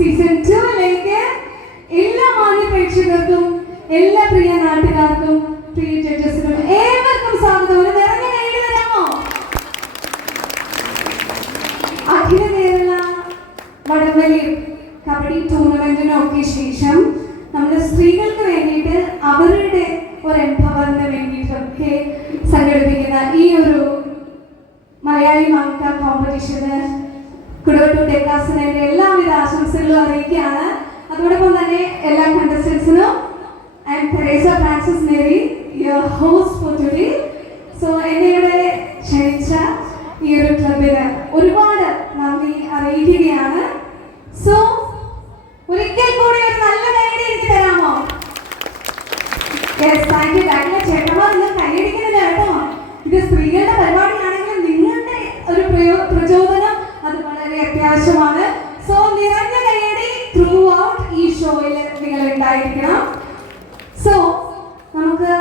Season 2ലേക്ക് എല്ലാ മാന്യ പ്രേക്ഷകർക്കും എല്ലാ പ്രിയ നാട്ടുകാർക്കും പ്രിയ ജഡ്ജസിനും ഏവർക്കും സ്വാഗതം. ഒരു നിറഞ്ഞ കൈയ്യടി തരാമോ? അഖില കേരള വടംവലി കബഡി ടൂർണമെന്റിനൊക്കെ ശേഷം നമ്മുടെ സ്ത്രീകൾക്ക് വേണ്ടിയിട്ട് അവരുടെ ഒരു എംപവറിന് വേണ്ടിയിട്ടൊക്കെ സംഘടിപ്പിക്കുന്ന ഈ ഒരു മലയാളി മാങ്ക കോമ്പറ്റീഷന് കുടവട്ടൂർ ടെക്കാസിന് എല്ലാവിധ ആശംസകളും അറിയിക്കുകയാണ്. അതോടൊപ്പം തന്നെ എല്ലാ കണ്ടസ്റ്റൻസിനും and Teresa Francis Mary your host for today. So എന്നെ ഇവിടെ ക്ഷണിച്ച ഈ ഒരു ക്ലബിന് ഒരുപാട് നന്ദി അറിയിക്കുകയാണ്. സോ ഒരിക്കൽ കൂടി ഒരു നല്ല കൈയ്യടി എനിക്ക് തരാമോ? Yes, thank you. ചേട്ടന്മാർ നിങ്ങൾ കൈയടിക്കുന്നില്ല കേട്ടോ. ഇത് സ്ത്രീകളുടെ പരിപാടിയാണെങ്കിൽ നിങ്ങളുടെ ഒരു പ്രചോദനം അത് വളരെ അത്യാവശ്യമാണ്. സോ നിറഞ്ഞ കൈയ്യടി ത്രൂ ഔട്ട് ഈ ഷോയിൽ നിങ്ങൾ ഉണ്ടായിരിക്കണം. സോ നമുക്ക്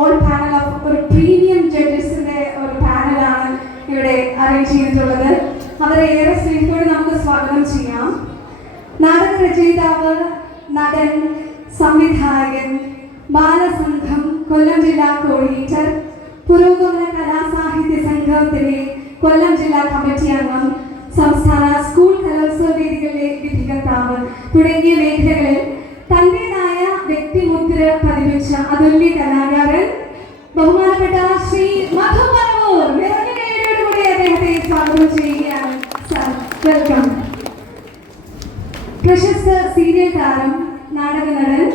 ഓൾ പാനൽ ഓഫ് ഒരു പ്രീമിയം ജഡ്ജസിന്റെ ഒരു പാനലാണ് ഇവിടെ അറേഞ്ച് ചെയ്തിട്ടുള്ളത്. അവരെ ഏറെ സ്നേഹത്തോടെ നമുക്ക് സ്വാഗതം ചെയ്യാം. നാടക രചയിതാവ്, നടൻ, സംവിധായകൻ, ബാലസംഘം കൊല്ലം ജില്ലാ കോർഡിനേറ്റർ, പുരോഗമന കലാസാഹിത്യ സംഘത്തിലെ കൊല്ലം ജില്ലാ കമ്മിറ്റി അംഗം, സംസ്ഥാന സ്കൂൾ കലോത്സവ വേദികളിലെ വിധികർത്താവ് തുടങ്ങിയ മേഖലകളിൽ തന്റേതായ വ്യക്തിമുദ്ര പതിപ്പിച്ച അതുല്യ കലാകാരൻ ബഹുമാനപ്പെട്ട ശ്രീ മധു പറവൂർ. നിറഞ്ഞ കൈയ്യടിയോടുകൂടി അദ്ദേഹത്തെ സ്വാഗതം ചെയ്യുകയാണ്. വെൽക്കം. പ്രശസ്ത സീരിയൽ താരം, നാടക നടൻ,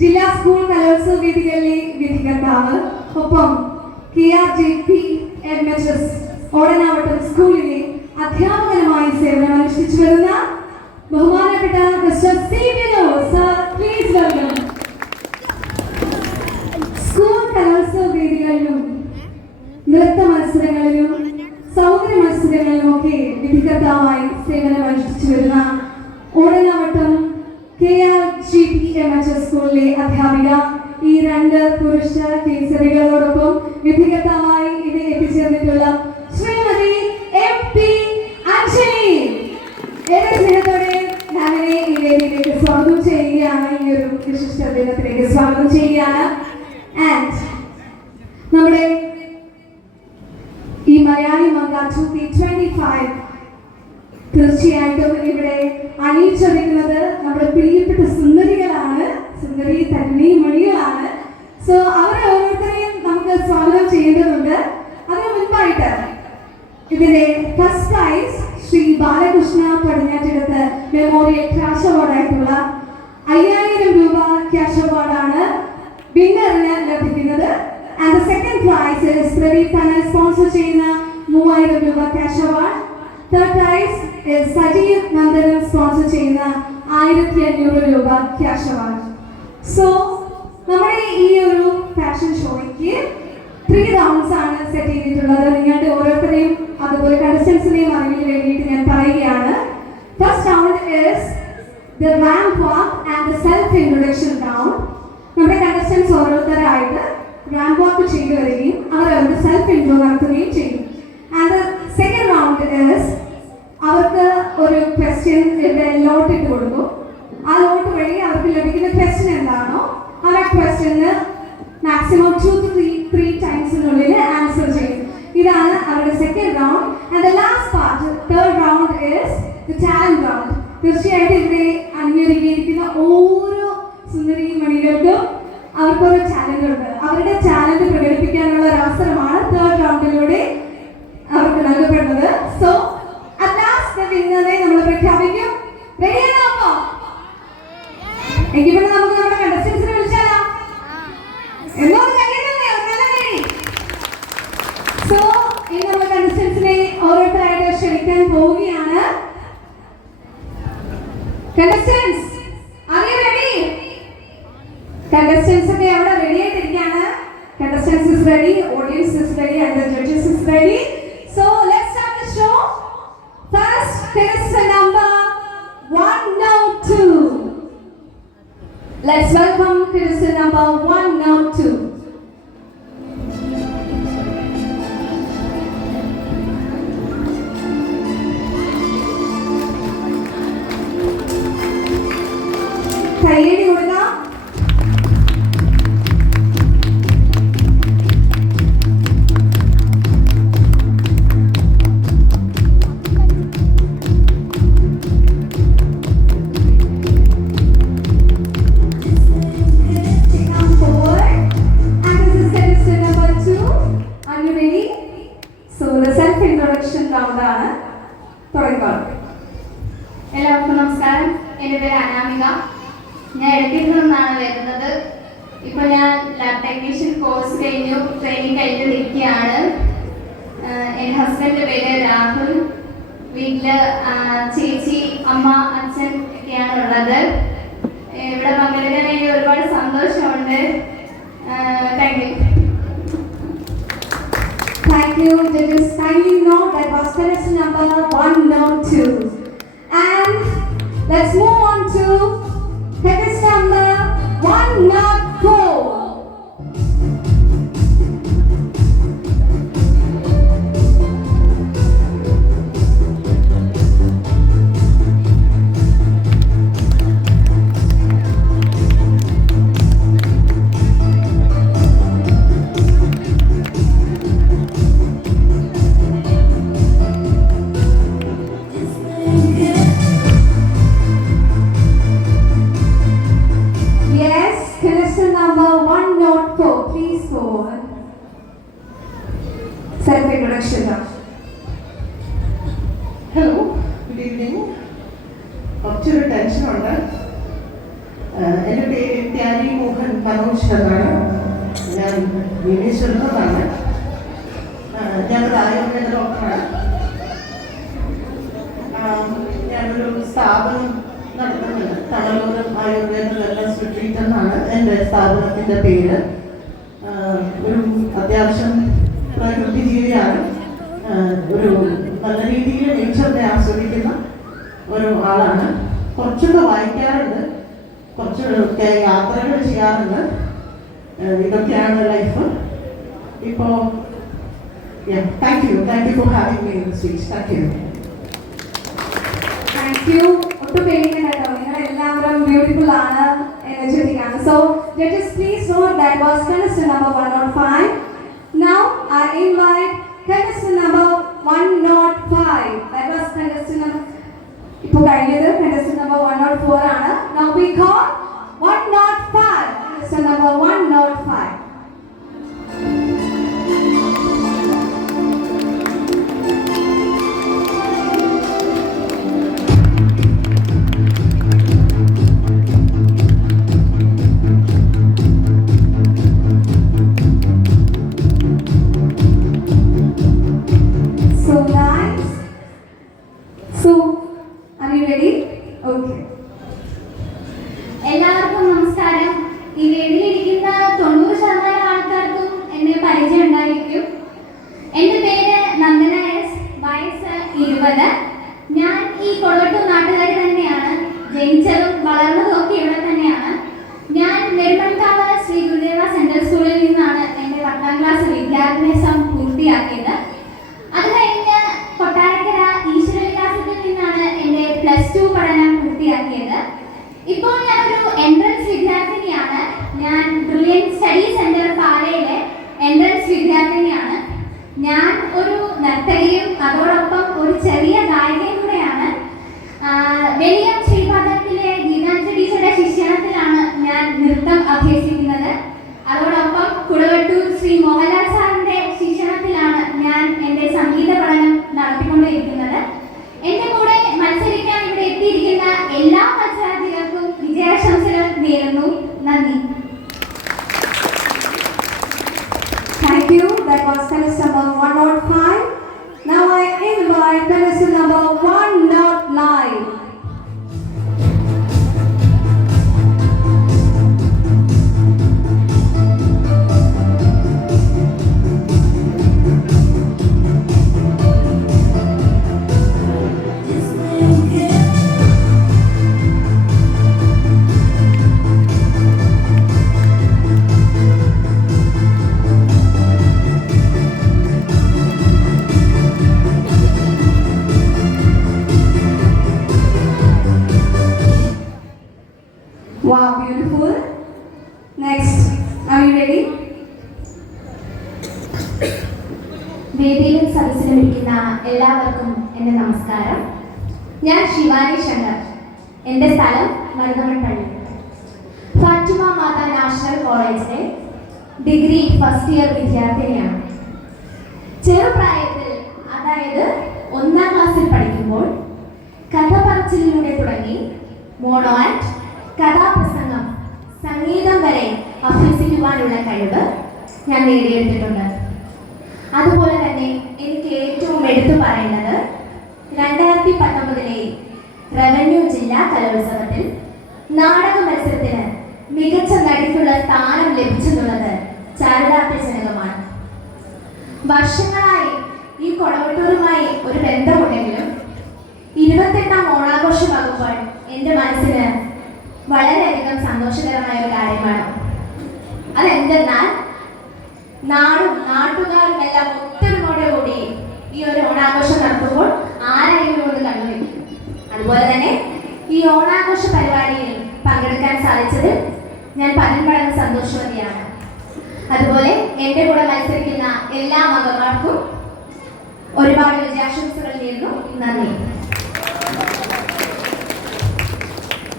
ജില്ലാ സ്കൂൾ കലോത്സവ വേദികളിലെ വിധികർത്താവ്, ഒപ്പം KRJP-MHS ഓടനാവട്ടം സ്കൂളിലെ അധ്യാപകനുമായി സേവനമനുഷ്ഠിച്ചു വരുന്ന ബഹുമാനപ്പെട്ട mister C Vinod sir. Please welcome. School കലോത്സവ വേദികളിലും നൃത്ത മത്സരങ്ങളിലും സൗന്ദര്യ മത്സരങ്ങളിലും ഒക്കെ വിധികർത്താവായി സേവനമനുഷ്ഠിച്ചു വരുന്ന ഓടനാവട്ടം KRJP-MHS സ്കൂളിലെ അധ്യാപിക, ഈ രണ്ട് പുരുഷ കേസരികളോടൊപ്പം വിധികർത്താവായി ഇത് എത്തിച്ചേർന്നിട്ടുള്ള ശ്രീമതി MP അഞ്ജലി. ഏറെ സ്നേഹത്തോടെ ഞാനെ ഈ വേദിയിലേക്ക് സ്വാഗതം ചെയ്യുകയാണ്. ഈ ഒരു വിശിഷ്ട ദിനത്തിലേക്ക് സ്വാഗതം ചെയ്യുകയാണ്. ആൻഡ് നമ്മുടെ ഈ മലയാളി മങ്ക 2025 തീർച്ചയായിട്ടും ഇവിടെ അണിയിച്ചൊരുക്കുന്നത് നമ്മുടെ പ്രിയപ്പെട്ട സുന്ദരികളാണ്, സുന്ദരി തന്നി മണികളാണ്. സോ അവരെ ഓരോരുത്തരെയും നമുക്ക് സ്വാഗതം ചെയ്യേണ്ടതുണ്ട്. അതിന് മുൻപായിട്ട് ഇതിന്റെ first prize Shri Balakrishna Padinjattidathu memorial cash അവാർഡായിട്ടുള്ള 5000 രൂപ ക്യാഷ് അവാർഡാണ് വിന്നറിന് ലഭിക്കുന്നത്. And the second prize is Pradeep Thanal sponsor ചെയ്യുന്ന 3000 രൂപ ക്യാഷ് അവാർഡ്. Third prize is Sajeev Nandanan sponsor ചെയ്യുന്ന 1500 രൂപ ക്യാഷ് അവാർഡ്. സോ നമ്മുടെ ഈ ഒരു ഫാഷൻ ഷോയ്ക്ക് 3 റൗണ്ട്സ് ആണ് സെറ്റ് ചെയ്തിട്ടുള്ളത്. നിങ്ങളുടെ ഓരോരുത്തരെയും അതുപോലെ കണ്ടസ്റ്റൻസിനെയും അറിവിന് വേണ്ടിയിട്ട് ഞാൻ പറയുകയാണ്. First round is the ramp walk and the self introduction round. നമ്മുടെ കണ്ടസ്റ്റൻസ് ഓരോരുത്തരായിട്ട് റാമ്പ് വാക്ക് ചെയ്തു വരികയും അവരവരുടെ സെൽഫ് ഇൻട്രോ നടത്തുകയും ചെയ്യും. And the second round is അവർക്ക് ഒരു ക്വസ്റ്റ്യൻ ഇവിടെ ലോട്ട് ഇട്ട് കൊടുക്കും. ആ ലോട്ട് വഴി അവർക്ക് ലഭിക്കുന്ന ക്വസ്റ്റ്യൻ എന്താണോ ആ ക്വസ്റ്റ്യന് മാക്സിമം 2 to 3 ടൈംസിനുള്ളിൽ ആൻസർ ചെയ്യും. ഇതാണ് അവരുടെ second round. And the last part, third round is the talent round. തീർച്ചയായിട്ടും ഇവിടെ അണിഞ്ഞൊരുങ്ങിയിരിക്കുന്ന ഓരോ സുന്ദരി മണികൾക്കും അവർക്കൊരു ടാലന്റ് ഉണ്ട്. അവരുടെ ടാലന്റ് പ്രകടിപ്പിക്കാനുള്ള ഒരു അവസരമാണ് തേർഡ് റൗണ്ടിലൂടെ അവർക്ക് നൽകപ്പെടുന്നത്. So at last the winner നമ്മൾ പ്രഖ്യാപിക്കും. റെഡിയാണോ? അപ്പോ എങ്കിലും നമുക്ക് നമ്മുടെ കണ്ടസ്റ്റൻസിനെ വിളിച്ചാലോ? എന്നോട് കഴിയുന്നില്ലേ? നല്ല കൈ. സോ ഇനി നമ്മൾ കണ്ടസ്റ്റൻസിനെ ഓരോരുത്തരായിട്ട് ക്ഷണിക്കാൻ പോവുകയാണ്. Contestants, are you ready? Contestants ഒക്കെ അവിടെ റെഡി ആയിട്ടിരിക്കുകയാണ്. Contestants is ready, audience is ready and the judges is ready. So let's start the show. First, contestant number 102. Let's welcome contestant number 102. കയ്യടി കൊടുക്കാം. എല്ലാവർക്കും നമസ്കാരം. എൻ്റെ പേര് അനാമിക. ഞാൻ ഇടയ്ക്കിൽ നിന്നാണ് വരുന്നത്. ഇപ്പോൾ ഞാൻ ലാബ് ടെക്നീഷ്യൻ കോഴ്സ് കഴിഞ്ഞു, ട്രെയിനിങ് കഴിഞ്ഞ് നിൽക്കുകയാണ്. എൻ്റെ ഹസ്ബൻഡിൻ്റെ പേര് രാഹുൽ. വീട്ടില് ചേച്ചി, അമ്മ, അച്ഛൻ ഒക്കെയാണ് ഉള്ളത്. ഇവിടെ പങ്കെടുക്കാൻ എനിക്ക് ഒരുപാട് സന്തോഷമുണ്ട്. Thank you. Thank you, judges. Kindly note that was contestant number 102. And let's move on to contestant number 104. Hello, good evening. കുറച്ചൊരു ടെൻഷനുണ്ട്. എൻ്റെ പേര് ത്യാനി മോഹൻ മനോജ് എന്നാണ്. ഞാൻ വിനീശ്വരനാണ്. ഞാനൊരു ആയുർവേദ ഡോക്ടറാണ്. ഞാനൊരു സ്ഥാപനം നടത്തുന്നുണ്ട്. തണലൂരം ആയുർവേദ വെൽനസ് റിട്രീറ്റ് എന്നാണ് എൻ്റെ സ്ഥാപനത്തിൻ്റെ പേര്. ഒരു അത്യാവശ്യം പ്രകൃതി ജീവിയാണ്. ഒരു നല്ല രീതിയിൽ നേച്ചറിനെ ആസ്വദിക്കുന്ന ഒരു ആളാണ്. കുറച്ചൊക്കെ വായിക്കാറുണ്ട്, കുറച്ചൊക്കെ യാത്രകൾ ചെയ്യാറുണ്ട്. ഇതൊക്കെയാണ് ലൈഫ്. ഇപ്പോൾ thank you for having me in the stage. Thank you. ഒട്ടും പേടിക്കണ്ട കേട്ടോ, നിങ്ങൾ എല്ലാവരും ബ്യൂട്ടിഫുൾ ആണ്, എനർജറ്റിക് ആണ്. So judges please note that was contestant number 105. Now I invite contestant number 105. That was contestant number ഇപ്പോൾ കഴിഞ്ഞത് contestant number 104 ആണ്. Now we call 105 contestant number 105. എല്ലാവർക്കും നമസ്കാരം. ഈ വേദിയിലിരിക്കുന്ന 90% ആൾക്കാർക്കും എന്നെ പരിചയം ഉണ്ടായിരിക്കും. എൻ്റെ പേര് നന്ദന എസ്. വയസ്സ് 20. ഞാൻ ഈ കൊളവട്ടൂർ നാട്ടുകാരി തന്നെയാണ്. ജനിച്ചതും വളർന്നതും ഒക്കെ ഇവിടെ തന്നെയാണ്. ഞാൻ നെടുമൺകാവ് ശ്രീ ഗുരുദേവ സെൻട്രൽ സ്കൂളിൽ നിന്നാണ് എൻ്റെ 10ാം ക്ലാസ് വിദ്യാഭ്യാസം പൂർത്തിയാക്കിയത്. അത് കഴിഞ്ഞ് കൊട്ടാരക്കര ഈശ്വരവിലാസത്തിൽ നിന്നാണ് എൻ്റെ +2 പഠനം പൂർത്തിയാക്കിയത്. ഇപ്പോൾ ഞാനൊരു എൻട്രൻസ് വിദ്യാർത്ഥിനിയാണ്. ഞാൻ ബ്രില്യൻ സ്റ്റഡി സെന്റർ പാലയിലെ എൻട്രൻസ് വിദ്യാർത്ഥിനിയാണ്. ഞാൻ ഒരു നർത്തകിയും അതോടൊപ്പം ഒരു ചെറിയ ഗായികയും കൂടെയാണ്. വെളിയം ശ്രീപാദത്തിലെ ഗീതാഞ്ജലി ടീച്ചറുടെ ശിക്ഷണത്തിലാണ് ഞാൻ നൃത്തം അഭ്യസിക്കുന്നത്. അതോടൊപ്പം കുളവട്ടൂർ ശ്രീ മോഹൻലാൽ സാറിന്റെ ശിക്ഷണത്തിലാണ് ഞാൻ എൻ്റെ സംഗീത പഠനം നടത്തിക്കൊണ്ടിരിക്കുന്നത്. എൻ്റെ കൂടെ മത്സരിക്കാൻ ഇവിടെ എത്തിയിരിക്കുന്ന എല്ലാ മത്സരാർത്ഥികൾക്കും വിജയാശംസകൾ നേരുന്നു. നന്ദി. Thank you. That was contestant number 105. Now I invite Wow, beautiful. Next, are you ready? വേദിയിലും സദസ്സിലും ഇരിക്കുന്ന എല്ലാവർക്കും എൻ്റെ നമസ്കാരം. ഞാൻ ശിവാനി ശങ്കർ. എൻ്റെ സ്ഥലം മരുതമൺപള്ളി. ഫാത്തിമ മാതാ നാഷണൽ കോളേജിലെ ഡിഗ്രി ഫസ്റ്റ് ഇയർ വിദ്യാർത്ഥിനിയാണ്. ചെറുപ്രായത്തിൽ, അതായത് 1ാം ക്ലാസ്സിൽ പഠിക്കുമ്പോൾ കഥ പറച്ചിലിലൂടെ തുടങ്ങി മോണോ ആക്ട്, കഥാപ്രസംഗം, സംഗീതം വരെ അഭ്യസിക്കുവാനുള്ള കഴിവ് ഞാൻ നേടിയെടുത്തിട്ടുണ്ട്. അതുപോലെ തന്നെ എനിക്ക് ഏറ്റവും എടുത്തു പറയേണ്ടത് 2019 റവന്യൂ ജില്ലാ കലോത്സവത്തിൽ നാടക മത്സരത്തിന് മികച്ച നടിക്കുള്ള സ്ഥാനം ലഭിച്ചെന്നുള്ളത് ചാരിതാർത്ഥ്യജനകമാണ്. വർഷങ്ങളായി ഈ കൊടവട്ടൂരുമായി ഒരു ബന്ധമുണ്ടെങ്കിലും 28ാം ഓണാഘോഷമാകുമ്പോൾ എൻ്റെ മനസ്സിന് വളരെയധികം സന്തോഷകരമായ ഒരു കാര്യമാണ്. അതെന്തെന്നാൽ നാടും നാട്ടുകാരും എല്ലാം ഒത്തൊരുമോടുകൂടി ഈ ഒരു ഓണാഘോഷം നടത്തുമ്പോൾ ആരെങ്കിലും ഒന്ന് കണ്ടുവയ്ക്കും. അതുപോലെ തന്നെ ഈ ഓണാഘോഷ പരിപാടിയിൽ പങ്കെടുക്കാൻ സാധിച്ചതിൽ ഞാൻ പതിന്മടങ്ങ് സന്തോഷവതിയാണ്. അതുപോലെ എൻ്റെ കൂടെ മത്സരിക്കുന്ന എല്ലാ അംഗങ്ങൾക്കും ഒരുപാട് വിജയാശംസകൾ നേരുന്നു. നന്ദി.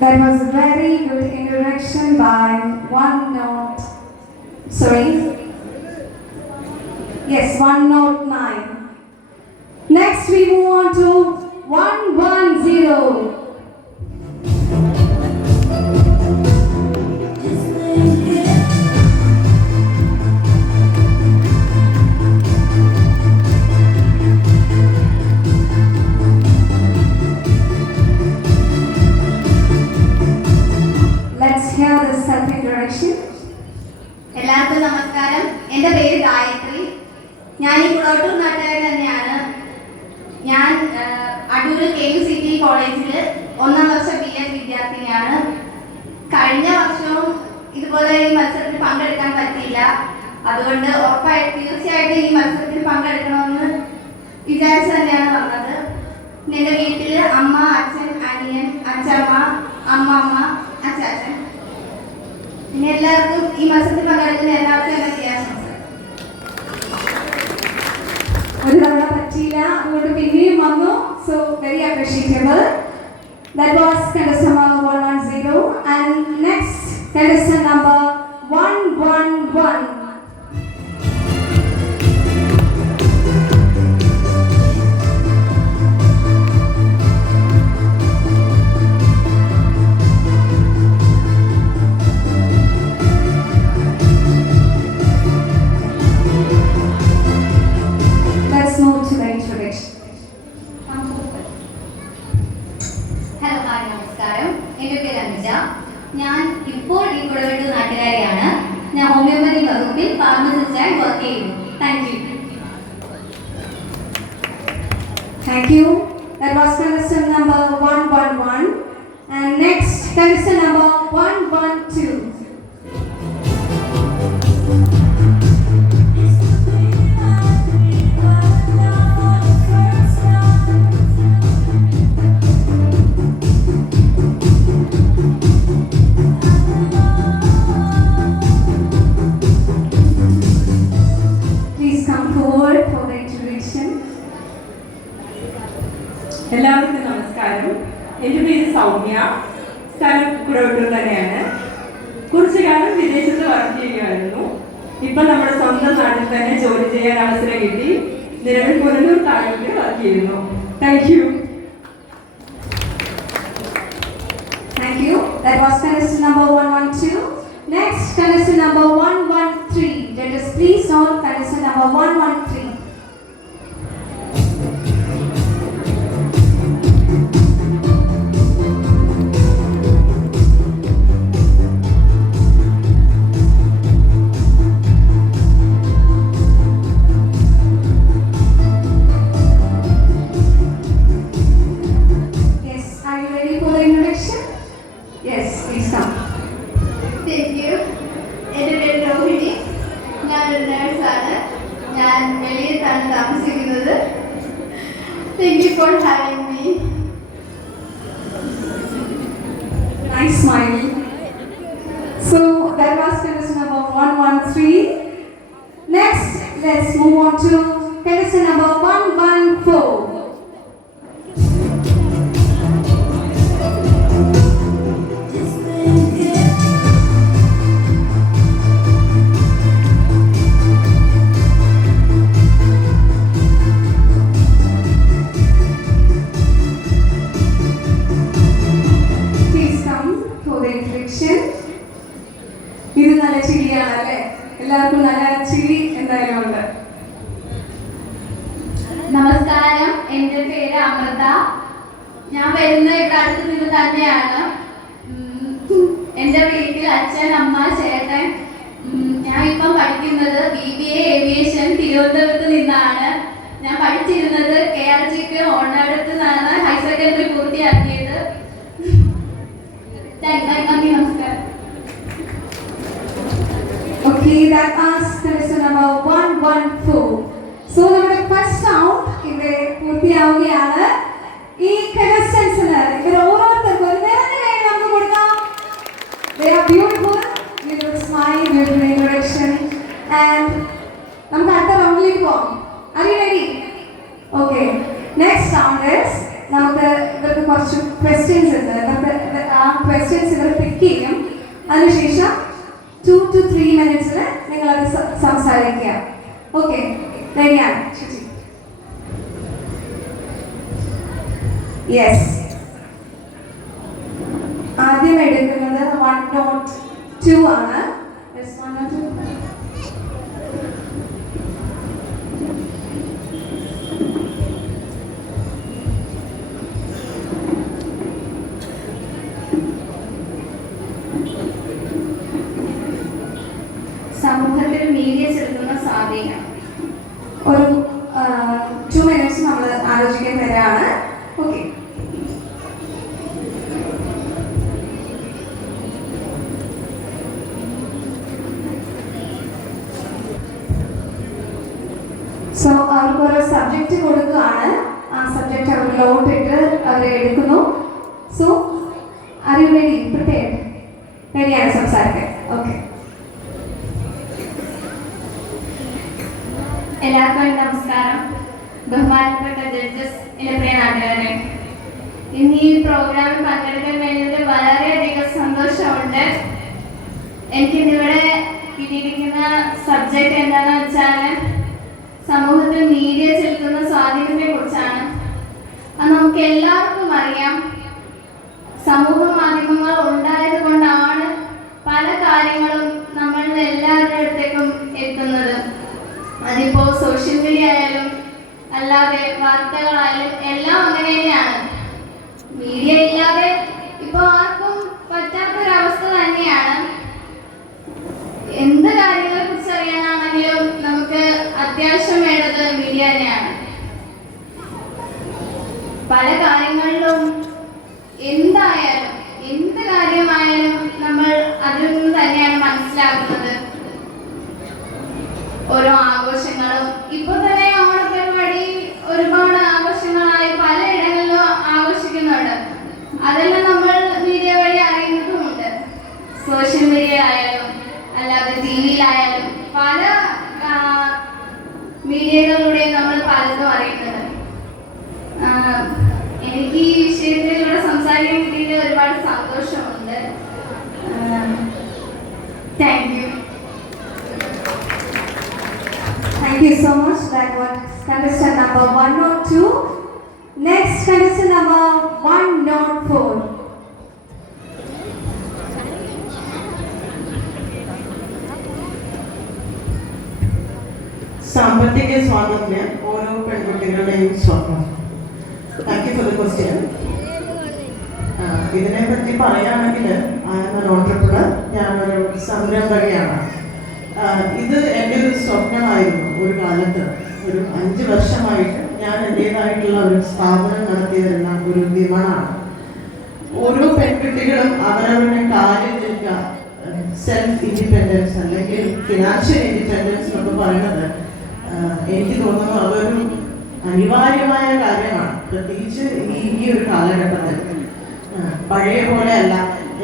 That was a very good introduction by One Note. Sorry. Yes, 109. Next, we move on to 110. Let's hear the self-introduction. എല്ലാവർക്കും നമസ്കാരം. എൻ്റെ പേര് ഗായത്രി. ഞാൻ ഈ കുളവട്ടൂർ നാട്ടുകാരി തന്നെയാണ്. ഞാൻ അടൂർ KUCT കോളേജിൽ 1ാം വർഷ BA വിദ്യാർത്ഥിനിയാണ്. കഴിഞ്ഞ വർഷവും ഇതുപോലെ ഈ മത്സരത്തിൽ പങ്കെടുക്കാൻ പറ്റിയില്ല. അതുകൊണ്ട് തീർച്ചയായിട്ടും ഈ മത്സരത്തിൽ പങ്കെടുക്കണമെന്ന് വിചാരിച്ചു തന്നെയാണ് വന്നത്. എൻ്റെ വീട്ടിൽ അമ്മ, അച്ഛൻ, അനിയൻ, അച്ഛമ്മ, അമ്മമ്മ, അച്ചാച്ചൻ, പിന്നെ എല്ലാവർക്കും ഈ മത്സരത്തിൽ പങ്കെടുക്കുന്ന എല്ലാവർക്കും എൻ്റെ വിദ്യാഭ്യാസം. ഒരു തവണ പറ്റിയില്ല, അതുകൊണ്ട് പിന്നെയും വന്നു. So very appreciable. That was contestant number 110 and next contestant number 111. Let's move to the introduction. Hello, hi, നമസ്കാരം. എൻ്റെ പേര് അനുജ. ഞാൻ ഇപ്പോൾ ഈ കുളവട്ടൂർ നാട്ടുകാരിയാണ്. ഞാൻ ഹോമിയോപ്പതി വകുപ്പിൽ ഫാർമസിസ്റ്റായി വർക്ക് ചെയ്യുന്നു. Thank you. Thank you. That was contestant number 111 and next contestant number 112. Please come forward for the introduction. എല്ലാവർക്കും നമസ്കാരം. എൻ്റെ പേര് സൗമ്യ. സ്ഥലം കുടവട്ടൂർ തന്നെയാണ്. കുറച്ചു കാലം വിദേശത്ത് വർക്ക് ചെയ്യുകയായിരുന്നു. ഇപ്പം നമ്മുടെ സ്വന്തം നാട്ടിൽ തന്നെ ജോലി ചെയ്യാൻ അവസരം കിട്ടി. നിലവിൽ പുനലൂർ താലൂക്കിൽ വർക്ക് ചെയ്യുന്നു. Thank you. Thank you. That was contestant number 112. Next, contestant number 113. Judges, please note contestant number 113. Yes, are you ready for the introduction? Yes, please come. Thank you. എൻ്റെ പേര് രോഹിണി. ഞാനൊരു നേഴ്സാണ്. ഞാൻ വെളിയത്താണ് താമസിക്കുന്നത്. Thank you for having me. Nice smile. So that was contestant number 113. Next, let's move on to contestant number 114. Please come for the introduction. ഇത് നല്ല ചിരിയാണ് അല്ലേ? എല്ലാവർക്കും നല്ല ചിരി എന്തായാലും ഉണ്ട്. നമസ്കാരം, എൻ്റെ പേര് അമൃത. ഞാൻ വരുന്ന ഇവിടെ അടുത്ത് നിന്ന് തന്നെയാണ്. എൻ്റെ വീട്ടിൽ അച്ഛൻ, അമ്മ, ചേട്ടൻ. ഞാൻ ഇപ്പം പഠിക്കുന്നത് BBA ഏവിയേഷൻ തിരുവനന്തപുരത്ത് നിന്നാണ്. ഞാൻ പഠിച്ചിരുന്നത് KRGക്ക് ഓണടുത്ത് നിന്നാണ് ഹയർ സെക്കൻഡറി പൂർത്തിയാക്കിയത്. നന്ദി, നമസ്കാരം. Okay, that was contestant number 114. So നമ്മുടെ ഫസ്റ്റ് റൗണ്ട് ഇവിടെ പൂർത്തിയാവുകയാണ്. ഈ contestants-ന് ഇവർ ഓരോരുത്തർക്കും ഒരു നിറഞ്ഞ കൈ നമുക്ക് കൊടുക്കാം. They are beautiful, beautiful smile, beautiful introduction, and നമുക്ക് അടുത്ത റൗണ്ടിലേക്ക് പോകാം. Are you ready? Okay. Next round is നമുക്ക് ഇവർക്ക് കുറച്ച് questions ഉണ്ട്. ഇവർക്ക് ആ questions ഇവർ പിക്ക് ചെയ്യും. അതിനുശേഷം 2 to 3 minutes നിങ്ങൾ അത് സംസാരിക്കുക. ഓക്കെ, റെഡിയാണ്? യെസ്. ആദ്യം എടുക്കുന്നത് 102 ആണ്. Yes, 102. സമൂഹത്തിൽ മീഡിയ ചെലുത്തുന്ന സ്വാധീനം. ഒരു 2 minutes നമ്മൾ ആലോചിക്കാൻ തരാണ്. ഓക്കെ. സോ അവർക്ക് ഓരോ സബ്ജക്റ്റ് കൊടുക്കുകയാണ്. ആ സബ്ജക്റ്റ് അവർ നോട്ടിട്ട് അവർ എടുക്കുന്നു. So are you ready? Prepared? റെഡിയാണ് സംസാരിക്കാൻ? ഓക്കെ. എല്ലാവർക്കും നമസ്കാരം. ബഹുമാനപ്പെട്ട ജഡ്ജസ്, എൻ്റെ പ്രിയ നാട്ടുകാരെ, ഇന്ന് ഈ പ്രോഗ്രാമിൽ പങ്കെടുക്കാൻ വേണ്ടിയിട്ട് വളരെയധികം സന്തോഷമുണ്ട്. എനിക്കിന്നിവിടെ കിട്ടിയിരിക്കുന്ന സബ്ജക്റ്റ് എന്താണെന്ന് വെച്ചാൽ സമൂഹത്തിൽ മീഡിയ ചെലുത്തുന്ന സ്വാധീനത്തെ കുറിച്ചാണ്. അത് നമുക്ക് എല്ലാവർക്കും അറിയാം. സമൂഹ മാധ്യമങ്ങൾ ഉണ്ടായത് കൊണ്ടാണ് പല കാര്യങ്ങളും നമ്മളുടെ എല്ലാവരുടെ അടുത്തേക്കും എത്തുന്നത്. അതിപ്പോൾ സോഷ്യൽ മീഡിയ ആയാലും അല്ലാതെ വാർത്തകളായാലും എല്ലാം അങ്ങനെ തന്നെയാണ്. മീഡിയ ഇല്ലാതെ ഇപ്പോൾ ആർക്കും പറ്റാത്തൊരവസ്ഥ തന്നെയാണ്. എന്ത് കാര്യങ്ങളെ കുറിച്ച് അറിയാനാണെങ്കിലും നമുക്ക് അത്യാവശ്യം വേണ്ടത് മീഡിയ തന്നെയാണ്. പല കാര്യങ്ങളിലും എന്തായാലും എന്ത് കാര്യമായാലും നമ്മൾ അതിൽ നിന്ന് തന്നെയാണ് മനസ്സിലാക്കുന്നത്. ഓരോ ആഘോഷങ്ങളും ഇപ്പോൾ തന്നെ ഓണപരിപാടി ഒരുപാട് ആഘോഷങ്ങളായി പലയിടങ്ങളിലും ആഘോഷിക്കുന്നുണ്ട്. അതെല്ലാം നമ്മൾ മീഡിയ വഴി അറിയുന്നതുമുണ്ട്. സോഷ്യൽ മീഡിയ ആയാലും അല്ലാതെ TV-യിലായാലും പല മീഡിയകളിലൂടെ നമ്മൾ പലതും അറിയുന്നുണ്ട്. എനിക്ക് ഈ വിഷയത്തിലൂടെ സംസാരിക്കാൻ കിട്ടിയതിൽ ഒരുപാട് സന്തോഷമുണ്ട്. Thank you. Thank you so much. That was contestant number 102. Next, contestant number 104. സാമ്പത്തിക സ്വാതന്ത്ര്യം ഓരോ പെൺകുട്ടികളുടെയും സ്വപ്നം. Thank you for the question. ഇതിനെപ്പറ്റി പറയുകയാണെങ്കിൽ ഓൺട്രപ്രണർ, ഞാനൊരു സംരംഭകയാണ്. ഇത് എൻ്റെ ഒരു സ്വപ്നമായിരുന്നു. ഒരു കാലത്ത് ഒരു 5 വർഷമായിട്ട് ഞാൻ എൻ്റേതായിട്ടുള്ള ഒരു സ്ഥാപനം നടത്തി വരുന്ന ഒരു വിപണമാണ്. ഓരോ പെൺകുട്ടികളും അവരവരുടെ കാലിൽ നിൽക്കുക, സെൽഫ് ഇൻഡിപെൻഡൻസ് അല്ലെങ്കിൽ ഫിനാൻഷ്യൽ ഇൻഡിപെൻഡൻസ് എന്നൊക്കെ പറയുന്നത് എനിക്ക് തോന്നുന്നു അതൊരു അനിവാര്യമായ കാര്യമാണ്. പ്രത്യേകിച്ച് ഈ ഒരു കാലഘട്ടത്തിൽ പഴയ പോലെയല്ല,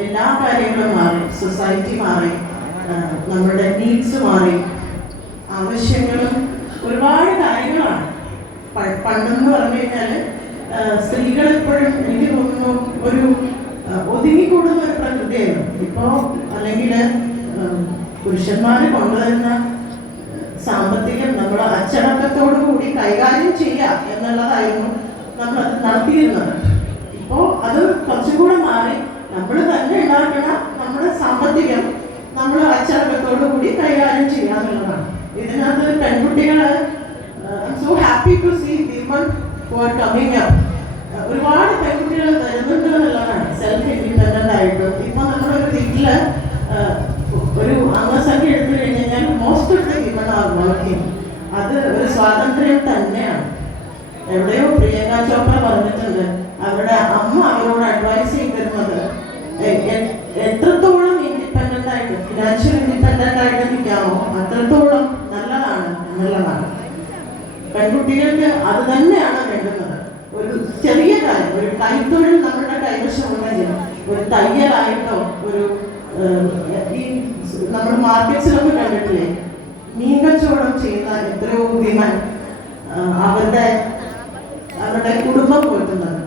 എല്ലാ കാര്യങ്ങളും മാറി. സൊസൈറ്റി മാറി, നമ്മുടെ നീഡ്സ് മാറി, ആവശ്യങ്ങളും ഒരുപാട് കാര്യങ്ങളാണ്. പണ്ടെന്ന് പറഞ്ഞു കഴിഞ്ഞാൽ സ്ത്രീകൾ എപ്പോഴും എനിക്ക് തോന്നുന്നു ഒരു ഒതുങ്ങിക്കൂടുന്ന ഒരു പ്രകൃതിയായിരുന്നു. ഇപ്പോൾ അല്ലെങ്കിൽ പുരുഷന്മാർ കൊണ്ടുവരുന്ന സാമ്പത്തികം നമ്മൾ അച്ചടക്കത്തോടു കൂടി കൈകാര്യം ചെയ്യുക എന്നുള്ളതായിരുന്നു നമ്മൾ അത് നടത്തിയിരുന്നത്. ഇപ്പോൾ അത് കുറച്ചും കൂടെ മാറി നമ്മൾ തന്നെ ഉണ്ടാക്കുന്ന നമ്മുടെ സാമ്പത്തികം നമ്മൾ അച്ചടക്കത്തോടു കൂടി കൈകാര്യം ചെയ്യുക എന്നുള്ളതാണ്. ഇതിനകത്ത് പെൺകുട്ടികൾ so happy to see women for coming up. ഒരുപാട് പെൺകുട്ടികൾ വരുന്നുണ്ട് എന്നുള്ളതാണ്, സെൽഫ് ഇൻഡിപെൻഡൻ്റ് ആയിട്ടും. ഇപ്പോൾ നമ്മളൊരു വീട്ടിൽ ഒരു അംഗസംഖ്യ എടുത്തു കഴിഞ്ഞാൽ most of the women are working. അത് ഒരു സ്വാതന്ത്ര്യം തന്നെയാണ്. എവിടെയോ പ്രിയങ്ക ചോപ്ര പറഞ്ഞിട്ടുണ്ട്, അവരുടെ അമ്മ അവരോട് അഡ്വൈസ് ചെയ്തിരുന്നത് എത്രത്തോളം ഇൻഡിപെൻഡൻ്റ് ആയിട്ട്, ഫിനാൻഷ്യൽ ഇൻഡിപെൻഡൻ്റ് ആയിട്ട് നിൽക്കാമോ അത്രത്തോളം നല്ലതാണ് എന്നുള്ളതാണ്. പെൺകുട്ടികൾക്ക് അത് തന്നെയാണ് വേണ്ടുന്നത്. ഒരു ചെറിയ കാര്യം, ഒരു കൈത്തൊഴിൽ നമ്മുടെ കൈവശം ഉണ്ടെങ്കിൽ, ഒരു തയ്യലായിട്ടോ, ഒരു ഈ നമ്മൾ മാർക്കറ്റ്സിലൊക്കെ കണ്ടിട്ടില്ലേ മീൻ കച്ചവടം ചെയ്യുന്ന എത്രയോ വിമൻ അവരുടെ കുടുംബം പോറ്റുന്നത്.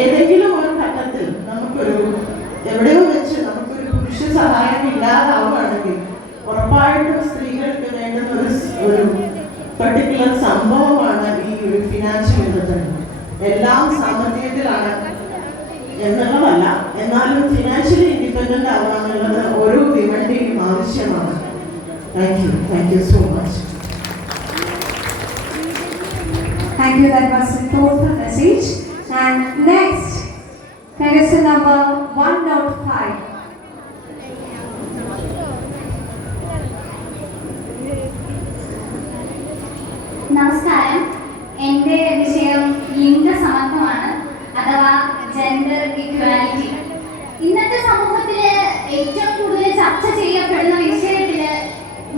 ഏതെങ്കിലും ഒരു ഘട്ടത്തിൽ നമുക്കൊരു എവിടെയോ വെച്ച് നമുക്കൊരു പുരുഷ സഹായം ഇല്ലാതാവുകയാണെങ്കിൽ ഉറപ്പായിട്ടും സ്ത്രീകൾക്ക് വേണ്ടുന്ന ഒരു പർട്ടിക്കുലർ സംഭവമാണ് ഈ ഒരു ഫിനാൻഷ്യൽ ഇൻഡിപെൻഡൻസ്. എല്ലാം സാമ്പത്തികത്തിലാണ് എന്നുള്ളതല്ല, എന്നാലും ഫിനാൻഷ്യലി ഇൻഡിപെൻഡൻ്റ് ആവാന്നുള്ളത് ഓരോ വിമന്റെയും ആവശ്യമാണ്. Thank you so much. Thank you, that was a thoughtful message. And next, contestant number 105. നമസ്കാരം. എൻ്റെ വിഷയം ലിംഗസമത്വമാണ്, അഥവാ ജെൻഡർ ഇക്വാലിറ്റി. ഇന്നത്തെ സമൂഹത്തിൽ ഏറ്റവും കൂടുതൽ ചർച്ച ചെയ്യപ്പെടുന്ന വിഷയത്തിൽ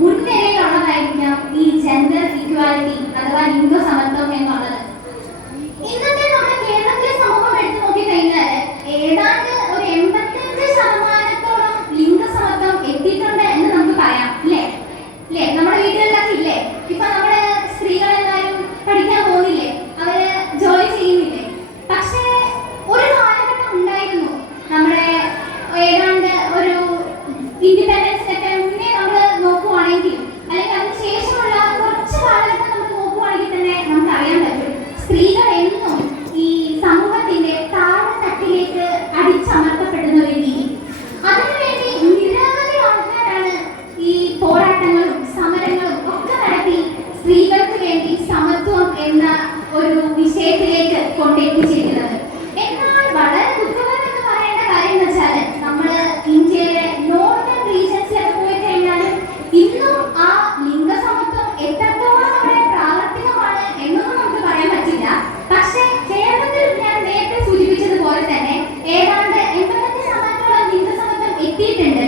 മുൻനിരയിലുള്ളതായിരിക്കാം ഈ ജെൻഡർ ഇക്വാലിറ്റി അഥവാ ലിംഗസമത്വം എന്നുള്ളത്. ഇന്നത്തെ നമ്മുടെ കേരളത്തിലെ സമൂഹം എടുത്തു നോക്കിക്കഴിഞ്ഞാൽ ഏതാണ്ട് ഒരു 85% ലിംഗസമത്വം എത്തിയിട്ടുണ്ട് എന്ന് നമുക്ക് പറയാം. അല്ലേ? നമ്മുടെ വീടുകളിലൊക്കെ ഇല്ലേ? ഇപ്പൊ നമ്മുടെ സ്ത്രീകളെല്ലാവരും പഠിക്കാൻ പോകുന്നില്ലേ, അവര് ജോലി ചെയ്യുന്നില്ലേ? പക്ഷേ ഒരു കാലഘട്ടം ഉണ്ടായിരുന്നു, നമ്മുടെ ഏതാണ്ട് ഒരു ഇൻഡിപെൻഡൻസിനൊക്കെ മുന്നേ നമ്മൾ നോക്കുവാണെങ്കിൽ, അല്ലെങ്കിൽ അതിന് ശേഷമുള്ള കുറച്ച് കാലഘട്ടം നമ്മൾ നോക്കുവാണെങ്കിൽ തന്നെ നമുക്ക് അറിയാൻ പറ്റും, സ്ത്രീകൾ എന്നും ഈ സമൂഹത്തിന്റെ താഴെത്തട്ടിലേക്ക് അടിച്ചമർത്തപ്പെടുന്ന ഒരു രീതി. അതിനുവേണ്ടി നിരവധി ആൾക്കാരാണ് ഈ പോരാട്ടങ്ങളും സമരങ്ങളും ഒക്കെ നടത്തി സ്ത്രീകൾക്ക് വേണ്ടി സമത്വം എന്ന ഒരു വിഷയത്തിലേക്ക് കൊണ്ടെത്തിച്ചിരിക്കുന്നത്. എന്നാൽ വളരെ ദുഃഖകരം എന്ന് പറയേണ്ട കാര്യം എന്ന് വെച്ചാൽ നമ്മൾ ഇന്ത്യയിലെ നോർത്തേൺ റീജൻസിലൊക്കെ പോയി കഴിഞ്ഞാലും ഇന്നും ആ ലിംഗസമത്വം എത്രത്തോളം അവിടെ പ്രാവർത്തികമാണ് എന്നൊന്നും നമുക്ക് പറയാൻ പറ്റില്ല. പക്ഷേ കേരളത്തിൽ ഞാൻ നേരത്തെ സൂചിപ്പിച്ചതുപോലെ തന്നെ ഏതാണ്ട് 85% ലിംഗസമത്വം എത്തിയിട്ടുണ്ട്.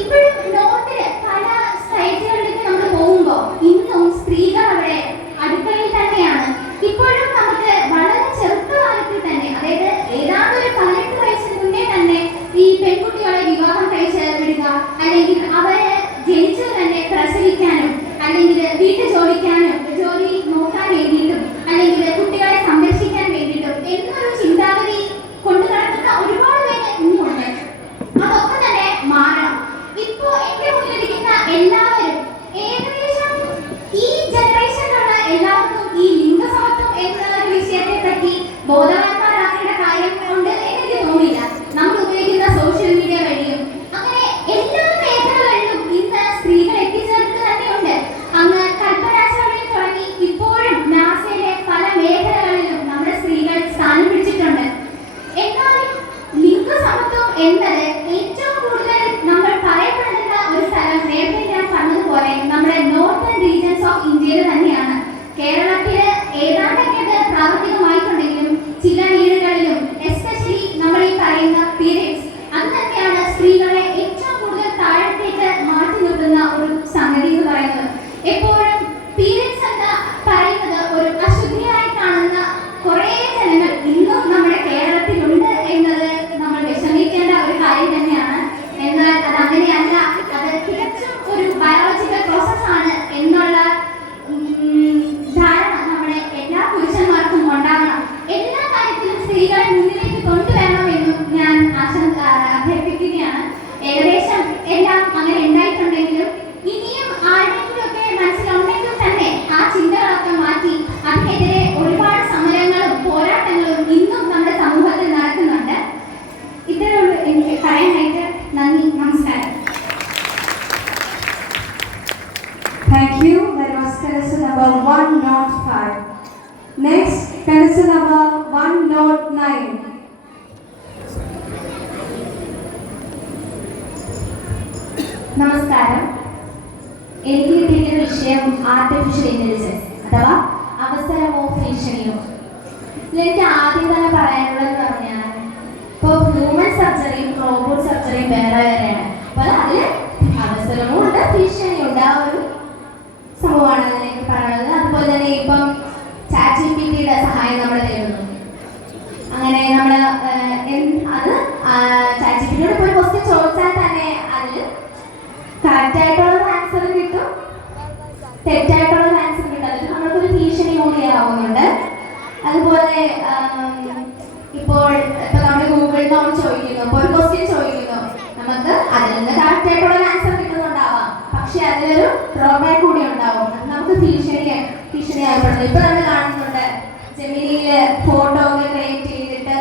ഇപ്പോഴും നോർത്തില് പല സൈറ്റുകളിലേക്ക് നമ്മൾ പോകുമ്പോൾ ഇന്നും സ്ത്രീകൾ അവിടെ അടുക്കളയിൽ തന്നെയാണ്. ഇപ്പോഴും നമുക്ക് വളരെ ചെറുപ്പകാലത്തിൽ തന്നെ, അതായത് ഏതാണ്ട് ഒരു 18 വയസ്സിന് മുന്നേ തന്നെ ഈ പെൺകുട്ടികളെ വിവാഹം കഴിച്ച് വിടുക, അല്ലെങ്കിൽ അവരെ ജനിച്ചത് തന്നെ പ്രസവിക്കാനും, അല്ലെങ്കിൽ വീട്ടു ജോലി നോക്കാൻ വേണ്ടിയിട്ടും, അല്ലെങ്കിൽ കുട്ടികളെ സംരക്ഷിക്കാൻ വേണ്ടിയിട്ടും എന്നൊരു ചിന്താഗതി കൊണ്ടു നടക്കുന്ന ഒരുപാട് പേര് ഇന്നുണ്ട്. അതൊക്കെ തന്നെ മാറണം. ഇപ്പോ എന്റെ മുന്നിലിരിക്കുന്ന എല്ലാവരും ഏകദേശം ഈ ജനറേഷനിലുള്ള എല്ലാവർക്കും ഈ ലിംഗസമത്വം എന്ന ഒരു വിഷയത്തെ പറ്റി ബോധവാന്മാരാക്കേണ്ട കാര്യം കൊണ്ട് എനിക്ക് തോന്നില്ല. നമ്മൾ ഉപയോഗിക്കുന്ന സോഷ്യൽ മീഡിയ വഴിയും അങ്ങനെ എല്ലാ മേഖലകളിലും ഇന്ന് സ്ത്രീകൾ എത്തിച്ചേർന്ന് തന്നെയുണ്ട്. അങ്ങ് കൽപ്പനാശാലയിൽ തുടങ്ങി ഇപ്പോഴും നാസയിലെ പല മേഖലകളിലും നമ്മുടെ സ്ത്രീകൾ സ്ഥാനം പിടിച്ചിട്ടുണ്ട്. എന്നാലും ലിംഗസമത്വം എന്നത് ഏറ്റവും കൂടുതൽ നമ്മൾ പറയപ്പെടുന്ന ഒരു സ്ഥലം നേരത്തെ ഞാൻ പറഞ്ഞതുപോലെ നമ്മുടെ നോർത്തേൺ റീജൻസ് ഓഫ് ഇന്ത്യയിൽ തന്നെയാണ്. കേരളത്തിൽ ഏതാണ്ടൊക്കെ അത് പ്രാവർത്തികമായിട്ടുണ്ടെങ്കിലും ചില വീടുകളിലും എസ്പെഷ്യലി നമ്മൾ ഈ പറയുന്ന പീരിയഡ്സ് അത് തന്നെയാണ് സ്ത്രീകളെ ഏറ്റവും കൂടുതൽ താഴത്തേക്ക് മാറ്റി നിർത്തുന്ന ഒരു സംഗതി എന്ന് പറയുന്നത്. എപ്പോഴും പീരിയഡ്സ് എന്ന് പറയുന്നത് ഒരു അശുദ്ധിയായി കാണുന്ന കുറേ ജനങ്ങൾ ഇന്നും നമ്മുടെ കേരളത്തിലുണ്ട് എന്നത് നമ്മൾ വിഷമിക്കേണ്ട ഒരു കാര്യം തന്നെയാണ്. അങ്ങനെയല്ല, അത് തികച്ചും ഒരു ബയോളജിക്കൽ പ്രോസസ്സാണ് എന്നുള്ള ധാരണ നമ്മുടെ എല്ലാ പുരുഷന്മാർക്കും ഉണ്ടാകണം. എല്ലാ കാര്യത്തിലും സ്ത്രീകളെ മുന്നിലേക്ക് കൊണ്ടുവരണമെന്നും ഞാൻ അഭ്യർത്ഥിക്കുകയാണ്. ഏകദേശം എല്ലാം അങ്ങനെ ഉണ്ടായിട്ടുണ്ടെങ്കിലും ഇനിയും ആരുടെയെങ്കിലുമൊക്കെ മനസ്സിലുണ്ടെങ്കിൽ തന്നെ ആ ചിന്തകളൊക്കെ മാറ്റി അതിനെതിരെ ഒരുപാട് സമരങ്ങളും പോരാട്ടങ്ങളും ഇന്നും നമ്മുടെ സമൂഹത്തിൽ നടക്കുന്നുണ്ട്. ഇത്രയുള്ള എനിക്ക് പറയാനായിട്ട്. നന്ദി, നമസ്കാരം. Thank you. That was contestant number 105. Next, contestant number 109. നമസ്കാരം. എനിക്ക് കിട്ടിയ വിഷയം ആർട്ടിഫിഷ്യൽ ഇന്റലിജൻസ് അഥവാ അവസരമോ ഭീഷണിയോ. എനിക്ക് ആദ്യം തന്നെ പറയാനുള്ളതെന്ന് പറഞ്ഞാൽ, ഇപ്പോൾ ഹ്യൂമൻ സർജറിയും റോബോട്ട് സർജറിയും വേറെ വേറെയാണ്. അപ്പോൾ അതിൽ അവസരവും ഉണ്ട്, ഭീഷണിയും ഉണ്ട്. ആ ഒരു സംഭവമാണ് എനിക്ക് പറയുന്നത്. അതുപോലെ തന്നെ ഇപ്പം ChatGPTയുടെ സഹായം നമ്മൾ തേടുന്നു. അങ്ങനെ നമ്മൾ അത് ChatGPTയോട് പോയി ക്വസ്റ്റ്യൻ ചോദിച്ചാൽ തന്നെ അതിൽ കറക്റ്റായിട്ടുള്ള ആൻസർ കിട്ടും, തെറ്റായിട്ടുള്ള ആൻസർ കിട്ടും. അതിൽ നമ്മൾക്കൊരു ഭീഷണി കൂടിയാവുന്നുണ്ട്. അതുപോലെ ഇപ്പോൾ നമ്മൾ ഗൂഗിളിൽ നമ്മൾ ചോദിക്കുന്നു, ഇപ്പോൾ ഒരു ക്വസ്റ്റ്യൻ ചോദിക്കുന്നു, നമുക്ക് അതിൽ നിന്ന് കറക്റ്റായിട്ടുള്ള ആൻസർ കിട്ടുന്നുണ്ടാവാം, പക്ഷെ അതിലൊരു ഡ്രോബാക്ക് കൂടി ഉണ്ടാവും. അത് നമുക്ക് ഭീഷണിയാകപ്പെടുന്നു. ഇപ്പൊ നമ്മൾ കാണുന്നുണ്ട് ജെമിനിയില് ഫോട്ടോ ഒക്കെ ക്രിയേറ്റ് ചെയ്തിട്ട്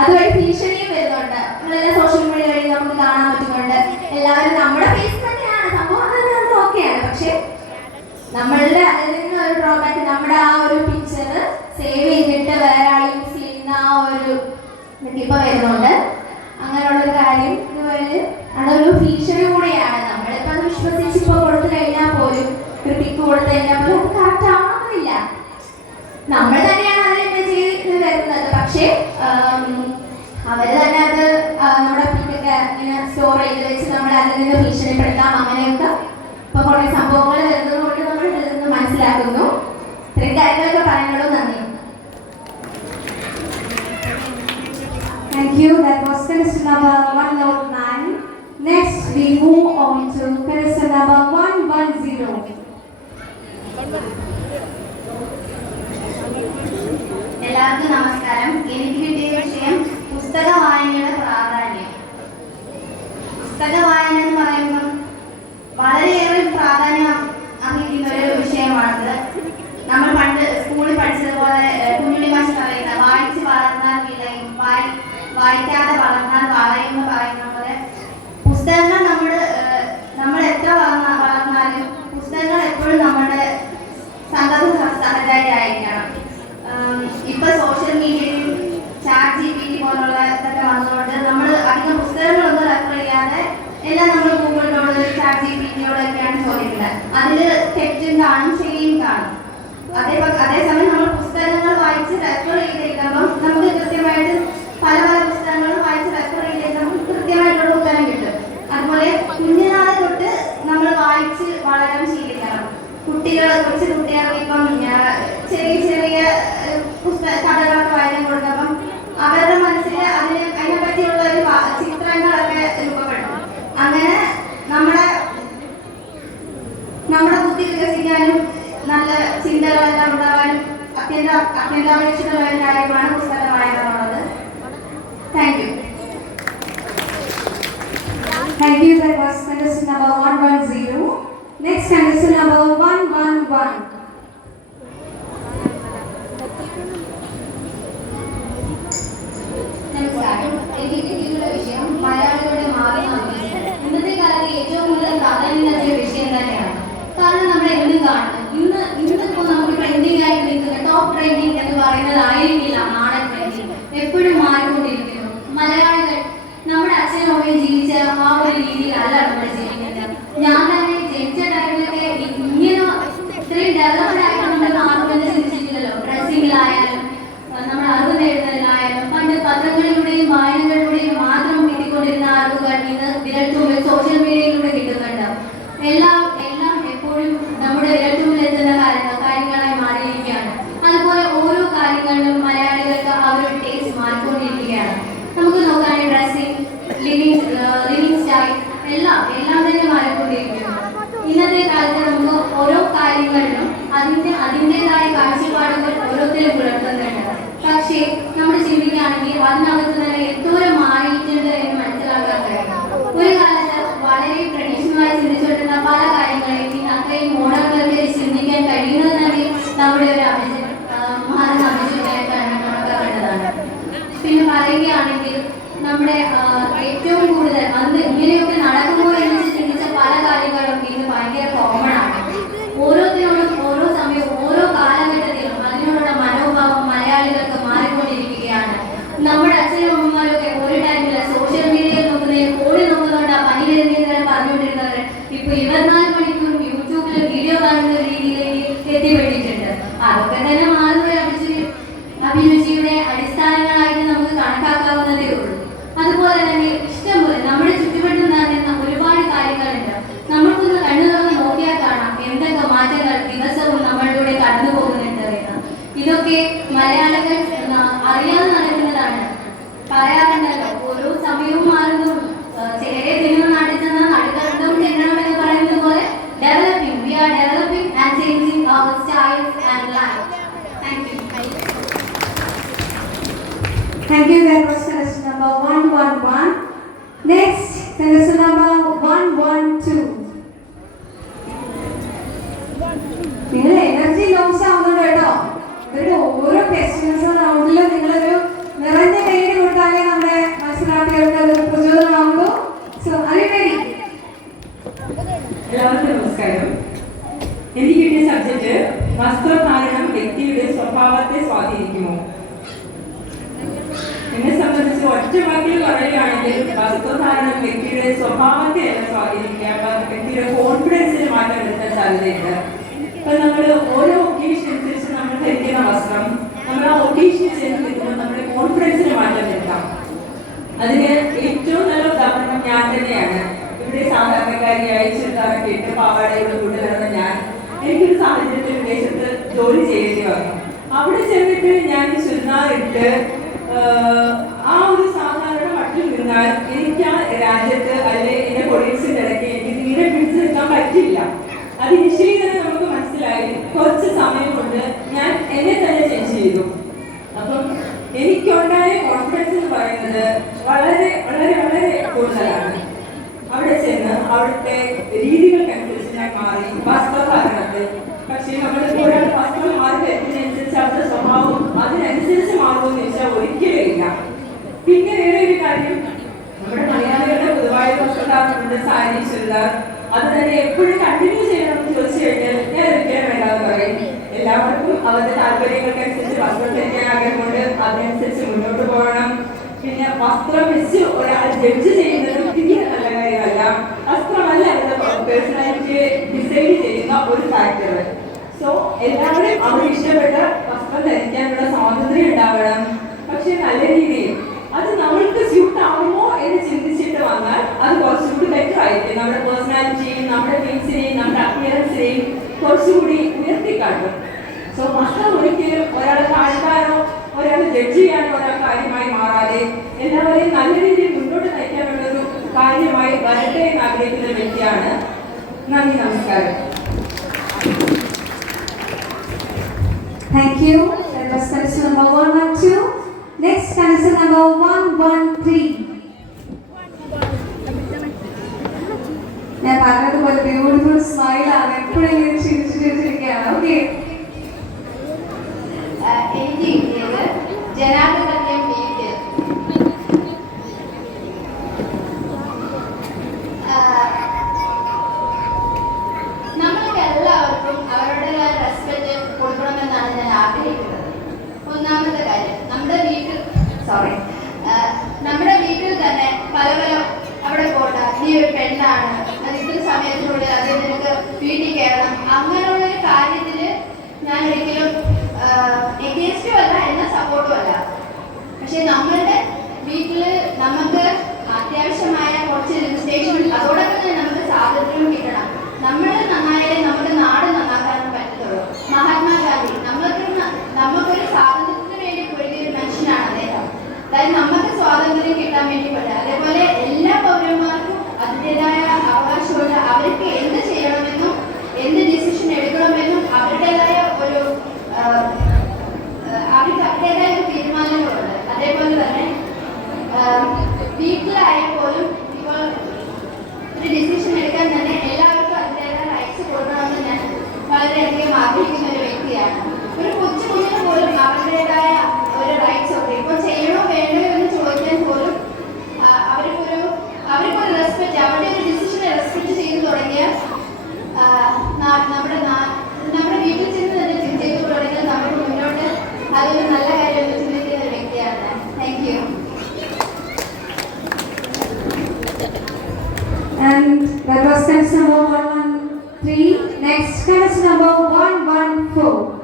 അതുവഴി ഭീഷണിയും വരുന്നുണ്ട്. നമ്മളെല്ലാം സോഷ്യൽ മീഡിയ വഴി നമുക്ക് കാണാൻ പറ്റുന്നുണ്ട്. എല്ലാവരും നമ്മുടെ ഫേസ് തന്നെയാണ്, സംഭവം അത് ഓക്കെയാണ്. പക്ഷെ നമ്മളുടെ അതിൽ നിന്ന് ഒരു ഡ്രോബാക്ക്, നമ്മുടെ ആ ഒരു പിക്ചർ സേവ് ചെയ്തിട്ട് വേറെ ആൾ യൂസ് ചെയ്യുന്ന ആ ഒരു ഇപ്പൊ വരുന്നുണ്ട്. അങ്ങനെയുള്ളൊരു കാര്യം ഇതുവഴി അതൊരു ഭീഷണി കൂടെയാണ്. നമ്മളിപ്പോൾ അത് വിശ്വസിച്ച് ഇപ്പോൾ കൊടുത്തു കഴിഞ്ഞാൽ പോലും, ഒരു പിക്ക് കൊടുത്തു കഴിഞ്ഞാൽ പോലും അത് കറക്റ്റ് ആവണമെന്നില്ല. നമ്മൾ തന്നെയാണ് അതിനെ ചെയ്ത് വരുന്നത്. പക്ഷേ അവർ തന്നെ അത് നമ്മുടെ പിക്കൊക്കെ ഇങ്ങനെ സ്റ്റോർ ചെയ്ത് വെച്ച് നമ്മൾ അതിൽ നിന്ന് ഭീഷണിപ്പെടുത്താം. അങ്ങനെയൊക്കെ ഇപ്പൊ കുറെ സംഭവങ്ങൾ വരുന്നത് കൊണ്ട് നമ്മൾ ഇതിൽ നിന്ന് മനസ്സിലാക്കുന്നു. ഇത്രയും കാര്യങ്ങളൊക്കെ പറയാനുള്ളൂ. നന്ദി. Thank you. That was contestant number 109. Next, we move on to contestant number 110. എല്ലാവർക്കും നമസ്കാരം. എനിക്ക് കിട്ടിയ വിഷയം പുസ്തക വായനയുടെ പ്രാധാന്യം. പുസ്തക വായന എന്ന് പറയുമ്പോൾ വളരെയേറെ പ്രാധാന്യം അർഹിക്കുന്ന ഒരു വിഷയമാണത്. നമ്മൾ പണ്ട് സ്കൂളിൽ പഠിച്ചതുപോലെ കുഞ്ഞുണ്ണി മാഷ് പറയുന്ന വായിച്ച് വളർന്നാൽ വിളയും, വായിക്കാതെ വളർന്നാൽ വളയും എന്ന് പറയുന്ന പോലെ പുസ്തകങ്ങൾ നമ്മൾ എത്ര വളർന്നാലും പുസ്തകങ്ങൾ എപ്പോഴും നമ്മുടെ സഹചാരി ആയിരിക്കണം. ഇപ്പൊ സോഷ്യൽ മീഡിയയിൽ ChatGPT പോലുള്ള ഇതൊക്കെ വന്നതുകൊണ്ട് നമ്മൾ അധികം പുസ്തകങ്ങളൊന്നും റെഫർ ചെയ്യാതെ എല്ലാം നമ്മൾ ഗൂഗിളിനോട് ChatGPTയോടൊക്കെയാണ് ചോദിക്കുന്നത്. അതിൽ തെറ്റും കാണും, ശരിയും കാണും. അതേസമയം നമ്മൾ പുസ്തകങ്ങൾ വായിച്ച് റെഫർ ചെയ്തിരിക്കുമ്പോൾ നമുക്ക് കൃത്യമായിട്ട് പല പുസ്തകങ്ങളും വായിച്ച് റെഫർ ചെയ്തിരിക്കുമ്പോൾ കൃത്യമായിട്ടുള്ള ഉത്തരം കിട്ടും. അതുപോലെ കുഞ്ഞുനാളെ തൊട്ട് നമ്മൾ വായിച്ച് വളരാൻ ശീലിക്കണം. കൊച്ചു കുട്ടികൾക്ക് ഇപ്പം ചെറിയ ചെറിയ കഥകളൊക്കെ വായിക്കാൻ കൊടുക്കുമ്പം അവരുടെ മനസ്സിൽ അതിനെപ്പറ്റിയുള്ള ഒരു ചിത്രങ്ങളൊക്കെ രൂപപ്പെടും. അങ്ങനെ നമ്മുടെ ബുദ്ധി വികസിക്കാനും നല്ല ചിന്തകളെല്ലാം ഉണ്ടാകാനും അത്യന്താപേക്ഷിതമായ കാര്യമാണ് പുസ്തക വായന എന്നുള്ളത്. Thank you. Thank you. That was contestant number 110. Next, contestant number 111. നമസ്കാരം. എനിക്ക് കിട്ടിയിട്ടുള്ള വിഷയം മലയാളികളുടെ മാറുന്ന അഭ്യാസം. ഇന്നത്തെ കാലത്ത് ഏറ്റവും കൂടുതൽ പ്രാധാന്യം നൽകിയ വിഷയം തന്നെയാണ്. കാരണം നമ്മൾ എന്നും കാണുന്നത് ഇന്നിപ്പോൾ നമുക്ക് ട്രെൻഡിങ് ആയിട്ട് നിൽക്കുന്ന ടോപ്പ് ട്രെൻഡിങ് എന്ന് പറയുന്നതായിരിക്കില്ല നാടൻ ട്രെൻഡിങ്. എപ്പോഴും മാറിക്കൊണ്ടിരിക്കുന്നു. മലയാളികൾ നമ്മുടെ അച്ഛനും അമ്മയും ജീവിച്ച ആ ഒരു രീതിയിലല്ല നമ്മൾ ജീവിക്കുന്നത്. ഞാൻ തന്നെ ജനിച്ച ടൈമിലൊക്കെ ഇങ്ങനെ ഇത്രയും ഡെവലപ്ഡ് ആയിട്ട് നമ്മൾ മാറുമെന്ന് ചിന്തിച്ചിട്ടില്ലല്ലോ. ഡ്രസ്സിങ്ങിലായാലും നമ്മുടെ അറിവ് നേടുന്നതിലായാലും പണ്ട് പത്രങ്ങളിലൂടെയും വായനകളിലൂടെയും മാത്രം കിട്ടിക്കൊണ്ടിരുന്ന അറിവുകൾ ഇന്ന് വിരൽത്തുമ്പിൽ സോഷ്യൽ മീഡിയയിലൂടെ കിട്ടുന്നുണ്ട്. എല്ലാം എപ്പോഴും നമ്മുടെ വിരൽത്തുമ്പിൽ എത്തുന്ന കാര്യങ്ങളായി മാറിയിരിക്കുകയാണ്. അതുപോലെ ഓരോ കാര്യങ്ങളിലും മലയാളികൾക്ക് അവരുടെ ടേസ്റ്റ് മാറിക്കൊണ്ടിരിക്കുകയാണ്. നമുക്ക് നോക്കുകയാണെങ്കിൽ ഡ്രസ്സിങ്, ലിവിങ് സ്റ്റൈൽ എല്ലാം തന്നെ മാറിക്കൊണ്ടിരിക്കുന്നു. ഇന്നത്തെ കാലത്ത് നമുക്ക് ഓരോ കാര്യങ്ങളിലും അതിൻ്റെതായ കാഴ്ചപ്പാടുകൾ ഓരോരുത്തരും പുലർത്തുന്നുണ്ട്. പക്ഷേ നമ്മൾ ചിന്തിക്കുകയാണെങ്കിൽ അതിനകത്ത് തന്നെ എന്തോരം മാറിയിട്ടുണ്ട് എന്ന് മനസ്സിലാക്കാൻ കഴിയും. ഒരു കാലത്ത് വളരെ ട്രഡീഷണലായി ചിന്തിച്ചുകൊണ്ടിരുന്ന പല കാര്യങ്ങളെയും ഇന്ന് അത്രയും മോഡേൺ ചിന്തിക്കാൻ കഴിയുന്നത് തന്നെ നമ്മുടെ ഒരു മഹാൻ അഭിജയമായിട്ടാണ് കണക്കാക്കേണ്ടതാണ്. പിന്നെ പറയുകയാണെങ്കിൽ നമ്മുടെ ഏറ്റവും കൂടുതൽ അന്ന് ഇങ്ങനെയൊക്കെ നടക്കുമോ എന്ന് ചിന്തിച്ച പല കാര്യങ്ങളും ഇന്ന് ഭയങ്കര കോമൺ ആണ്. ഓരോത്തിനോടും ഓരോ സമയവും ഓരോ കാലഘട്ടത്തിലും അതിനോടുള്ള മനോഭാവം മലയാളികൾക്ക് മാറിക്കൊണ്ടിരിക്കുകയാണ്. നമ്മുടെ അച്ഛനും അമ്മമാരൊക്കെ ഒരു ടൈമില് സോഷ്യൽ മീഡിയയിൽ നോക്കുന്നതിന് കോടി നോക്കുന്നതുകൊണ്ടാണ് പനി വരുന്നതെന്ന് വരെ പറഞ്ഞുകൊണ്ടിരുന്നവർ ഇപ്പൊ 24 മണിക്കൂറും യൂട്യൂബിൽ വീഡിയോ കാണുന്ന രീതിയിലേക്ക് എത്തിപ്പെട്ടിട്ടുണ്ട്. അതൊക്കെ തന്നെ മാറുന്ന അഭിരുചിയുടെ അടിസ്ഥാനങ്ങളായിട്ട് നമുക്ക് കണക്കാക്കാവുന്നതേ ഉള്ളൂ. അതുപോലെ തന്നെ ഇഷ്ടംപോലെ നമ്മുടെ ചുറ്റുവട്ടം നടന്ന ഒരുപാട് കാര്യങ്ങളുണ്ട്. നമ്മൾക്കൊന്ന് കണ്ണു തുറന്ന് നോക്കിയാൽ കാണാം എന്തൊക്കെ മാറ്റങ്ങൾ ദിവസവും നമ്മളിലൂടെ കടന്നു പോകുന്നുണ്ട് എന്ന്. ഇതൊക്കെ മലയാളികൾ അറിയാതെ നടക്കുന്നതാണ്. പറയാറുണ്ടല്ലോ ഓരോ സമയവും മാറുന്നു. ചിലരെ തിന്നു നടിച്ചെന്ന നടുക്കണ്ടം തിന്നണമെന്ന് പറയുന്നത് പോലെ developing we are developing and changing our styles and life. Thank you. Thank you. That was contestant number 111. Next, contestant number 112. നിങ്ങൾ എനർജി ലോസ് ആവുന്നുണ്ട് കേട്ടോ. ഇവരുടെ ഓരോ ക്വസ്റ്റ്യൻസും റൗണ്ടിലും നിങ്ങളൊരു നിറഞ്ഞ കൈയ്യടി കൊടുത്താലേ നമ്മുടെ മത്സരാർത്ഥികൾക്ക് അതൊരു പ്രചോദനമാകുള്ളൂ. So are you ready? എല്ലാവർക്കും നമസ്കാരം. എനിക്ക് കിട്ടിയ സബ്ജക്റ്റ് വസ്ത്രധാരണം വ്യക്തിയുടെ സ്വഭാവത്തെ സ്വാധീനിക്കുമോ. എന്നെ സംബന്ധിച്ച് ഒറ്റ വാക്കിൽ പറയുകയാണെങ്കിൽ വസ്ത്രധാരണം വ്യക്തിയുടെ സ്വഭാവത്തെ അല്ല സ്വാധീനിക്കുക, വ്യക്തിയുടെ കോൺഫിഡൻസിന് മാറ്റം വരുത്താൻ സാധ്യതയുണ്ട്. അപ്പൊ നമ്മൾ ഓരോ ഒക്കേഷൻ അനുസരിച്ച് നമ്മൾ ധരിക്കുന്ന വസ്ത്രം നമ്മൾ ആ ഒക്കേഷനിൽ ചേർന്ന് നിൽക്കുമ്പോൾ നമ്മുടെ കോൺഫിഡൻസിന് മാറ്റം വരുത്താം. അതിന് ഏറ്റവും നല്ല ഉദാഹരണം ഞാൻ തന്നെയാണ്. ഇവിടെ സാധാരണക്കാരിയായി ചുരിദാറൊക്കെ ഇട്ട് പാവാടയോട് കൂടി നടന്ന ഞാൻ എനിക്കൊരു സാഹചര്യത്തിൽ വിദേശത്ത് ജോലി ചെയ്യേണ്ടി വന്നു. അവിടെ ചെന്നിട്ട് ഞാൻ ചുരിദാർ ഇട്ട് ആ ഒരു സാധാരണ മട്ടിൽ നിന്നാൽ എനിക്ക് ആ രാജ്യത്ത് അല്ലെ എന്റെ കൊളീഗ്സിന്റെ ഇടയ്ക്ക് എനിക്ക് തീരെ പിടിച്ചു നിൽക്കാൻ പറ്റില്ല. അത് ഇനിഷ്യലി തന്നെ നമുക്ക് മനസ്സിലായി. കുറച്ച് സമയം കൊണ്ട് ഞാൻ എന്നെ തന്നെ ചേഞ്ച് ചെയ്തു. അപ്പം എനിക്കുണ്ടായ കോൺഫിഡൻസ് എന്ന് പറയുന്നത് വളരെ വളരെ വളരെ കൂടുതലാണ്. അവിടെ ചെന്ന് അവിടുത്തെ രീതികൾക്കനുസരിച്ച് ഞാൻ മാറി വസ്ത്രധാരണത്തിൽ. പക്ഷേ നമ്മളിപ്പോൾ ഒരാൾ വസ്ത്രം മാറി വരുന്നതിനനുസരിച്ച് അവരുടെ സ്വഭാവം അതിനനുസരിച്ച് മാറുമെന്ന് ചോദിച്ചാൽ ഒരിക്കലും ഇല്ല. പിന്നെ വേറെ ഒരു കാര്യം, നമ്മുടെ മലയാളികളുടെ പൊതുവായ വസ്ത്രധാരണമുണ്ട് സാരി ചുരിദാർ. അത് തന്നെ എപ്പോഴും കണ്ടിന്യൂ ചെയ്യണമെന്ന് ചോദിച്ചു കഴിഞ്ഞാൽ ഞാൻ ഒരിക്കലും വേണ്ടാന്ന് പറയും. എല്ലാവർക്കും അവരുടെ താല്പര്യങ്ങൾക്കനുസരിച്ച് വസ്ത്രം ധരിക്കാൻ ആഗ്രഹമുണ്ട്, അതിനനുസരിച്ച് മുന്നോട്ട് പോകണം. പിന്നെ വസ്ത്രം വെച്ച് ഒരാൾ ജഡ്ജ് ചെയ്യുന്നത് തീരെ നല്ല കാര്യമല്ല. വസ്ത്രമല്ല അവരുടെ പേഴ്സണാലിറ്റിയെ ഡിസൈഡ് ചെയ്യുന്ന ഒരു ഫാക്ടർ. സോ എല്ലാവരും അവർ ഇഷ്ടപ്പെട്ട വസ്ത്രം ധരിക്കാനുള്ള സ്വാതന്ത്ര്യം ഉണ്ടാവണം. പക്ഷെ നല്ല രീതിയിൽ അത് നമ്മൾക്ക് സ്യൂട്ട് ആവുമോ എന്ന് ചിന്തിച്ചിട്ട് വന്നാൽ അത് കുറച്ചുകൂടി ബെറ്റർ ആയിരിക്കും. നമ്മുടെ പേഴ്സണാലിറ്റിയും നമ്മുടെ ഫേസിനെയും നമ്മുടെ അപ്പിയറൻസിനെയും കുറച്ചുകൂടി ഉയർത്തിക്കാട്ടും. സോ വസ്ത്രം ഒരിക്കലും ഒരാളെ താഴ്ത്താനോ ഒരാളെ ജഡ്ജ് ചെയ്യാനോ ഒരാൾ കാര്യമായി മാറാതെ എല്ലാവരെയും നല്ല രീതിയിൽ മുന്നോട്ട് നയിക്കാനുള്ളൊരു കാര്യമായി വരട്ടെ എന്ന് ആഗ്രഹിക്കുന്ന വ്യക്തിയാണ്. നന്ദി, നമസ്കാരം. Thank you. That was contestant number 112. Next, contestant number 113. ഞാൻ പറഞ്ഞതുപോലെ ബ്യൂട്ടിഫുൾ സ്മൈലാണ്, എപ്പോഴെങ്കിലും ചിരിച്ചിരിക്കുകയാണ്. ഓക്കെ, എനിക്ക് കിട്ടിയത് ജനാധിപത്യം വീട്ടിൽ. നമ്മൾക്ക് എല്ലാവർക്കും അവരുടേതായ റെസ്പെക്ട് കൊടുക്കണമെന്നാണ് ഞാൻ ആഗ്രഹിക്കുന്നത്. ഒന്നാമത്തെ കാര്യം, നമ്മുടെ വീട്ടിൽ തന്നെ പല അവിടെ പോട്ട, നീ ഒരു പെണ്ണാണ്, അത് ഇത്ര സമയത്തിനുള്ളിൽ അത് നിനക്ക് വീട്ടിൽ കയറണം, അങ്ങനെയുള്ളൊരു കാര്യത്തിൽ ഞാൻ ഒരിക്കലും എഗേൻസ്റ്റും അല്ല എന്നാൽ സപ്പോർട്ടും അല്ല. പക്ഷെ നമ്മളുടെ വീട്ടിൽ നമുക്ക് അത്യാവശ്യമായ കുറച്ച് രജിസ്ട്രേഷൻ അതോടൊപ്പം തന്നെ നമുക്ക് സ്വാതന്ത്ര്യം കിട്ടണം. നമ്മൾ നന്നായാലേ നമ്മുടെ നാട് നന്നാക്കാനും പറ്റത്തുള്ളൂ. മഹാത്മാഗാന്ധി നമുക്കൊരു സ്വാതന്ത്ര്യത്തിന് വേണ്ടി പൊരുതിയൊരു മനുഷ്യനാണ് അദ്ദേഹം. അതായത് നമുക്ക് സ്വാതന്ത്ര്യം കിട്ടാൻ വേണ്ടി പറ്റുക. അതേപോലെ എല്ലാ പൗരന്മാർക്കും അതിൻ്റെതായ വീട്ടിലായാൽ പോലും ഇപ്പോൾ ഒരു ഡിസിഷൻ എടുക്കാൻ തന്നെ എല്ലാവർക്കും അതിൻ്റെതായ റൈറ്റ്സ് കൊടുക്കണമെന്ന് ഞാൻ വളരെയധികം ആഗ്രഹിക്കുന്ന ഒരു വ്യക്തിയാണ്. ഒരു കൊച്ചു കുഞ്ഞിന് പോലും അവരുടേതായ ഒരു റൈറ്റ്സ് ഉണ്ട്. ഇപ്പോൾ ചെയ്യണോ വേണ്ടോ എന്ന് ചോദിക്കാൻ പോലും അവർക്കൊരു റെസ്പെക്റ്റ്, അവരുടെ ഒരു ഡിസിഷനെ റെസ്പെക്റ്റ് ചെയ്തു തുടങ്ങിയാൽ നമ്മുടെ വീട്ടിൽ ചെന്ന് തന്നെ ചെയ്തു തുടങ്ങിയാൽ നമുക്ക് മുന്നോട്ട് അതൊരു നല്ല കാര്യം ചിന്തിക്കുന്ന ഒരു വ്യക്തിയാണ്. Thank you. And that was contestant number 113. Next contestant number 114.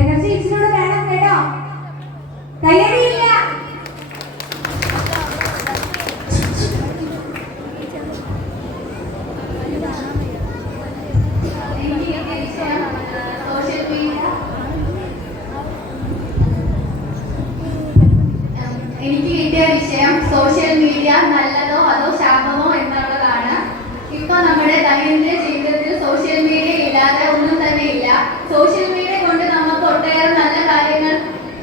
Energy ഇച്ചിനോട് വേണം കേട്ടോ. കയ്യടിയില്ല. എനിക്ക് കിട്ടിയ വിഷയം സോഷ്യൽ മീഡിയ നല്ലതോ അതോ ശാപമോ എന്നുള്ളതാണ്. ഇപ്പൊ നമ്മുടെ ദൈനംദിന ജീവിതത്തിൽ സോഷ്യൽ മീഡിയ ഇല്ലാതെ ഒന്നും തന്നെ ഇല്ല. സോഷ്യൽ മീഡിയ കൊണ്ട് നമുക്ക് ഒട്ടേറെ നല്ല കാര്യങ്ങൾ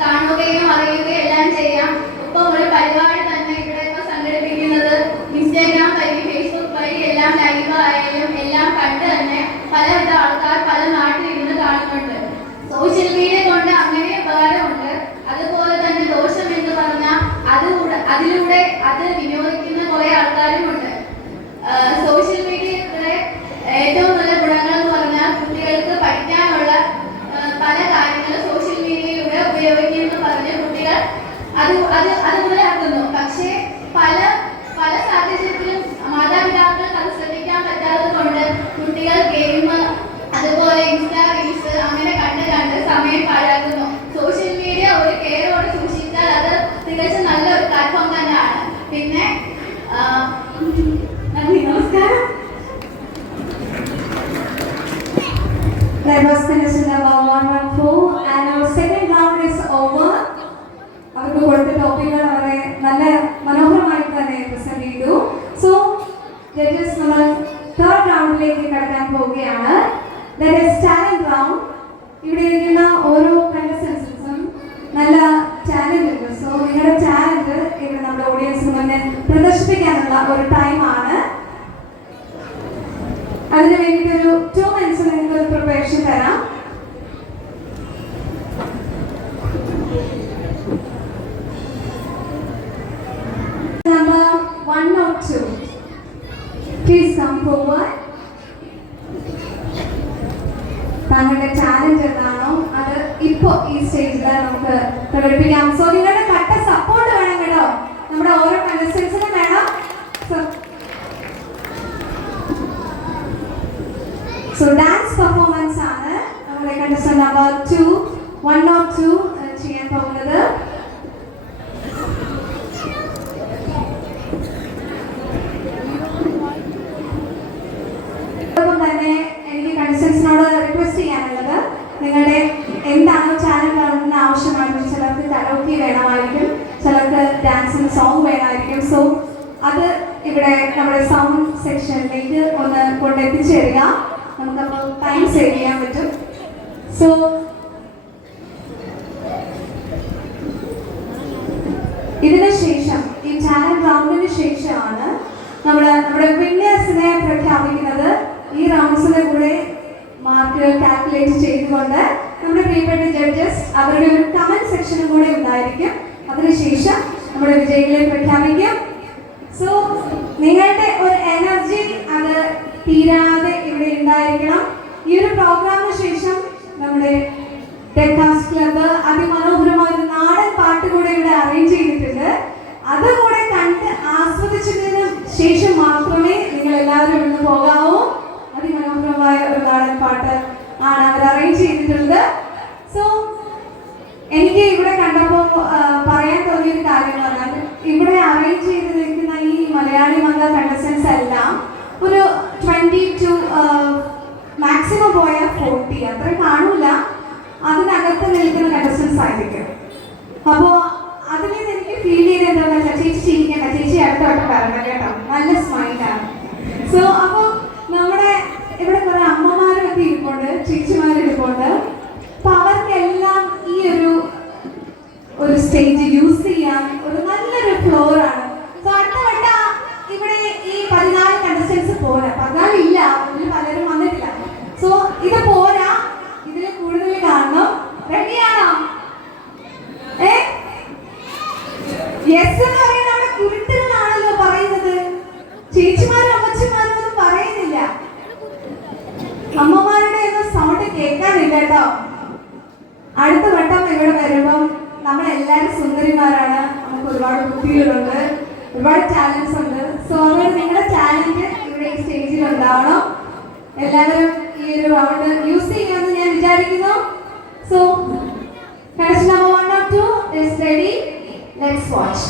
കാണുകയും അറിയുകയും എല്ലാം ചെയ്യാം. ഇപ്പൊ ഒരു പരിപാടി തന്നെ ഇവിടെ ഇപ്പൊ സംഘടിപ്പിക്കുന്നത് ഇൻസ്റ്റാഗ്രാം വഴി, ഫേസ്ബുക്ക് വഴി എല്ലാം ലൈവ് ആയാലും എല്ലാം കണ്ട് തന്നെ പലവിധ ആൾക്കാർ പല നാട്ടിൽ ഇരുന്ന് കാണുന്നുണ്ട്. സോഷ്യൽ മീഡിയ കൊണ്ട് അങ്ങനെ ഉപകാരമുണ്ട്. അതുപോലെ തന്നെ ദോഷം എന്ന് പറഞ്ഞാൽ അതിലൂടെ അത് വിനിയോഗിക്കുന്ന കുറെ ആൾക്കാരുമുണ്ട്. സോഷ്യൽ മീഡിയയുടെ ഏറ്റവും നല്ല ഗുണങ്ങൾ എന്ന് പറഞ്ഞാൽ കുട്ടികൾക്ക് പഠിക്കാനുള്ള പല കാര്യങ്ങളും സോഷ്യൽ മീഡിയയിലൂടെ ഉപയോഗിക്കുമെന്ന് പറഞ്ഞ് കുട്ടികൾ അത് മുതലാക്കുന്നു. പക്ഷേ പല സാഹചര്യത്തിലും മാതാപിതാക്കൾക്ക് അത് ശ്രദ്ധിക്കാൻ പറ്റാത്തത് കൊണ്ട് കുട്ടികൾ ഗെയിം, അതുപോലെ ഇൻസ്റ്റാ റീൽസ് അങ്ങനെ കണ്ട് സമയം പാഴാക്കുന്നു. സോഷ്യൽ മീഡിയ ഒരു കെയറോടെ സൂക്ഷിച്ചാൽ അത് തികച്ചും നല്ലൊരു പ്ലാറ്റ്ഫോം തന്നെയാണ്. പിന്നെ നന്ദി, നമസ്കാരം. That was contestant number 114 and our second round is over. അവർക്ക് കൊടുത്ത ടോപ്പിക്കുകൾ അവരെ നല്ല മനോഹരമായിട്ട് തന്നെ പ്രസന്റ് ചെയ്തു. സോ ജഡ്ജസ് നമ്മൾ തേർഡ് റൗണ്ടിലേക്ക് കടക്കാൻ പോവുകയാണ്. That is talent round. ഇവിടെ ഇരിക്കുന്ന ഓരോ കണ്ടസ്റ്റൻസും നല്ല ടാലന്റ് ഉണ്ട്. സോ നിങ്ങളുടെ ടാലന്റ് ഇവിടെ നമ്മുടെ ഓഡിയൻസിന് മുന്നിൽ പ്രദർശിപ്പിക്കാനുള്ള ഒരു ടൈമാണ്. അതിന് വേണ്ടിയിട്ട് ഒരു 2 minutes നിങ്ങൾക്ക് ഒരു പ്രിപ്പറേഷൻ തരാം. Number 102. Please come forward. താങ്കളുടെ ടാലന്റ് എന്താണോ അത് ഇപ്പോൾ ഈ സ്റ്റേജിൽ നമുക്ക് പ്രകടിപ്പിക്കാം. സോ നിങ്ങളുടെ കട്ട സപ്പോർട്ട് വേണം കേട്ടോ. നമ്മുടെ ഓരോ കണ്ടസ്റ്റൻസിനും വേണം. സോ ഡാൻസ് പെർഫോമൻസ് ആണ് നമ്മുടെ കണ്ടസ്റ്റന്റ് നമ്പർ 102 ചെയ്യാൻ പോകുന്നത്. തന്നെ എനിക്ക് കണ്ടസ്റ്റൻസിനോട് റിക്വസ്റ്റ് ചെയ്യാനുള്ളത്, നിങ്ങളുടെ എന്താണോ ചാനൽ കാണുന്ന ആവശ്യമാണ്. ചിലർക്ക് കരോക്കി വേണമായിരിക്കും, ചിലർക്ക് ഡാൻസിന് സോങ് വേണമായിരിക്കും. സോ അത് ഇവിടെ നമ്മുടെ സൗണ്ട് സെക്ഷനിലേക്ക് ഒന്ന് കൊണ്ടെത്തിച്ചേരുക. നമുക്കപ്പോൾ ടൈം സേവ് ചെയ്യാൻ പറ്റും. സോ ഇതിന് ശേഷം ഈ ചാനൽ റൗണ്ടിന് ശേഷമാണ് നമ്മുടെ വിന്നേഴ്സിനെ പ്രഖ്യാപിക്കുന്നത്. ഈ റൗണ്ട്സിന്റെ കൂടെ മാർക്ക് കാൽക്കുലേറ്റ് ചെയ്തുകൊണ്ട് നമ്മുടെ പ്രിയപ്പെട്ട ജഡ്ജസ് അവരുടെ ഒരു കമന്റ് സെക്ഷനും കൂടെ ഉണ്ടായിരിക്കും. അതിനുശേഷം നമ്മുടെ വിജയികളെ പ്രഖ്യാപിക്കും. സോ നിങ്ങളുടെ ഒരു എനർജി അത് തീരാതെ ഇവിടെ ഉണ്ടായിരിക്കണം. ഈ ഒരു പ്രോഗ്രാമിന് ശേഷം നമ്മുടെ ടെക്കാസ് ക്ലബ്ബ് അതിമനോഹരമായ ഒരു നാടൻ പാട്ട് കൂടെ ഇവിടെ അറേഞ്ച് ചെയ്തിട്ടുണ്ട്. അതുകൂടെ കണ്ട് ആസ്വദിച്ചതിന് ശേഷം മാത്രമേ നിങ്ങൾ എല്ലാവരും ഇവിടുന്ന് പോകാവൂ. അതിമനോഹരമായ ഒരു നാടൻ പാട്ട് ആണ് അവർ അറേഞ്ച് ചെയ്തിട്ടുള്ളത്. സോ എനിക്ക് ഇവിടെ കണ്ടപ്പോൾ പറയാൻ തോന്നിയൊരു കാര്യം എന്ന് പറഞ്ഞാൽ, ഇവിടെ അറേഞ്ച് ചെയ്തിരിക്കുന്ന ഈ മലയാളി മംഗ കണ്ടസ്റ്റൻസ് എല്ലാം ഒരു 22 മാക്സിമം പോയാൽ 40 അത്ര കാണൂല, അതിനകത്ത് നിൽക്കുന്ന കണ്ടസ്റ്റൻസ് ആയിരിക്കും. അപ്പോൾ അതിൽ നിന്ന് എനിക്ക് ഫീൽ ചെയ്ത് എന്താണെന്ന് വെച്ചാൽ ചേച്ചി കേട്ടോ, നല്ല സ്മൈലാണ്. സോ അപ്പോൾ നമ്മുടെ ഇവിടെ കുറെ അമ്മമാരൊക്കെ ഇരിപ്പുണ്ട്, ചേച്ചിമാരിരിപ്പുണ്ട്. അപ്പൊ അവർക്കെല്ലാം ഈ ഒരു സ്റ്റേജ് യൂസ് ചെയ്യാൻ ഒരു നല്ലൊരു ഫ്ലോർ ആണ്. സോ അടുത്ത വട്ട ഇവിടെ ഈ 14 കണ്ടസ്റ്റൻസ് പോരാ, 14 ഇല്ല, ഇതിൽ പലരും വന്നിട്ടില്ല. സോ ഇത് പോരാ, ഇതിൽ കൂടുതൽ കാണണം. റെഡിയാണോ? യെസ് എന്ന് പറയുന്നത് അവിടെ കുരുട്ടുകളാണല്ലോ പറയുന്നത്. ചേച്ചിമാരും അമ്മച്ചിമാരും ഒന്നും പറയുന്നില്ല. അമ്മമാരുടെ ഒന്നും സൗണ്ട് കേൾക്കാനില്ല കേട്ടോ. അടുത്ത വട്ടം ഇവിടെ വരുമ്പം നമ്മളെല്ലാവരും സുന്ദരിമാരാണ്, നമുക്ക് ഒരുപാട് ബുദ്ധികളുണ്ട്, ഒരുപാട് ടാലൻസ് ഉണ്ട്. സോ അതുകൊണ്ട് നിങ്ങളുടെ ടാലന്റ് ഇവിടെ ഈ സ്റ്റേജിൽ ഉണ്ടാവണം. എല്ലാവരും ഈ ഒരു റൗണ്ട് യൂസ് ചെയ്യുമെന്ന് ഞാൻ വിചാരിക്കുന്നു. So contestant number 1 or 2 is ready. Let's watch.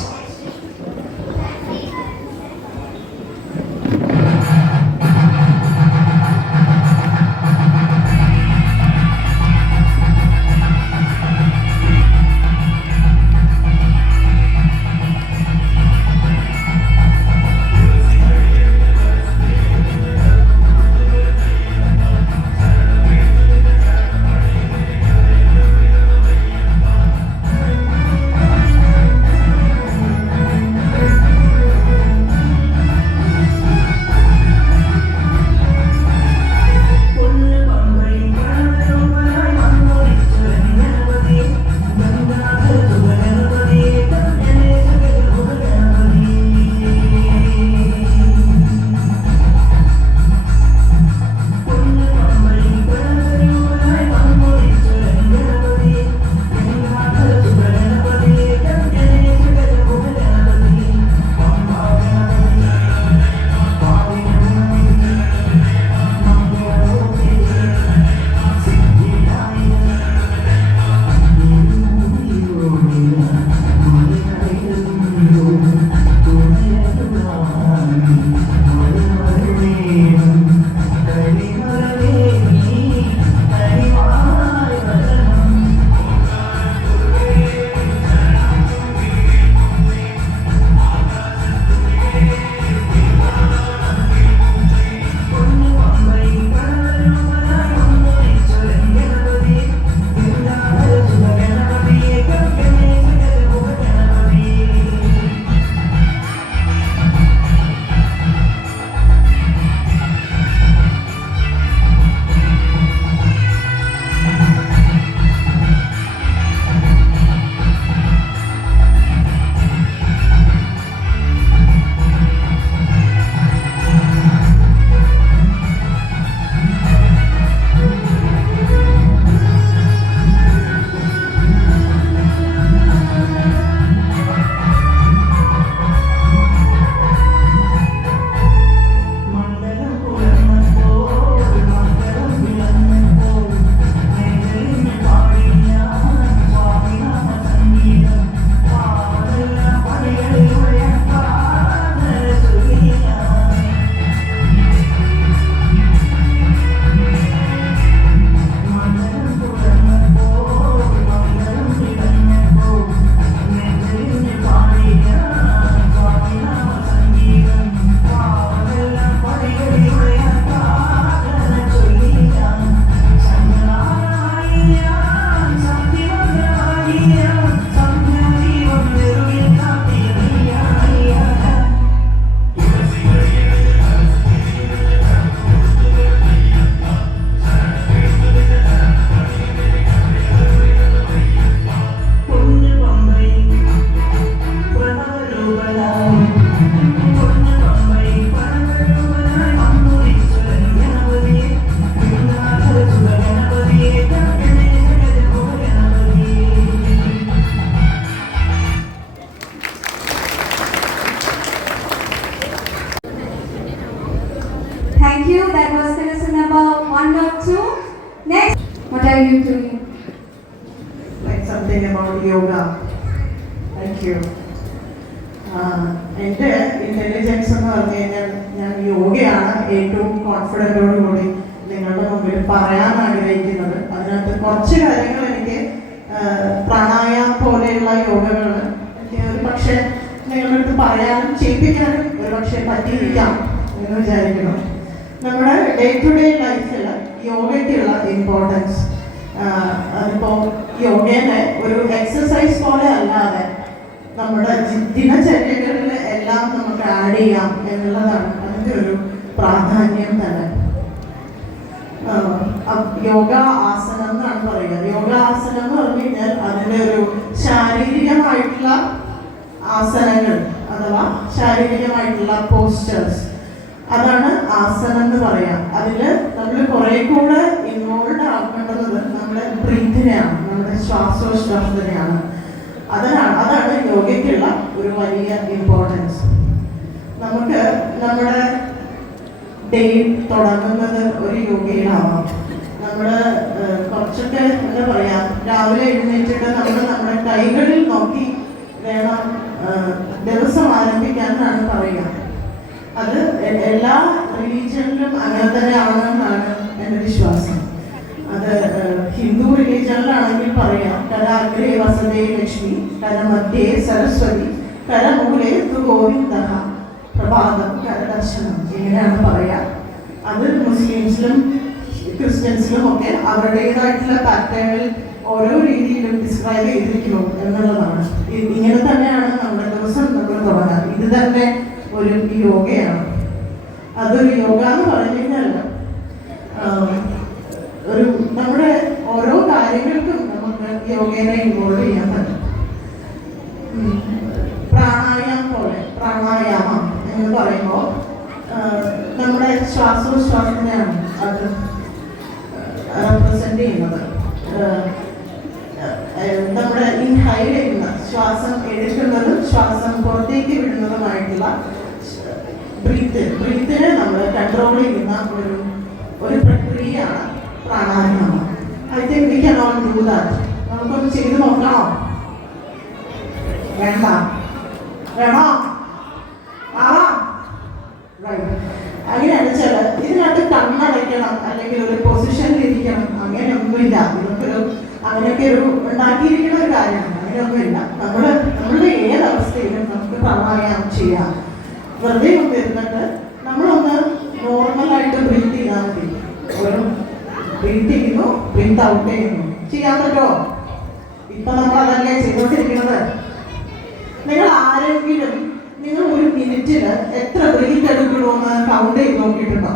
Thank you. That was contestant number 1.2. Next, what are you doing? Like something about yoga. Thank you. എൻ്റെ ഇൻ്റലിജൻസ് എന്ന് പറഞ്ഞു കഴിഞ്ഞാൽ ഞാൻ യോഗയാണ് ഏറ്റവും കോൺഫിഡൻറ്റോടുകൂടി നിങ്ങളുടെ മുമ്പിൽ പറയാൻ ആഗ്രഹിക്കുന്നത്. അതിനകത്ത് കുറച്ച് കാര്യങ്ങൾ എനിക്ക് പ്രാണായാമം പോലെയുള്ള യോഗകൾ എനിക്ക് ഒരു പക്ഷേ നിങ്ങൾ നിങ്ങളുടെ അടുത്ത് പറയാനും ചെയ്യിപ്പിക്കാനും ഒരുപക്ഷെ പറ്റിയിരിക്കാം എന്ന് വിചാരിക്കണം. നമ്മുടെ ഡേ ടു ഡേ ലൈഫിൽ യോഗയ്ക്കുള്ള ഇമ്പോർട്ടൻസ്, അതിപ്പോൾ യോഗേനെ ഒരു എക്സസൈസ് പോലെ അല്ലാതെ നമ്മുടെ ദിനചര്യകളിൽ എല്ലാം നമുക്ക് ആഡ് ചെയ്യാം എന്നുള്ളതാണ് അതിൻ്റെ ഒരു പ്രാധാന്യം തന്നെ. യോഗ ആസനം എന്നാണ് പറയുക. യോഗ ആസനം എന്ന് പറഞ്ഞു കഴിഞ്ഞാൽ അതിൻ്റെ ഒരു ശാരീരികമായിട്ടുള്ള ആസനങ്ങൾ അഥവാ ശാരീരികമായിട്ടുള്ള പോസ്റ്റേഴ്സ്, അതാണ് ആസനം എന്ന് പറയാം. അതിൽ നമ്മൾ കുറെ കൂടെ ഇൻവോൾവ് ആക്കേണ്ടത് നമ്മുടെ ബ്രീത്തിനെയാണ്, നമ്മുടെ ശ്വാസോച്ഛ്വാസത്തിനെയാണ്. അതാണ് യോഗയ്ക്കുള്ള ഒരു വലിയ ഇമ്പോർട്ടൻസ്. നമുക്ക് നമ്മുടെ ഡേ തുടങ്ങുന്നത് ഒരു യോഗയിലാവാം. നമ്മൾ കുറച്ചൊക്കെ എന്താ പറയാ, രാവിലെ എഴുന്നേറ്റിട്ട് നമ്മുടെ കൈകളിൽ നോക്കി വേണം ദിവസം ആരംഭിക്കാനാണ് പറയുക. അത് എല്ലാ റിലീജിയനിലും അങ്ങനെ തന്നെ ആണെന്നാണ് എൻ്റെ വിശ്വാസം. അത് ഹിന്ദു റിലീജിയനിലാണെങ്കിൽ പറയാം, കരാഗ്രേ വസതേ ലക്ഷ്മി, കരമധ്യേ സരസ്വതി, കരമൂലേ തു ഗോവിന്ദ, പ്രഭാതം കരദർശനം, ഇങ്ങനെയാണ് പറയുക. അത് മുസ്ലിംസിലും ക്രിസ്ത്യൻസിലും ഒക്കെ അവരുടേതായിട്ടുള്ള പാറ്റേണിൽ ഓരോ രീതിയിലും ഡിസ്ക്രൈബ് ചെയ്തിരിക്കുന്നു എന്നുള്ളതാണ്. ഇങ്ങനെ തന്നെയാണ് നമ്മുടെ ദിവസം നമ്മൾ തുടങ്ങാറ്. ഇത് തന്നെ ഒരു യോഗയാണ്. അതൊരു യോഗ എന്ന് പറഞ്ഞു കഴിഞ്ഞാൽ ഒരു നമ്മുടെ ഓരോ കാര്യങ്ങൾക്കും നമുക്ക് യോഗേനെ ഇൻവോൾവ് ചെയ്യാൻ പറ്റും. പ്രാണായാമം എന്ന് പറയുമ്പോൾ നമ്മുടെ ശ്വാസോച്ഛ്വാസത്തിനെയാണ് അത് റെപ്രസെന്റ് ചെയ്യുന്നത്. നമ്മുടെ ഇൻഹൈൽ ചെയ്യുന്ന ശ്വാസം എടുക്കുന്നതും ശ്വാസം പുറത്തേക്ക് വിടുന്നതുമായിട്ടുള്ള ബ്രീത്തിനെ നമ്മൾ കൺട്രോൾ ചെയ്യുന്ന ഒരു പ്രക്രിയയാണ് പ്രാണായാമം. I think we can all do that. നമുക്കൊന്ന് ചെയ്ത് നോക്കണോ? വേണോ? അങ്ങനെയാണ് വെച്ചാൽ ഇതിനകത്ത് കണ്ണടയ്ക്കണം അല്ലെങ്കിൽ ഒരു പൊസിഷനിൽ ഇരിക്കണം അങ്ങനെയൊന്നുമില്ല. അങ്ങനെയൊക്കെ ഒരു ഉണ്ടാക്കിയിരിക്കുന്ന ഒരു കാര്യമാണ്. അങ്ങനെയൊന്നുമില്ല. നമ്മളുടെ ഏത് അവസ്ഥയിലും നമുക്ക് പ്രാണായാമം ചെയ്യാം. വെറുതെ ഒന്ന് ഇരുന്നിട്ട് നമ്മളൊന്ന് നോർമലായിട്ട് ബ്രീത്ത് ചെയ്താൽ മതി. ഒരു ബ്രീത്ത് ചെയ്യുന്നു, ബ്രീത്ത് ഔട്ട് ചെയ്യുന്നു. ചെയ്യാൻ പറ്റുമോ? ഇപ്പൊ നമ്മൾ അതല്ലേ ചെയ്തോണ്ടിരിക്കുന്നത്. നിങ്ങൾ ആരെങ്കിലും നിങ്ങൾ ഒരു മിനിറ്റിൽ എത്ര ബ്രീത്ത് എടുക്കണമെന്ന് കൗണ്ട് ചെയ്ത് നോക്കിയിട്ടുണ്ടോ?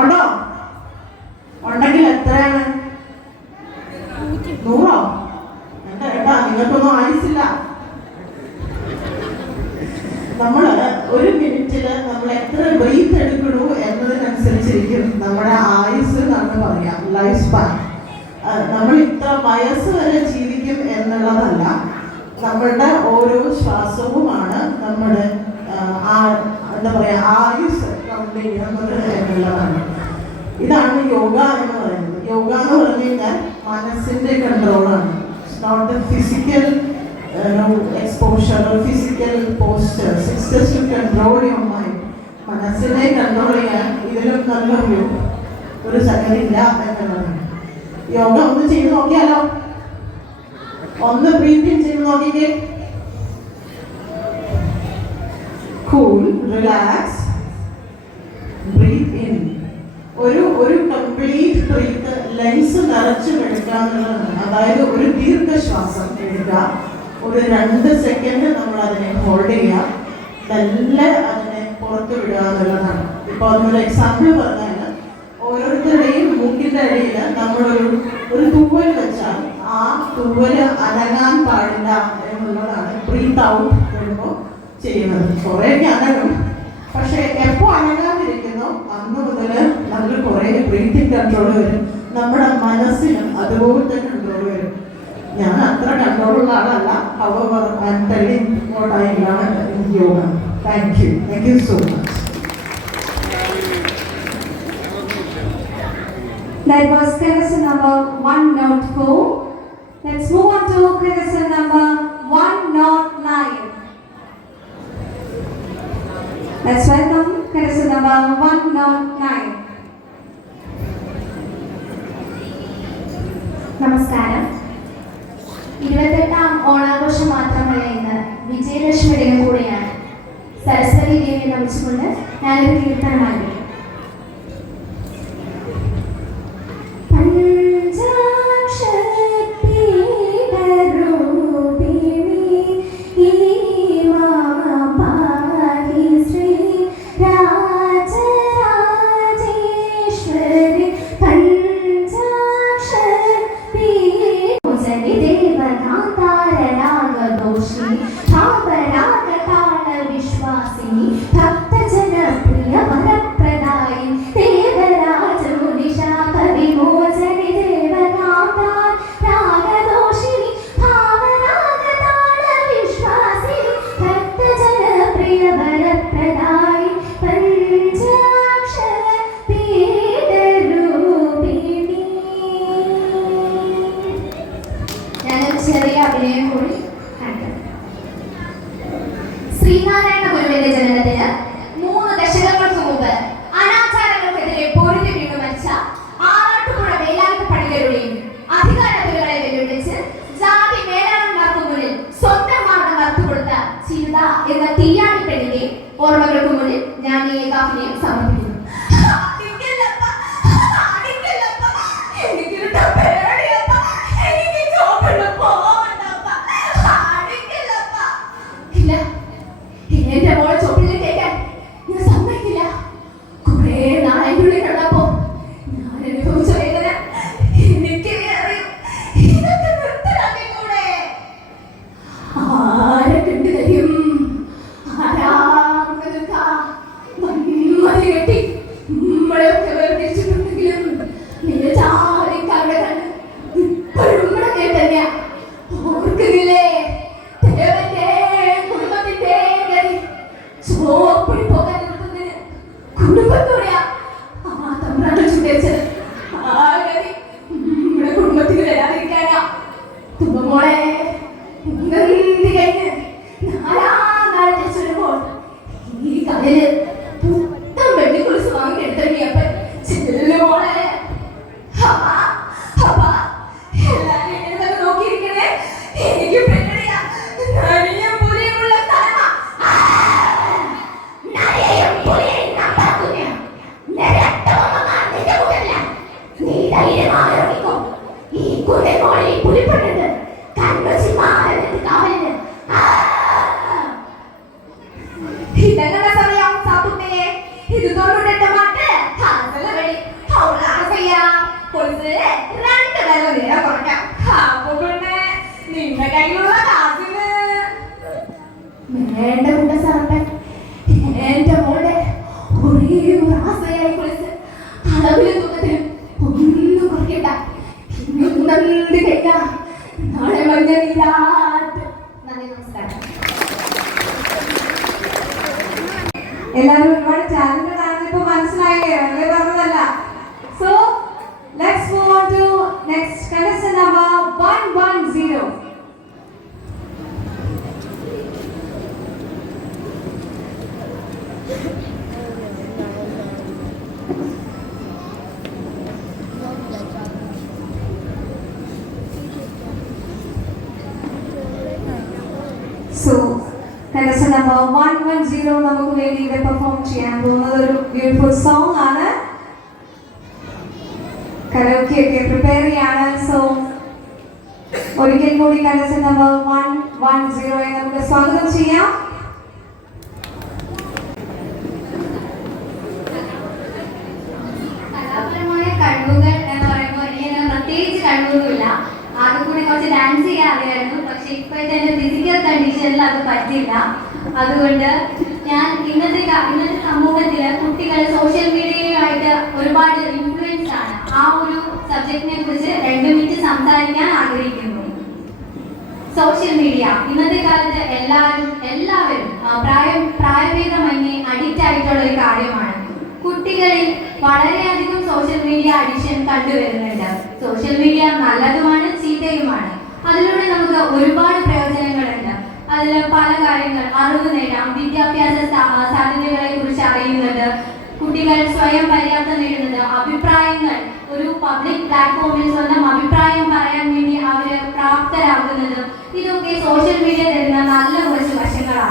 ഉണ്ടോ? ഉണ്ടെങ്കിൽ എത്രയാണ്? 100? എന്താ കേട്ടാ, നിങ്ങൾക്കൊന്നും ആയുസില്ല. നമ്മൾ ഒരു മിനിറ്റിൽ നമ്മൾ എത്ര ബ്രീത്ത് എടുക്കണു എന്നതിനനുസരിച്ചിരിക്കും നമ്മുടെ ആയുസ് എന്നാണ് പറയാം, ലൈഫ് സ്പാൻ. നമ്മൾ ഇത്ര വയസ്സ് വരെ ജീവിക്കും എന്നുള്ളതല്ല, നമ്മളുടെ ഓരോ ശ്വാസവുമാണ് നമ്മുടെ എന്താ പറയാ ആയുസ് കൗണ്ട് ചെയ്യുന്നത് എന്നുള്ളതാണ്. ഇതാണ് യോഗ എന്ന് പറയുന്നത്. യോഗ എന്ന് പറഞ്ഞു കഴിഞ്ഞാൽ മനസ്സിന്റെ കൺട്രോളാണ്. Not the physical exposure or physical postures. It's just to control your mind. മനസ്സിനെ കൺട്രോൾ ചെയ്യാൻ ഇതിലും നല്ല ഒരു സംഗതിയില്ല എന്നുള്ളതാണ്. യോഗ ഒന്ന് ചെയ്ത് നോക്കിയാലോ? ഒന്ന് ബ്രീത്തിങ് ചെയ്ത് നോക്കിക്കേ. Cool, relax, breathe in. ഒരു കംപ്ലീറ്റ് ബ്രീത്ത് ലെൻസ് നിറച്ചും എടുക്കുക എന്നുള്ളതാണ്. അതായത് ഒരു ദീർഘശ്വാസം എടുക്കുക, ഒരു 2 സെക്കൻഡ് നമ്മൾ അതിനെ ഹോൾഡ് ചെയ്യുക, മെല്ലെ അതിനെ പുറത്ത് വിടുക എന്നുള്ളതാണ്. ഇപ്പോൾ അതിനൊരു എക്സാമ്പിൾ പറഞ്ഞാൽ, ഓരോരുത്തരുടെയും മൂക്കിൻ്റെ ഇടയിൽ നമ്മളൊരു തൂവൽ വെച്ചാൽ ആ തൂവല് അനങ്ങാൻ പാടില്ല എന്നുള്ളതാണ് ബ്രീത്ത് ഔട്ട് വരുമ്പോൾ ചെയ്യുന്നത്. കുറേയൊക്കെ അനങ്ങും, പക്ഷെ എപ്പോൾ അനങ്ങാതിരിക്കുന്നോ അന്ന് മുതൽ നമ്മൾ കുറേ ബ്രീത്തിങ് കൺട്രോൾ വരും. നമ്മുടെ മനസ്സിനും അതുപോലത്തെ കൺട്രോൾ വരും. ഞാൻ അത്ര കൺട്രോളുള്ള ആളല്ല. However, I am telling what I learned in yoga. Thank you so much. That was Karasan number 104. Let's move on to Karasan number 109. Let's welcome Karasan number 109. നമസ്കാരം. 28ാം ഓണാഘോഷം മാത്രമല്ല ഇന്ന്, വിജയ ശ്രീലക്ഷ്മിയുടെയും കൂടെയാണ്. സരസ്വതി ദേവിയെ നമിച്ചുകൊണ്ട് ഞാനൊരു കീർത്തനം ആരംഭിക്കും. ചെറിയ അഭിനയം കൂടി കാണിക്കാം. ശ്രീനാരായണ ഗുരുവിന്റെ ജനനത്തിന് 3 ദശകങ്ങൾക്ക് മുമ്പ് അനാചാരങ്ങൾക്കെതിരെ പൊരുതി വീണു മരിച്ച ആറാട്ടുപുഴ വേലായുധ പണിക്കരുടെയും അധികാരത്തിലുകളെ വെല്ലുവിളിച്ച് ജാതി മേലാളന്മാർക്ക് മുന്നിൽ സ്വന്തം മാർഗം വറുത്തുകൊടുത്ത ചിരുത എന്ന തീയാടി പെണ്ണിന്റെ ഓർമ്മകൾക്ക് മുന്നിൽ ഞാൻ ഈ ഏകാഭിനയം സമർപ്പിക്കുന്നു. എന്റെ മോളെ ചൊപ്പിലേക്ക് കേൾക്കാൻ ഞാൻ സമ്മതിക്കില്ല. കുറെ നാളെക്കുള്ളിൽ കിടന്നപ്പോ ഞാൻ അനുഭവിച്ച വേദന എനിക്ക് അറിയും. ഇതൊക്കെ നിർത്തലാക്കിക്കൂടെ? ആരെ കണ്ടു കഴിയും? മതി കെട്ടി നമ്മളെയൊക്കെ വേർതിരിച്ചിട്ടുണ്ടെങ്കിലും നിലചാരിക്കാരുടെ കണ്ണ് ഇപ്പോഴും നമ്മുടെ കേട്ടന്നെയാ. ഓർക്കുന്നില്ലേ ദേവന്റെ കുടുംബത്തിന്റെ ഗതി ചോപ്പിടി പോകാൻ നിർത്തുന്നതിന് കുടുംബത്തോടെയാ ആ തമ്പ്രാക്കൾ ചുട്ടേച്ചത്. ആ ഗതി നമ്മുടെ കുടുംബത്തിന് വരാതിരിക്കാനാ. തുമ്പമോളെ ഗന്ധി കഴിഞ്ഞ് 4-ാം നാൾ തിരിച്ചുവരുമ്പോൾ ഈ കടല് പുത്തൻ വെള്ളിക്കുളിച്ച് വാങ്ങിയെടുത്തങ്ങിയപ്പൻ ചെല്ലുമോളെ എല്ലാരും എന്നെ തന്നെ നോക്കിയിരിക്കണേ. എനിക്ക് പേടിയാ. നരിയും പുലിയുമുള്ള സ്ഥലമാ. നരിയും പുലിയും നമ്പാക്കുന്നെ. നിരട്ടവന്മാർ നിന്റെ കൂട്ടല്ല. നീ ധൈര്യമായി ഇറങ്ങിക്കോ. ഈ കുടമോളിൽ പുലിപ്പെടുന്നത് കണ്ണു ചിമ്മാരത്ത് കാവലിന്. ഇതെങ്ങനെ സമയം സാത്തുമ്മയെ? ഇത് തൊണ്ണൂറ്റെട്ട് മാട്ട് ഹാസല വെടി ഹൗലാസയ്യ പൊളിച്ച് 2 വില നേരെ കുറയ്ക്കാം. അപ്പൊ പിന്നെ നിന്റെ കയ്യിലുള്ള കാസിന് വേണ്ട കൂട്ട സാറപ്പൻ എന്റെ മോളുടെ ഒരേ ഒരു ആസയായി പൊളിച്ച് അളവിലും തൂക്കത്തിലും ഒന്നും കുറയ്ക്കണ്ട. ഇന്നും നന്ദി കഴിക്കാം. നാളെ മഞ്ഞ നീരാട്ട്. നന്ദി, നമസ്കാരം. എല്ലാവരും ഒരുപാട് ടാലന്റഡ് ആണെന്ന് ഇപ്പൊ മനസ്സിലായില്ലേ? വെറുതെ പറഞ്ഞതല്ല. So let's move on to next contestant number 110. So contestant number 110 നമുക്ക് വേണ്ടി ഇവിടെ പെർഫോം ചെയ്യാൻ പോകുന്നത് ഒരു ബ്യൂട്ടിഫുൾ സോങ് ആണ്. കരോക്കെ ഒക്കെ പ്രിപ്പയർ ചെയ്യാണ്. സോ ഒരിക്കൽ കൂടി contestant number 110 നമുക്ക് സ്വാഗതം ചെയ്യാം. കലാപരമായ കഴിവുകൾ എന്ന് പറയുമ്പോൾ എനിക്ക് പ്രത്യേകിച്ച് കഴിവൊന്നുമില്ല. ആദ്യം കൂടി കുറച്ച് ഡാൻസ് ചെയ്യാൻ അറിയായിരുന്നു. പക്ഷെ ഇപ്പോഴത്തെ എൻ്റെ ഫിസിക്കൽ കണ്ടീഷനിൽ അത് പറ്റില്ല. അതുകൊണ്ട് ഞാൻ ഇന്നത്തെ സമൂഹത്തിൽ കുട്ടികൾ സോഷ്യൽ മീഡിയയുമായിട്ട് ഒരുപാട് ഇൻഫ്ലുവൻസ് ആണ്. ആ ഒരു സബ്ജക്റ്റിനെ കുറിച്ച് 2 മിനിറ്റ് സംസാരിക്കാൻ ആഗ്രഹിക്കുന്നു. സോഷ്യൽ മീഡിയ ഇന്നത്തെ കാലത്ത് എല്ലാവരും പ്രായഭേദമന്യേ അഡിക്റ്റ് ആയിട്ടുള്ള ഒരു കാര്യമാണ്. കുട്ടികളിൽ വളരെയധികം സോഷ്യൽ മീഡിയ അഡിക്ഷൻ കണ്ടുവരുന്നുണ്ട്. സോഷ്യൽ മീഡിയ നല്ലതുമാണ്, ചീത്തയുമാണ്. അതിലൂടെ നമുക്ക് ഒരുപാട് പ്രയോജനങ്ങളുണ്ട്. അതിൽ പല കാര്യങ്ങൾ അറിവ് നേടാം. വിദ്യാഭ്യാസ സാധ്യതകളെ കുറിച്ച് അറിയുന്നത്, കുട്ടികൾ സ്വയം പര്യാപ്തം നേടുന്നത്, അഭിപ്രായങ്ങൾ ഒരു പബ്ലിക് പ്ലാറ്റ്ഫോമിൽ സ്വന്തം അഭിപ്രായം പറയാൻ വേണ്ടി അവർ പ്രാപ്തരാകുന്നത്, ഇതൊക്കെ സോഷ്യൽ മീഡിയ തരുന്ന നല്ല കുറച്ച് വശങ്ങളാണ്.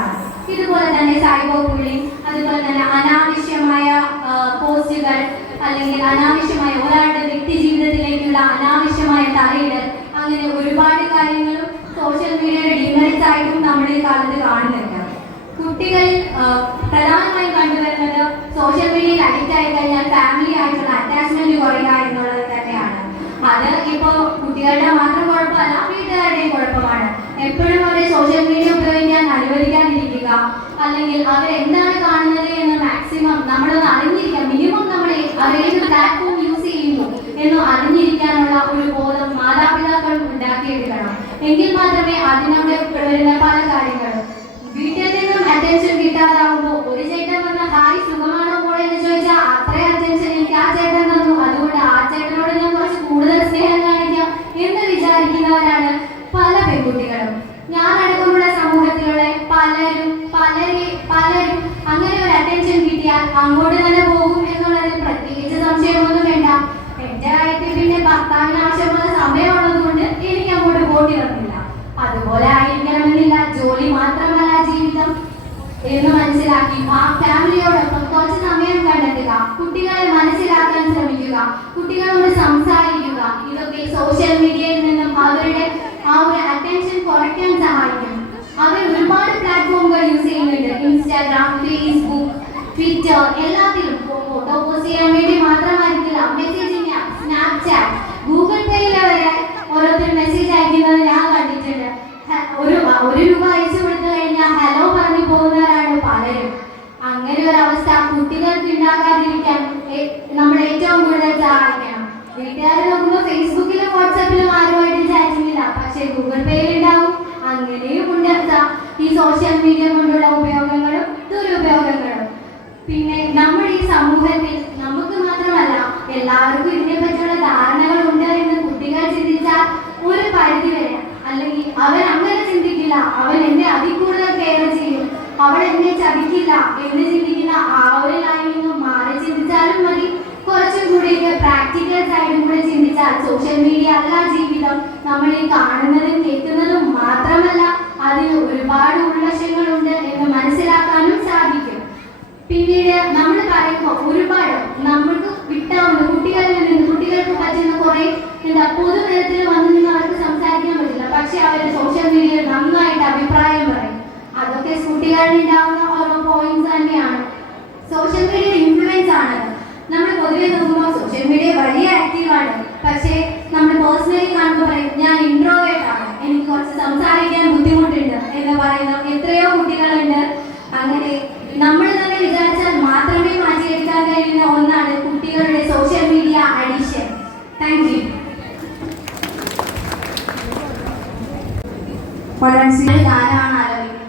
തന്നെ സൈബർ ബുള്ളിംഗ്, അതുപോലെ തന്നെ അനാവശ്യമായ പോസ്റ്റുകൾ, അല്ലെങ്കിൽ അനാവശ്യമായ ഒരാളുടെ വ്യക്തി ജീവിതത്തിലേക്കുള്ള അനാവശ്യമായ തലയിടൽ, അങ്ങനെ ഒരുപാട് കാര്യങ്ങളും സോഷ്യൽ മീഡിയയുടെ ഡിമെറിറ്റ്സ് ആയിട്ടും നമ്മുടെ ഈ കാലത്ത് കാണുന്നുണ്ട്. കുട്ടികളിൽ പ്രധാനമായും കണ്ടുവരുന്നത് സോഷ്യൽ മീഡിയയിൽ അഡിക്റ്റ് ആയി കഴിഞ്ഞാൽ ഫാമിലി ആയിട്ടുള്ള അറ്റാച്ച്മെന്റ് കുറയുക എന്നുള്ളത് തന്നെയാണ്. അത് ഇപ്പോൾ കുട്ടികളുടെ മാത്രം കുഴപ്പമല്ല, വീട്ടുകാരുടെയും കുഴപ്പമാണ്. എപ്പോഴും അവരെ സോഷ്യൽ മീഡിയ ഉപയോഗിക്കാൻ അനുവദിക്കാതിരിക്കുക, അല്ലെങ്കിൽ അവരെന്താണ് കാണുന്നത് എന്ന് മാക്സിമം നമ്മളൊന്ന് അറിഞ്ഞിരിക്കാം. മിനിമം നമ്മൾ ഏത് പ്ലാറ്റ്ഫോം യൂസ് ചെയ്യുന്നു എന്ന് അറിഞ്ഞിരിക്കാനുള്ള ഒരു ബോധം മാതാപിതാക്കൾ ഉണ്ടാക്കിയെടുക്കണം. എങ്കിൽ മാത്രമേ അതിനവിടെ വരുന്ന പല കാര്യങ്ങളും വീട്ടിൽ നിന്നും അറ്റൻഷൻ കിട്ടാതാവുമ്പോൾ ഒരു ചേട്ടൻ വന്ന ഹായ് സുഖമാണോ മോളെ എന്ന് ചോദിച്ചാൽ അത്രയും അറ്റൻഷൻ എനിക്ക് ആ ചേട്ടൻ തന്നു, അതുകൊണ്ട് ആ ചേട്ടനോട് ഞാൻ കുറച്ച് കൂടുതൽ സ്നേഹം കാണിക്കാം എന്ന് വിചാരിക്കുന്നവരാണ് പല പെൺകുട്ടികളും. ഞാനടക്കമുള്ള സമൂഹത്തിലുള്ള പലരും അങ്ങനെ ഒരു അറ്റൻഷൻ കിട്ടിയാൽ അങ്ങോട്ട് തന്നെ പോകും എന്നുള്ളതിൽ പ്രത്യേകിച്ച് സംശയമൊന്നും വേണ്ട. എന്റെ കാര്യത്തിൽ പിന്നെ ഭർത്താവിന് ആവശ്യമുള്ള സമയമുള്ളത് കൊണ്ട് എനിക്ക് അങ്ങോട്ട് പോണ്ടി വന്നില്ല. അതുപോലെ ആയിരിക്കണമെന്നില്ല, ജോലി മാത്രമല്ല ജീവിതം എന്ന് മനസ്സിലാക്കി ആ ഫാമിലിയോടൊപ്പം കുറച്ച് സമയം കണ്ടെത്തുക, കുട്ടികളെ മനസ്സിലാക്കാൻ ശ്രമിക്കുക, കുട്ടികളോട് സംസാരിക്കുക. ഇതൊക്കെ സോഷ്യൽ മീഡിയയിൽ നിന്നും അവരുടെ ആ ഒരു അറ്റൻഷൻ കുറയ്ക്കാൻ സഹായിക്കും. അവർ ഒരുപാട് പ്ലാറ്റ്ഫോമുകൾ യൂസ് ചെയ്യുന്നുണ്ട്. ഇൻസ്റ്റാഗ്രാം, ഫേസ്ബുക്ക്, ട്വിറ്റർ, എല്ലാത്തിലും ഫോട്ടോ പോസ്റ്റ് ചെയ്യാൻ വേണ്ടി മാത്രമായിരിക്കില്ല, മെസ്സേജിങ് ആപ്പ്, സ്നാപ്ചാറ്റ്, ഗൂഗിൾ പേയിലെ വരെ ഓരോരുത്തർ മെസ്സേജ് അയക്കുന്നത് ഞാൻ കണ്ടിട്ടുണ്ട്. ഒരു രൂപ അയച്ചു കൊടുത്തു കഴിഞ്ഞാൽ ഹലോ പറഞ്ഞു പോകുന്നവരാണ് പലരും. അങ്ങനെ ഒരു അവസ്ഥ കുട്ടികൾക്ക് ഉണ്ടാകാതിരിക്കാൻ നമ്മൾ ഏറ്റവും കൂടുതൽ സഹായിക്കണം. വീട്ടുകാർ നോക്കുമ്പോൾ ഫേസ്ബുക്കിലും വാട്സാപ്പിലും ആരുമായിട്ടും ചാറ്റിങ്ങില്ല, പക്ഷേ ഗൂഗിൾ പേയിൽ ഉണ്ടാവും. അങ്ങനെയും ഉണ്ട് ഈ സോഷ്യൽ മീഡിയ കൊണ്ടുള്ള ഉപയോഗങ്ങളും ദുരുപയോഗങ്ങളും. പിന്നെ നമ്മൾ ഈ സമൂഹത്തിൽ നമുക്ക് മാത്രമല്ല എല്ലാവർക്കും ഇതിനെ പറ്റിയുള്ള ധാരണകൾ ഉണ്ട് എന്ന് കുട്ടികൾ ചിന്തിച്ചാൽ ഒരു പരിധി വരെ, അല്ലെങ്കിൽ അവൻ അങ്ങനെ ചിന്തിക്കില്ല, അവൻ എന്നെ അതിൽ കൂടുതൽ കെയർ ചെയ്യും, അവൾ എന്നെ ചതിക്കില്ല എന്ന് ചിന്തിക്കുന്ന ആ ഒരു ലൈനിൽ നിന്നും മാറി ചിന്തിച്ചാലും മതി. കുറച്ചും കൂടിയൊക്കെ പ്രാക്ടിക്കൽ സൈഡും കൂടെ ചിന്തിച്ചാൽ സോഷ്യൽ മീഡിയ അല്ല ജീവിതം. നമ്മൾ ഈ കാണുന്നതും കേൾക്കുന്നതും മാത്രമല്ല, അതിന് ഒരുപാട് ഉൾവശങ്ങളുണ്ട് എന്ന് മനസ്സിലാക്കാനും സാധിക്കും. പിന്നീട് നമ്മൾ പറയുമ്പോൾ ഒരുപാട് നമ്മൾക്ക് വിട്ടാവുന്ന കുട്ടികൾക്ക് പറ്റുന്ന കുറെ പൊതുനിരത്തിൽ വന്നു നിന്ന് അവർക്ക് സംസാരിക്കാൻ പറ്റില്ല, പക്ഷെ അവർ സോഷ്യൽ മീഡിയയിൽ നന്നായിട്ട് അഭിപ്രായം പറയും. അതൊക്കെ കുട്ടികളിൽ ഉണ്ടാവുന്ന ഓരോ പോയിന്റ്സ് തന്നെയാണ്. സോഷ്യൽ മീഡിയ ഇൻഫ്ലുവൻസ് ആണ്. നമ്മൾ പൊതുവെ നോക്കുമ്പോൾ സോഷ്യൽ മീഡിയ വലിയ ആക്റ്റീവാണ്, പക്ഷേ നമ്മൾ പേഴ്സണലി കാണുമ്പോൾ പറയും ഞാൻ ഇൻട്രോവേർട്ട് ആണ്, എനിക്ക് കുറച്ച് സംസാരിക്കാൻ ബുദ്ധിമുട്ടുണ്ട് എന്ന് പറയുന്ന എത്രയോ കുട്ടികളുണ്ട്. അങ്ങനെ നമ്മൾ തന്നെ വിചാരിച്ചാൽ മാത്രമേ മാറ്റിയെടുക്കാൻ കഴിയുന്ന ഒന്നാണ് കുട്ടികളുടെ social media addiction. Thank you. ഗാനമാണ് ആലോചിക്കുന്നത്.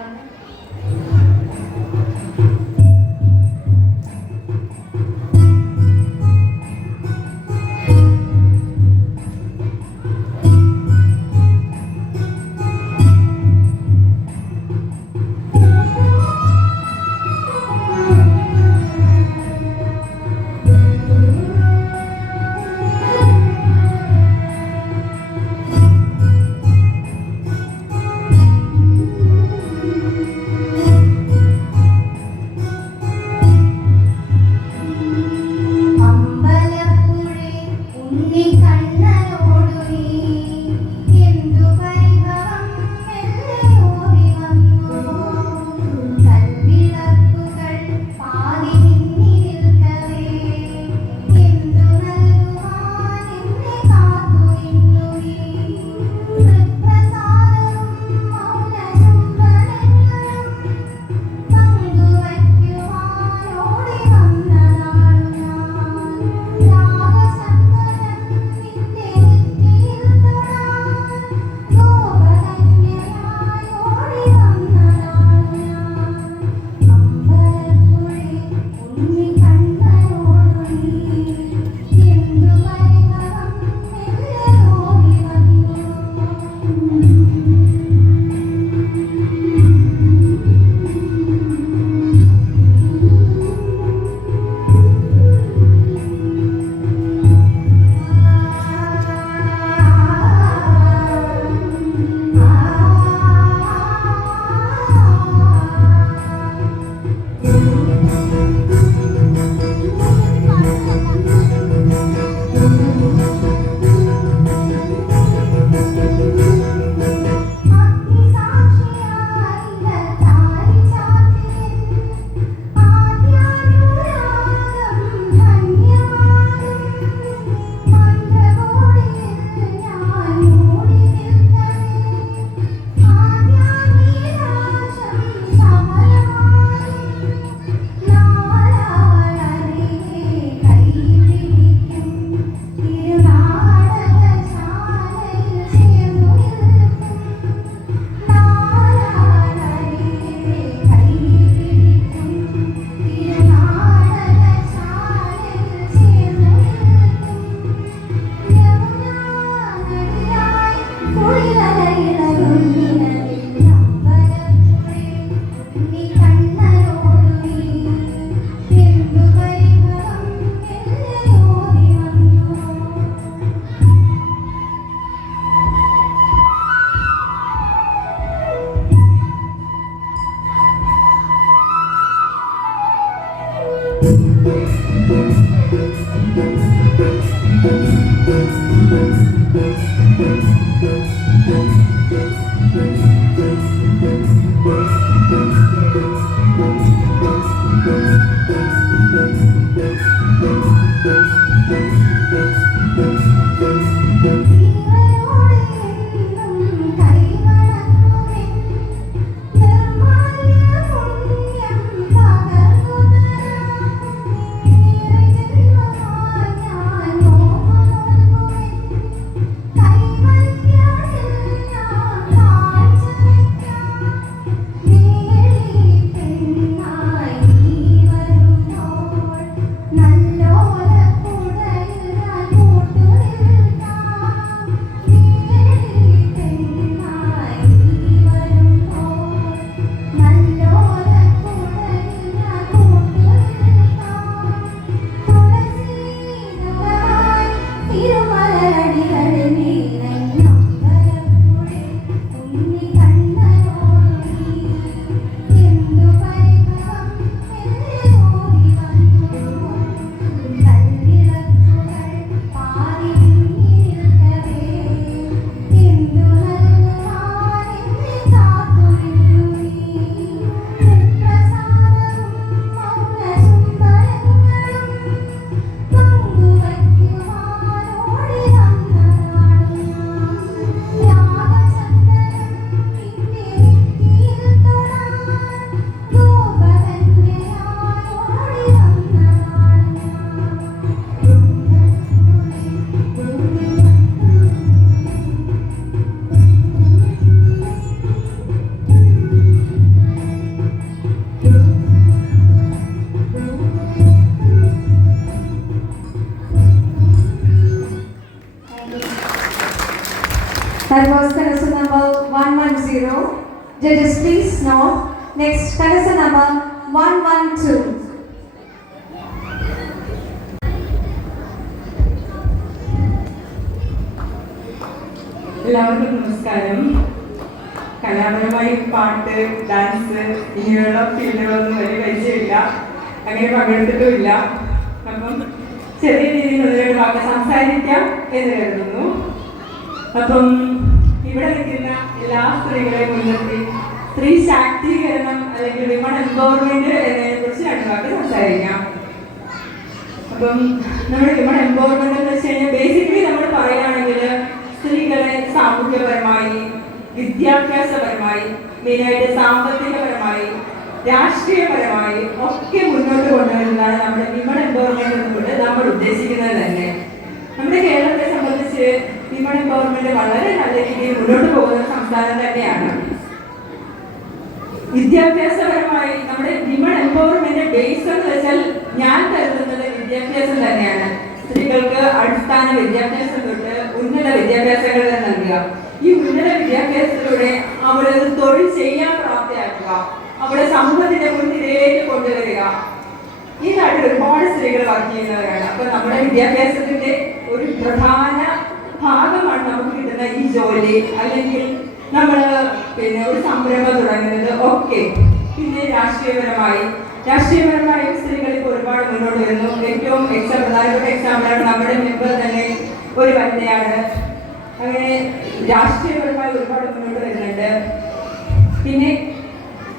That was contestant number 110. Judges, please note. Next, contestant number 112. എല്ലാവർക്കും നമസ്കാരം. കലാപരമായി പാട്ട്, ഡാൻസ് ഇങ്ങനെയുള്ള ഫീൽഡുകളൊന്നും വലിയ പരിചയമില്ല, അങ്ങനെ പങ്കെടുത്തിട്ടുമില്ല. അപ്പം ചെറിയ രീതിയിൽ ഒന്നിനോട് വാക്ക് സംസാരിക്കാം എന്ന് കരുതുന്നു. അപ്പം ഇവിടെ നിൽക്കുന്ന എല്ലാ സ്ത്രീകളെയും മുൻനിർത്തി സ്ത്രീ ശാക്തീകരണം അല്ലെങ്കിൽ വിമൺ എംപവർമെന്റ് എന്നതിനെ കുറിച്ച് രണ്ട് വാക്ക് സംസാരിക്കാം. അപ്പം നമ്മുടെ വിമൺ എംപവർമെന്റ് എന്ന് വെച്ച് കഴിഞ്ഞാൽ ബേസിക്കലി നമ്മൾ പറയുകയാണെങ്കിൽ സ്ത്രീകളെ സാമൂഹ്യപരമായി, വിദ്യാഭ്യാസപരമായി, മെയിനായിട്ട് സാമ്പത്തികപരമായി, രാഷ്ട്രീയപരമായി ഒക്കെ മുന്നോട്ട് കൊണ്ടുവരുന്നതാണ് നമ്മുടെ വിമൺ എംപവർമെന്റ് എന്നുകൊണ്ട് നമ്മൾ ഉദ്ദേശിക്കുന്നത് തന്നെ. നമ്മുടെ കേരളത്തെ സംബന്ധിച്ച് വിമൺ എംപവർമെന്റ് വളരെ നല്ല രീതിയിൽ മുന്നോട്ട് പോകുന്ന സംസ്ഥാനം തന്നെയാണ്. വിദ്യാഭ്യാസപരമായി നമ്മുടെ വിമൺ എംപവർമെന്റ് ബേസ് എന്ന് വെച്ചാൽ ഞാൻ കരുതുന്നത് വിദ്യാഭ്യാസം തന്നെയാണ്. സ്ത്രീകൾക്ക് അടിസ്ഥാന വിദ്യാഭ്യാസം തൊട്ട് ഉന്നത വിദ്യാഭ്യാസങ്ങൾ നൽകുക. ഈ ഉന്നത വിദ്യാഭ്യാസത്തിലൂടെ അവളെ തൊഴിൽ ചെയ്യാൻ പ്രാപ്തിയാക്കുക, അവളെ സമൂഹത്തിന്റെ മുൻനിരയിലേക്ക് കൊണ്ടുവരിക. ഈ നാട്ടിൽ ഒരുപാട് സ്ത്രീകൾ വർക്ക് ചെയ്യുന്നവരാണ്. അപ്പൊ നമ്മുടെ വിദ്യാഭ്യാസത്തിന്റെ ഒരു പ്രധാന ഭാഗമാണ് നമുക്ക് കിട്ടുന്ന ഈ ജോലി, അല്ലെങ്കിൽ നമ്മൾ ഒരു സംരംഭം തുടങ്ങുന്നത് ഒക്കെ. പിന്നെ രാഷ്ട്രീയപരമായി സ്ത്രീകൾ ഇപ്പോൾ ഒരുപാട് മുന്നോട്ട് വരുന്നു. ഏറ്റവും പ്രധാനപ്പെട്ട എക്സാമ്പിളാണ് നമ്മുടെ മെമ്പർ തന്നെ ഒരു വനിതയാണ്. അങ്ങനെ രാഷ്ട്രീയപരമായി ഒരുപാട് മുന്നോട്ട് വരുന്നുണ്ട്. പിന്നെ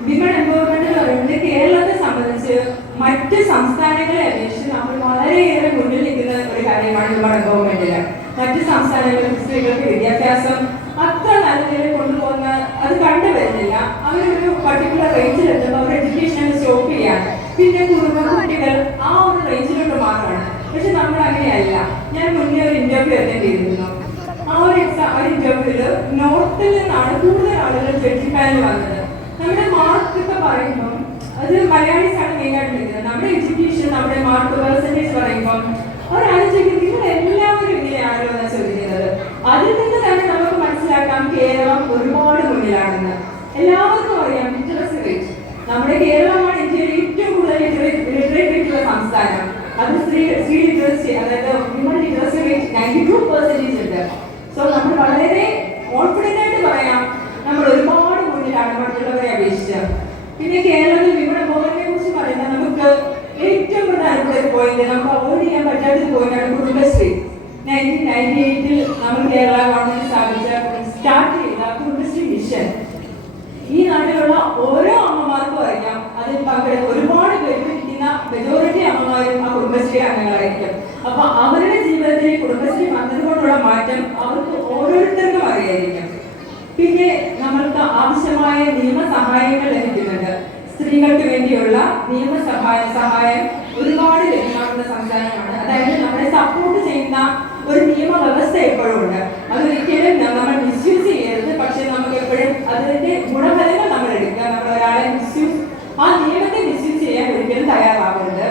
വിമൺ എംപവർമെന്റ് എന്ന് പറയുന്നത് കേരളത്തെ സംബന്ധിച്ച് മറ്റ് സംസ്ഥാനങ്ങളെ അപേക്ഷിച്ച് നമ്മൾ വളരെയേറെ മുന്നിൽ നിൽക്കുന്ന ഒരു കാര്യമാണ് വിമൺ എംപവർമെന്റില്. മറ്റ് സംസ്ഥാനങ്ങളിൽ സ്ത്രീകൾക്ക് വിദ്യാഭ്യാസം അത്ര നല്ല നിലയിൽ കൊണ്ടുപോകുന്ന അത് കണ്ടുവരുന്നില്ല. അവരൊരു പർട്ടിക്കുലർ റേഞ്ചിൽ എത്തുമ്പോൾ അവർ എഡ്യൂക്കേഷൻ സ്റ്റോപ്പ് ചെയ്യാണ്, പിന്നെ കുട്ടികൾ ആ ഒരു റേഞ്ചിലോട്ട് മാറുകയാണ്. പക്ഷെ നമ്മൾ അങ്ങനെയല്ല. ഞാൻ മുന്നേ ഒരു ഇന്റർവ്യൂ അറ്റൻഡ് ചെയ്തിരുന്നു. ആ ഒരു ഇന്റർവ്യൂവില് നോർത്തിൽ നിന്നാണ് കൂടുതൽ ആളുകൾ ജഡ്ജി പാനൽ വന്നത്. നമ്മുടെ മാർക്ക് ഒക്കെ പറയുമ്പം അത് മലയാളീസ് ആണ് മെയിനായിട്ട് നിൽക്കുന്നത്. നമ്മുടെ എഡ്യൂക്കേഷൻ, നമ്മുടെ മാർക്ക് പെർസെന്റേജ് പറയുമ്പം അവരാലോചിക്കും നിങ്ങൾ എല്ലാവരും ഇങ്ങനെയാണല്ലോ എന്നാണ് ചോദിക്കുന്നത്. അതിൽ നിന്ന് തന്നെ നമുക്ക് മനസ്സിലാക്കാം കേരളം ഒരുപാട് മുന്നിലാണെന്ന്. എല്ലാവർക്കും അറിയാം ലിറ്ററസി റേറ്റ്. നമ്മുടെ കേരളമാണ് ഇന്ത്യയിൽ ഏറ്റവും കൂടുതൽ ലിറ്ററേറ്റ് റേറ്റുള്ള സംസ്ഥാനം. അത് സ്ത്രീ ലിറ്ററസി, അതായത് വിമൺ ലിറ്ററസി റേറ്റ് 92% ഉണ്ട്. സോ നമ്മൾ വളരെ കോൺഫിഡന്റ് ആയിട്ട് പറയാം നമ്മൾ ഒരുപാട് മുന്നിലാണ് മറ്റുള്ളവരെ അപേക്ഷിച്ച്. പിന്നെ കേരളത്തിൽ വിമൺ എംപവർമെന്റിനെ കുറിച്ച് പറയുന്നത് നമുക്ക് ഏറ്റവും പോയിന്റ്, നമുക്ക് അവോയ്ഡ് ചെയ്യാൻ പറ്റാത്തൊരു പോയിന്റാണ് കുടുംബശ്രീ. 1998 നമ്മൾ കേരള ഗവൺമെന്റ് സ്റ്റാർട്ട് ചെയ്ത കുടുംബശ്രീ മിഷൻ ഈ നാട്ടിലുള്ള ഓരോ അമ്മമാർക്കും അറിയാം. അതിൽ പങ്കെടുത്ത് ഒരുപാട് പേരിരിക്കുന്ന മെജോറിറ്റി അമ്മമാരും ആ കുടുംബശ്രീ അംഗങ്ങളായിരിക്കും. അപ്പൊ അവരുടെ ജീവിതത്തിൽ കുടുംബശ്രീ വന്നതുകൊണ്ടുള്ള മാറ്റം അവർക്ക് ഓരോരുത്തർക്കും അറിയായിരിക്കും. പിന്നെ നമ്മൾക്ക് ആവശ്യമായ നിയമസഹായങ്ങൾ ലഭിക്കുന്നുണ്ട്. സ്ത്രീകൾക്ക് വേണ്ടിയുള്ള സഹായം ഒരുപാട് ലഭ്യമാകുന്ന സംസ്ഥാനമാണ്. അതായത് നമ്മളെ സപ്പോർട്ട് ചെയ്യുന്ന ഒരു നിയമവ്യവസ്ഥ എപ്പോഴും ഉണ്ട്. അതൊരിക്കലും നമ്മൾ മിസ്യൂസ് ചെയ്യരുത്. പക്ഷെ നമുക്ക് എപ്പോഴും അതിന്റെ ഗുണഫലങ്ങൾ നമ്മൾ എടുക്കുക. നമ്മൾ ഒരാളെ ആ നിയമത്തെ മിസ്യൂസ് ചെയ്യാൻ ഒരിക്കലും തയ്യാറാവരുത്.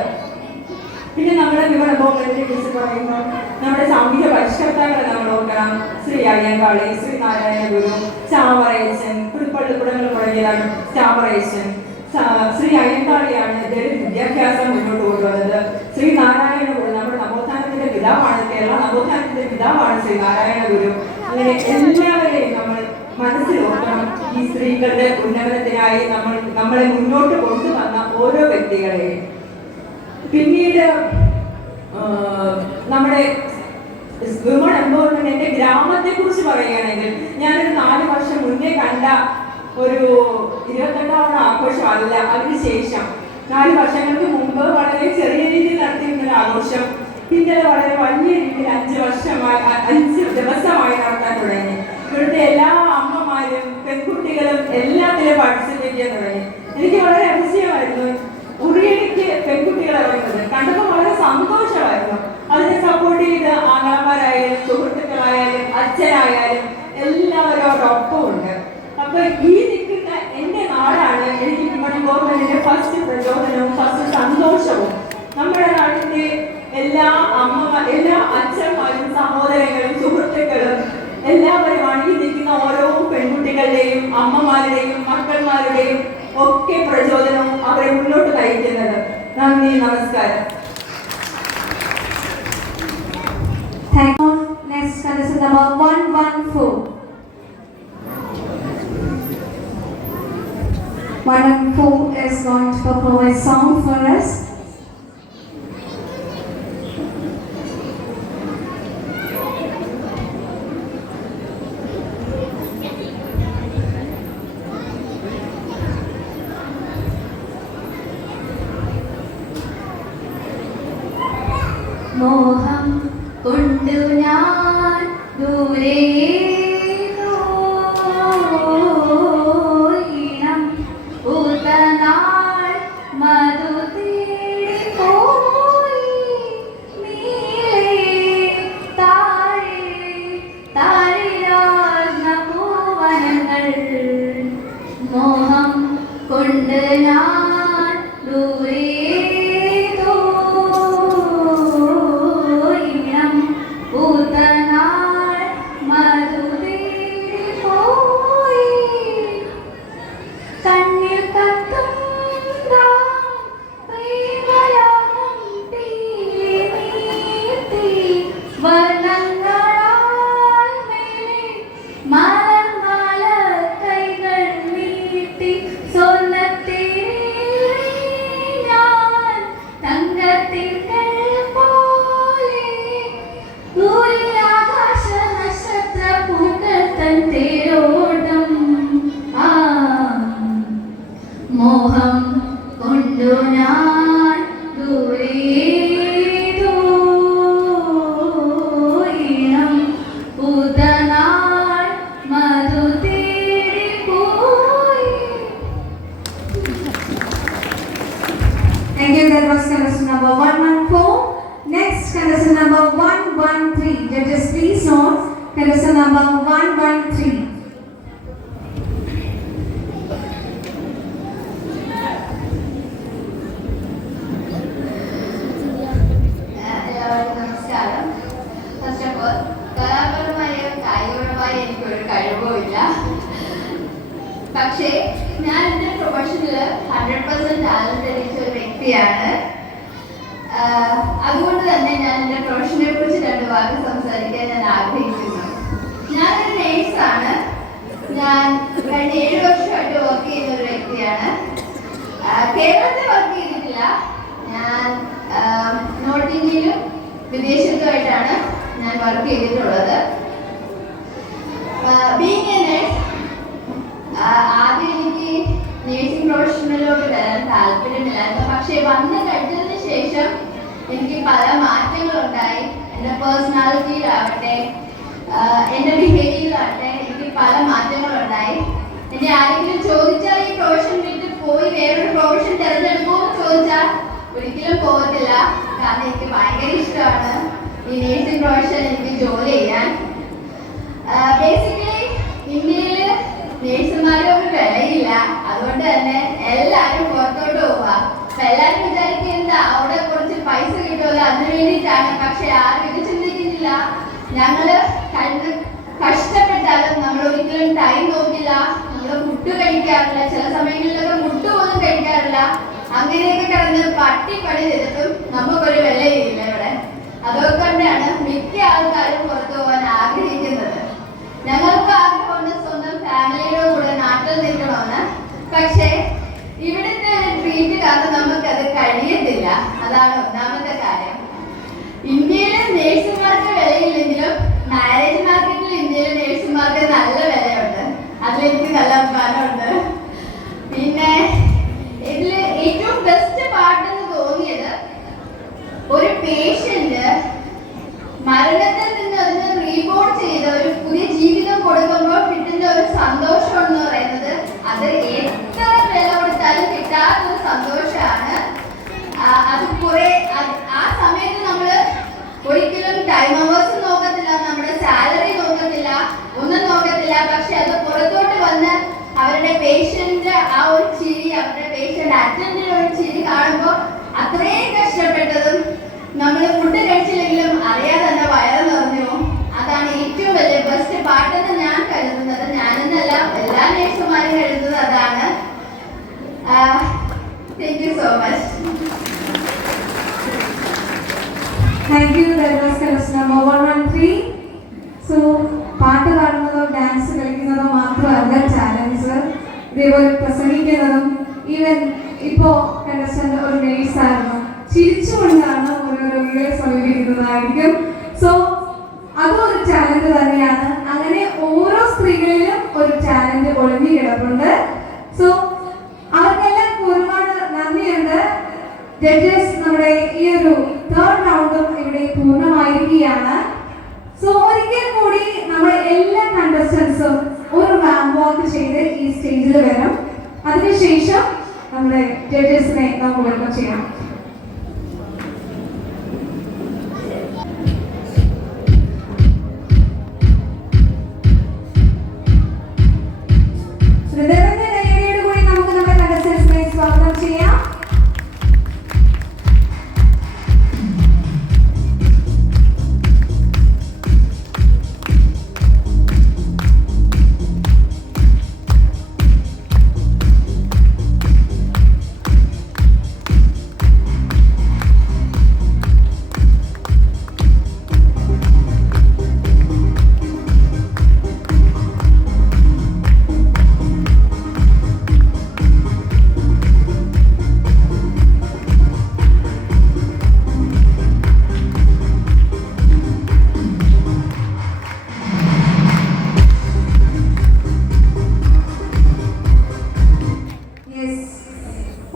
പിന്നെ നമ്മുടെ വിമണഭവങ്ങളെ കുറിച്ച് പറയുമ്പോൾ നമ്മുടെ സാമൂഹിക പരിഷ്കർത്താക്കളെ നമ്മൾ ഓർക്കണം. ശ്രീ അയ്യങ്കാളി, ശ്രീ നാരായണ ഗുരു, ചാമറയച്ചൻ, കുടുംബങ്ങൾ മുടങ്ങിയതാണ് ചാമറയച്ചൻ. ശ്രീ അയ്യങ്കാളിയാണ് ദളിത് വിദ്യാഭ്യാസം മുന്നോട്ട് കൊണ്ടുവന്നത്. ശ്രീ നാരായണ ഗുരു നമ്മുടെ നവോത്ഥാനത്തിന്റെ പിതാവാണ്. കേരള നവോത്ഥാനത്തിന്റെ പിതാവാണ് ശ്രീ നാരായണ ഗുരു. അങ്ങനെ എല്ലാവരെയും നമ്മൾ മനസ്സിൽ ഓർക്കണം. ഈ സ്ത്രീകളുടെ ഉന്നമനത്തിനായി നമ്മളെ മുന്നോട്ട് കൊണ്ടുവന്ന ഓരോ വ്യക്തികളെയും. പിന്നീട് നമ്മുടെ വിമൺ എംപവർമെന്റ്, എന്റെ ഗ്രാമത്തെ കുറിച്ച് പറയുകയാണെങ്കിൽ ഞാനൊരു 4 വർഷം മുന്നേ കണ്ട ഒരു 28ാം ആഘോഷമല്ല. അതിനുശേഷം 4 വർഷങ്ങൾക്ക് മുമ്പ് വളരെ ചെറിയ രീതിയിൽ നടത്തിയിരുന്ന ഒരു ആഘോഷം പിന്നീട് വളരെ വലിയ രീതിയിൽ 5 ദിവസമായി നടത്താൻ തുടങ്ങി. ഇവിടുത്തെ എല്ലാ അമ്മമാരും പെൺകുട്ടികളും എല്ലാത്തിലും പാർട്ടിസിപ്പേറ്റ് ചെയ്യാൻ തുടങ്ങി. എനിക്ക് വളരെ അതിശയമായിരുന്നു ഉറിയടിക്ക് പെൺകുട്ടികളെ പറയുന്നത് കണ്ടപ്പോൾ വളരെ സന്തോഷമായിരുന്നു. അതിനെ സപ്പോർട്ട് ചെയ്ത് ആങ്ങളമാരായാലും സുഹൃത്തുക്കളായാലും അച്ഛനായാലും എല്ലാവരോടൊപ്പം ഉണ്ട്. അപ്പൊ ഈ നിൽക്കുന്ന എന്റെ നാടാണ് എനിക്ക് വിമൺ ഗവൺമെന്റിന്റെ ഫസ്റ്റ് പ്രചോദനവും ഫസ്റ്റ് സന്തോഷവും. നമ്മുടെ നാട്ടിന്റെ എല്ലാ അച്ഛന്മാരും സഹോദരങ്ങളും സുഹൃത്തുക്കളും എല്ലാവരുമാണ് ഈ നിൽക്കുന്ന ഓരോ പെൺകുട്ടികളുടെയും അമ്മമാരുടെയും മക്കന്മാരുടെയും ഒക്കെ പ്രചോദനവും അവരെ മുന്നോട്ട് നയിക്കുന്നത്. നന്ദി, നമസ്കാരം. Next contestant number 114. 114 is going to perform a song for us. മോഹം കൊണ്ടു ഞാൻ ദൂരെ ഇണം പൂത്തനാൾ മധു തേടി പോയി നീലേ താഴെ താഴിരാർന്ന പൂവനങ്ങൾ. മോഹം കൊണ്ട് ഞാൻ ദൂരെ മോഹം കൊണ്ടു ഞാൻ ദൂരെ ഇണം പൂത്തനാൾ മധു തേടി പോയി. Thank you. That was contestant number 114. Next contestant number 113. Judges, please note contestant number 113. നമസ്കാരം. ഫസ്റ്റ് ഓഫ് ഓൾ കലാപരമായോ കായികപരമായോ എനിക്കൊരു കഴിവുമില്ല. പക്ഷേ ഞാൻ എൻ്റെ പ്രൊഫഷനിൽ 100% ടാലന്റ് തെളിയിച്ച ഒരു വ്യക്തിയാണ്. അതുകൊണ്ട് തന്നെ ഞാൻ എൻ്റെ പ്രൊഫഷനെ കുറിച്ച് 2 വാക്ക് സംസാരിക്കാൻ ഞാൻ ആഗ്രഹിക്കുന്നു. ഞാനൊരു നേഴ്സാണ്. ഞാൻ കഴിഞ്ഞ 7 വർഷമായിട്ട് വർക്ക് ചെയ്യുന്ന ഒരു വ്യക്തിയാണ്. കേരളത്തിൽ വർക്ക് ചെയ്തിട്ടില്ല. ഞാൻ വിദേശത്തുമായിട്ടാണ് ഞാൻ വർക്ക് ചെയ്തിട്ടുള്ളത്. ബീങ് എ നേഴ്സ്, ആദ്യം എനിക്ക് നേഴ്സിംഗ് പ്രൊഫഷനിലോട്ട് വരാൻ താല്പര്യമില്ലായിരുന്നു. പക്ഷേ വന്നു കഴിഞ്ഞതിന് ശേഷം എനിക്ക് പല മാറ്റങ്ങളുണ്ടായി. എൻ്റെ പേഴ്സണാലിറ്റിയിലാവട്ടെ, എൻ്റെ ബിഹേവിയറിലാവട്ടെ എനിക്ക് പല മാറ്റങ്ങളുണ്ടായി. എന്നെ ആരെങ്കിലും ചോദിച്ചാൽ ഈ പ്രൊഫഷൻ വിട്ട് പോയി വേറൊരു പ്രൊഫഷൻ തിരഞ്ഞെടുക്കുമോ എന്ന് ചോദിച്ചാൽ ഒരിക്കലും പോകത്തില്ല. കാരണം എനിക്ക് ഭയങ്കര ഇഷ്ടമാണ് ഈ നേഴ്സിംഗ് പ്രൊഫഷൻ, എനിക്ക് ജോലി ചെയ്യാൻ. ബേസിക്കലി ഇന്ത്യയിൽ നേഴ്സുമാരും ഒരു വിലയില്ല. അതുകൊണ്ട് തന്നെ എല്ലാവരും പുറത്തോട്ട് പോവുക. അപ്പൊ എല്ലാവരും വിചാരിക്കുന്നത് അവിടെ കുറച്ച് പൈസ കിട്ടുമല്ലോ, അതിന് വേണ്ടിയിട്ടാണ്. പക്ഷെ ആരും ഇത് ചിന്തിക്കുന്നില്ല. ഞങ്ങള് കഷ്ടപ്പെട്ടാലും നമ്മൾ ഒരിക്കലും ടൈം നോക്കില്ല. നമ്മൾ ഫുഡ് കഴിക്കാറില്ല, ചില സമയങ്ങളിലൊക്കെ ഫുഡ് പോലും കഴിക്കാറില്ല. അങ്ങനെയൊക്കെ കിടന്ന് പണി ചെയ്തിട്ടും നമുക്കൊരു വിലയില്ല ഇവിടെ. അതുകൊണ്ടാണ് മിക്ക ആൾക്കാരും പുറത്തു പോകാൻ ആഗ്രഹിക്കുന്നത്. ഞങ്ങൾക്ക് ആഗ്രഹമുണ്ട് സ്വന്തം ഫാമിലിയുടെ കൂടെ നാട്ടിൽ നിൽക്കണമെന്ന്. പക്ഷേ ഇവിടുത്തെ ട്രീറ്റ് കാരണം നമുക്കത് കഴിയത്തില്ല. അതാണ് ഒന്നാമത്തെ കാര്യം. ഇന്ത്യയിലെ നേഴ്സുമാർക്ക് വിലയില്ലെങ്കിലും മാരേജ് മാർക്കറ്റിൽ ഇന്ത്യയിലെ നേഴ്സുമാർക്ക് നല്ല വിലയുണ്ട്. അതിലെനിക്ക് നല്ല അഭിമാനമുണ്ട്. പിന്നെ ഇതിൽ ഏറ്റവും ബെസ്റ്റ് പാർട്ടെന്ന് തോന്നിയത്, ഒരു പേഷ്യന്റ് മരണത്തിൽ നിന്ന് അതിന് റീബോൺ ചെയ്ത് ഒരു പുതിയ ജീവിതം കൊടുക്കുമ്പോൾ കിട്ടുന്ന ഒരു സന്തോഷം എന്ന് പറയുന്നത് അത് എത്ര വില കൊടുത്താലും കിട്ടാത്തൊരു സന്തോഷമാണ്. അത് കുറെ ആ സമയത്ത് നമ്മൾ ഒരിക്കലും ടൈം അവേഴ്സ് നോക്കത്തില്ല, നമ്മുടെ സാലറി നോക്കത്തില്ല, ഒന്നും നോക്കത്തില്ല. പക്ഷെ അത് പുറത്തോട്ട് വന്ന് അവരുടെ പേഷ്യന്റ് ആ ഒരു ചിരി, അവരുടെ പേഷ്യന്റ് അറ്റൻഡിന്റെ ഒരു ചിരി കാണുമ്പോൾ അത്രയും കഷ്ടപ്പെട്ടതും നമ്മൾ ഫുഡ് കഴിച്ചില്ലെങ്കിലും അറിയാതെ തന്നെ വയറ് നിറഞ്ഞു. അതാണ് ഏറ്റവും വലിയ ബെസ്റ്റ് പാട്ടെന്ന് ഞാൻ കരുതുന്നത്. ഞാനെന്നല്ല, എല്ലാ നേഴ്സുമാരും കരുതുന്നത് അതാണ്. Thank you so much. Thank you. That was question number 113. So, പാട്ട് പാടുന്നതോ ഡാൻസ് കളിക്കുന്നതോ മാത്രമല്ല ചാലഞ്ച്, ഇതേപോലെ പ്രസംഗിക്കുന്നതും. ഈവൻ ഇപ്പോ കണ്ടസ്റ്റന്റ് ഒരു നേഴ്സായിരുന്നു, ചിരിച്ചുകൊണ്ടാണ് ഓരോ രോഗികളെ സമീപിക്കുന്നതായിരിക്കും. സോ അതും ഒരു ചാലഞ്ച് തന്നെയാണ്. അങ്ങനെ ഓരോ സ്ത്രീകളിലും ഒരു ചാലഞ്ച് ഒളിഞ്ഞു കിടപ്പുണ്ട്. സോ അവർക്കെല്ലാം ഒരുപാട് നന്ദിയുണ്ട്. ജഡ്ജസ്, നമ്മുടെ ഈ ഒരു തേർഡ് റൗണ്ടും ഇവിടെ പൂർണ്ണമായിരിക്കുകയാണ്. സോ ഒരിക്കൽ കൂടി നമ്മുടെ എല്ലാ കണ്ടസ്റ്റൻസും ഒരു റാമ്പ് വാക്ക് ചെയ്ത് ഈ സ്റ്റേജിൽ വരും. അതിനുശേഷം നമ്മുടെ ജഡ്ജസിനെ നമുക്ക് വെൽക്കം ചെയ്യാം. ഹൃദയത്തിന്റെ കൈയടിയോട് കൂടി നമുക്ക് നമ്മുടെ കണ്ടസ്റ്റൻസിനെ സ്വാഗതം ചെയ്യാം.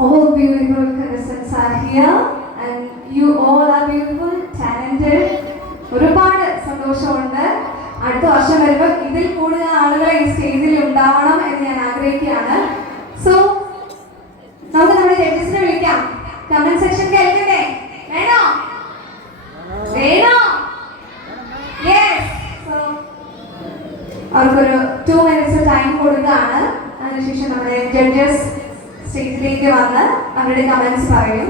All beautiful contestants are here and you all are beautiful, talented. ഒരുപാട് സന്തോഷമുണ്ട്. അടുത്ത വർഷം വരുമ്പോൾ ഇതിൽ കൂടുതൽ ആളുകൾ ഈ സ്റ്റേജിൽ ഉണ്ടാവണം എന്ന് ഞാൻ ആഗ്രഹിക്കുകയാണ്. സോ നമുക്ക് നമ്മുടെ ജഡ്ജസിനെ വിളിക്കാം. കമന്റ് സെക്ഷൻ കേൾക്കണ്ടേ? വേണോ? യെസ്. സോ അവർക്കൊരു 2 minutes ടൈം കൊടുക്കുകയാണ്. അതിനുശേഷം നമ്മുടെ ജഡ്ജസ് സ്റ്റേജിലേക്ക് വന്ന് അവരുടെ കമന്റ്സ് പറയും.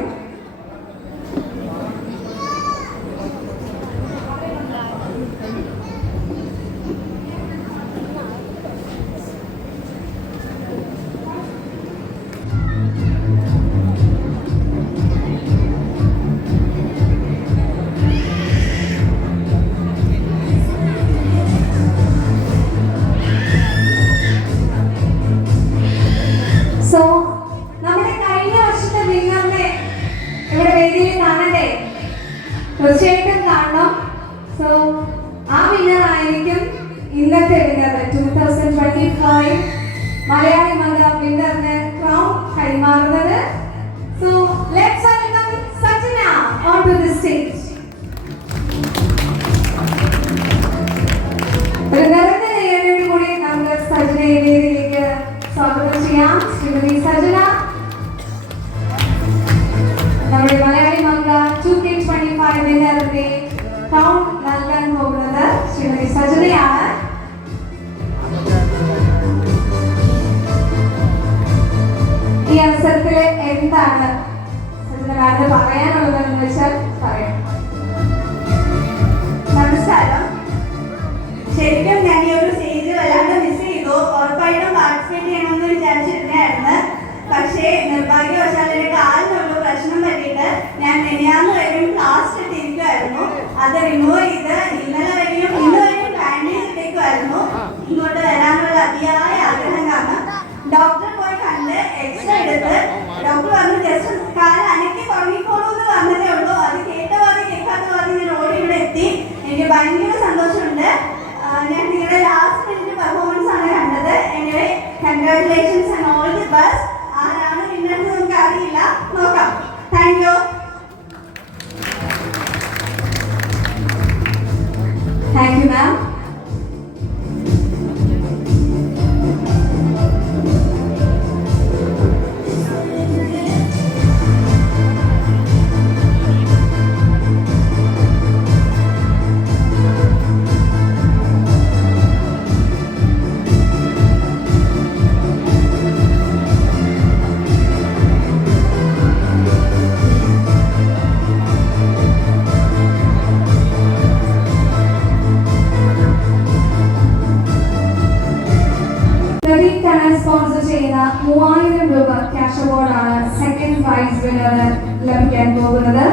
സോ നമ്മുടെ കഴിഞ്ഞ വർഷത്തെ വിന്നറിനെ തീർച്ചയായിട്ടും കാണണം. സോ ആ വിന്നർ ആയിരിക്കും ഇന്നത്തെ വിന്നർ 2025 മലയാളി മംഗ വിന്നറിന് ക്രൗൺ കൈമാറുന്നത്. So let's welcome Sajana on to the stage. ഒരു നിറഞ്ഞ കയ്യടിയോട് കൂടി നമുക്ക് സജനയെ വേദിയിലേക്ക് സ്വാഗതം ചെയ്യാം. ശ്രീമതി സജന നമ്മുടെ മലയാളി മംഗ 2K25 വിന്നറിന്റെ ക്രൗൺ നൽകാൻ പോകുന്നത് ശ്രീമതി സജനയാണ്. ഈ അവസരത്തിൽ എന്താണ് സജന മാഡം പറയാനുള്ളതെന്ന് വെച്ചാൽ പറയാം. നമസ്കാരം. ശരിക്കും ഞാൻ ഈ ഒരു സ്റ്റേജ് വല്ലാണ്ട് മിസ് ചെയ്തു. ഉറപ്പായിട്ടും പാർട്ടിസിപ്പേറ്റ് ചെയ്യണമെന്ന് വിചാരിച്ചിരുന്നായിരുന്നു. പക്ഷേ നിർഭാഗ്യവശാൽ എൻ്റെ കാലിനുള്ള പ്രശ്നം പറ്റിയിട്ട് ഞാൻ മെനിയാന്ന് വരെയും പ്ലാസ്റ്റർ ഇട്ടിരിക്കുമായിരുന്നു. അത് റിമൂവ് ചെയ്ത് ഇന്നലെ വരെയും ഇന്ന് വരെയും ബാൻഡേജ് ഇട്ടേക്കുമായിരുന്നു. ഇങ്ങോട്ട് വരാനുള്ള അതിയായ ആഗ്രഹം കാരണം ഡോക്ടറെ പോയി കണ്ട് എക്സ്റേ എടുത്ത് ഡോക്ടർ പറഞ്ഞു ജസ്റ്റ് കാല് അനക്കി തുടങ്ങിക്കോളൂ എന്ന് പറഞ്ഞതേ ഉള്ളൂ. അത് കേട്ട പാതി കേൾക്കാത്ത പാതി ഞാൻ ഓടി ഇവിടെ എത്തി. എനിക്ക് ഭയങ്കര സന്തോഷമുണ്ട്. ഞാൻ നിങ്ങളുടെ ലാസ്റ്റ് മിനിറ്റ് പെർഫോമൻസ് ആണ് കണ്ടത്. Anyway congratulations and all the best. ആരാണ് വിന്നർ നമുക്ക് അറിയില്ല, നോക്കാം. Thank you. Thank you ma'am. Sponsor ചെയ്യുന്ന 3000 രൂപ ക്യാഷ് അവാർഡാണ് സെക്കൻഡ് പ്രൈസ് വിന്നറിന് ലഭിക്കാൻ പോകുന്നത്.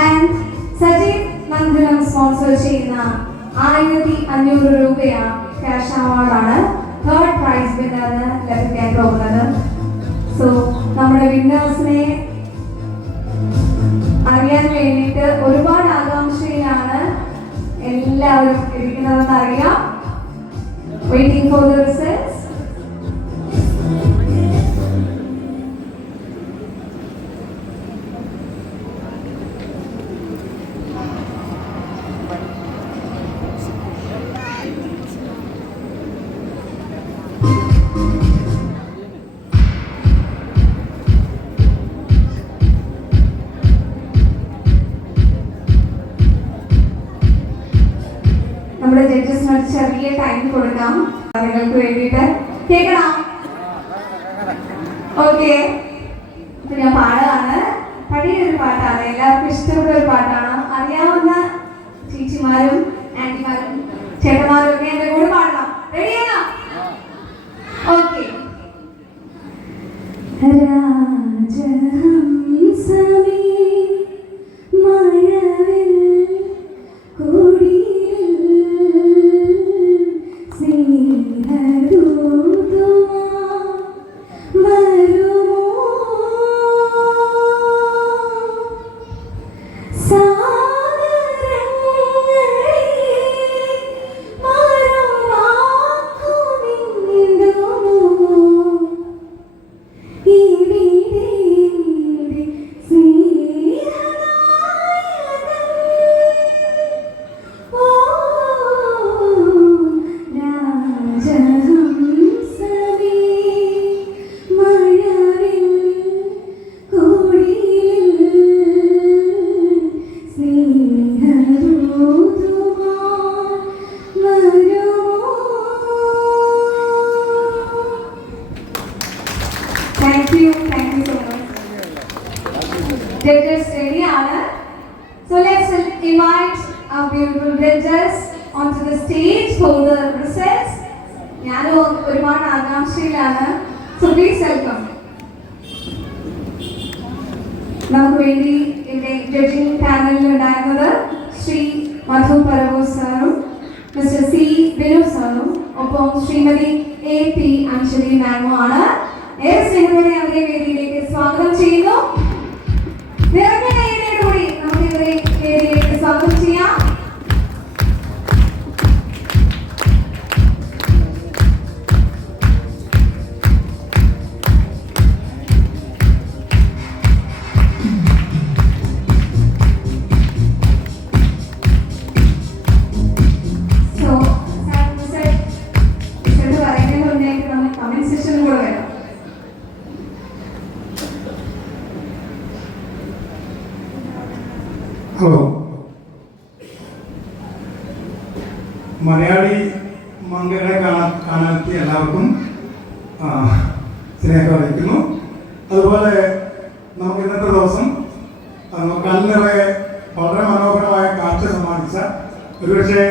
ആൻഡ് സജീവ് നന്ദനം സ്പോൺസർ ചെയ്യുന്ന 1500 രൂപയാണ് ക്യാഷ് അവാർഡാണ് തേർഡ് പ്രൈസ് വിന്നറിന് ലഭിക്കാൻ പോകുന്നത്. സോ നമ്മുടെ വിന്നേഴ്സിനെ അറിയാൻ വേണ്ടിയിട്ട് ഒരുപാട് ആകാംക്ഷയിലാണ് എല്ലാവരും ഇരിക്കുന്നതെന്ന് അറിയാം. Waiting for the results. നമ്മുടെ ജഡ്ജസിന് ഒരു ചെറിയ ടൈം കൊടുക്കാം നിങ്ങൾക്ക് വേണ്ടിയിട്ട്. കേൾക്കണം? ഓക്കെ. ഞാൻ പാടാണ്. പഴയൊരു പാട്ടാണ്, എല്ലാവർക്കും ഇഷ്ടപ്പെട്ട ഒരു പാട്ടാണ്. അറിയാവുന്ന ചേച്ചിമാരും ആന്റിമാരും ചേട്ടന്മാരും ഒക്കെ എന്റെ കൂടെ പാടണം. റെഡിയാണോ? ഓക്കെ. രാജഹംസമേ മഴവിൽ Judges ready ആണ്. So let's invite our beautiful judges onto the stage for the results. ഞാൻ ഒരുപാട് ആകാംക്ഷയിലാണ്. So please welcome. നമുക്ക് വേണ്ടി ഇവിടെ ജഡ്ജിംഗ് പാനലിൽ ഉണ്ടായിരുന്നത് ശ്രീ മധു പരവൂസ് സാറും മിസ്റ്റർ സി ബിനു സാറും ഒപ്പം ശ്രീമതി AP അഞ്ജലി മാമും ആണ്. ഏറെ സ്നേഹത്തോടെ അവരെ വേദിയിലേക്ക് സ്വാഗതം ചെയ്യുന്നു. നിറഞ്ഞ കൈയ്യടിയോടുകൂടി നമുക്ക് ഇവരെ വേദിയിൽ ഹലോ, മലയാളി മംഗളെ കാണാനെത്തിയ എല്ലാവർക്കും സ്നേഹം അറിയിക്കുന്നു. അതുപോലെ നമുക്ക് ഇന്നത്തെ ദിവസം കണ്ണിറയെ വളരെ മനോഹരമായ കാഴ്ച സമ്മാനിച്ച ഒരുപക്ഷെ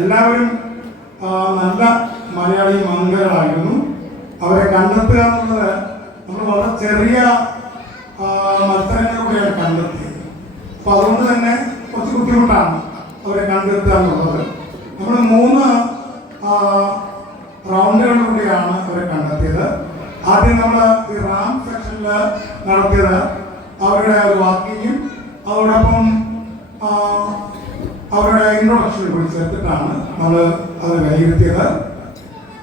എല്ലാവരും നല്ല മലയാളി മംഗളായിരുന്നു. അവരെ കണ്ടെത്തുക എന്നുള്ളത് നമ്മൾ വളരെ ചെറിയ മത്സരങ്ങളിലൂടെയാണ് കണ്ടെത്തിയത്. അപ്പോൾ അതുകൊണ്ട് തന്നെ കുറച്ച് ബുദ്ധിമുട്ടാണ് അവരെ കണ്ടെത്തുക എന്നുള്ളത്. നമ്മൾ 3 റൗണ്ടുകളിലൂടെയാണ് അവരെ കണ്ടെത്തിയത്. ആദ്യം നമ്മൾ ഈ റാം സെക്ഷനിൽ നടത്തിയത് അവരുടെ ഒരു വാക്കിങ്ങും അതോടൊപ്പം അവരുടെ ഇൻട്രൊഡക്ഷൻ കൂടി ചേർത്തിട്ടാണ് നമ്മൾ അത് വിലയിരുത്തിയത്.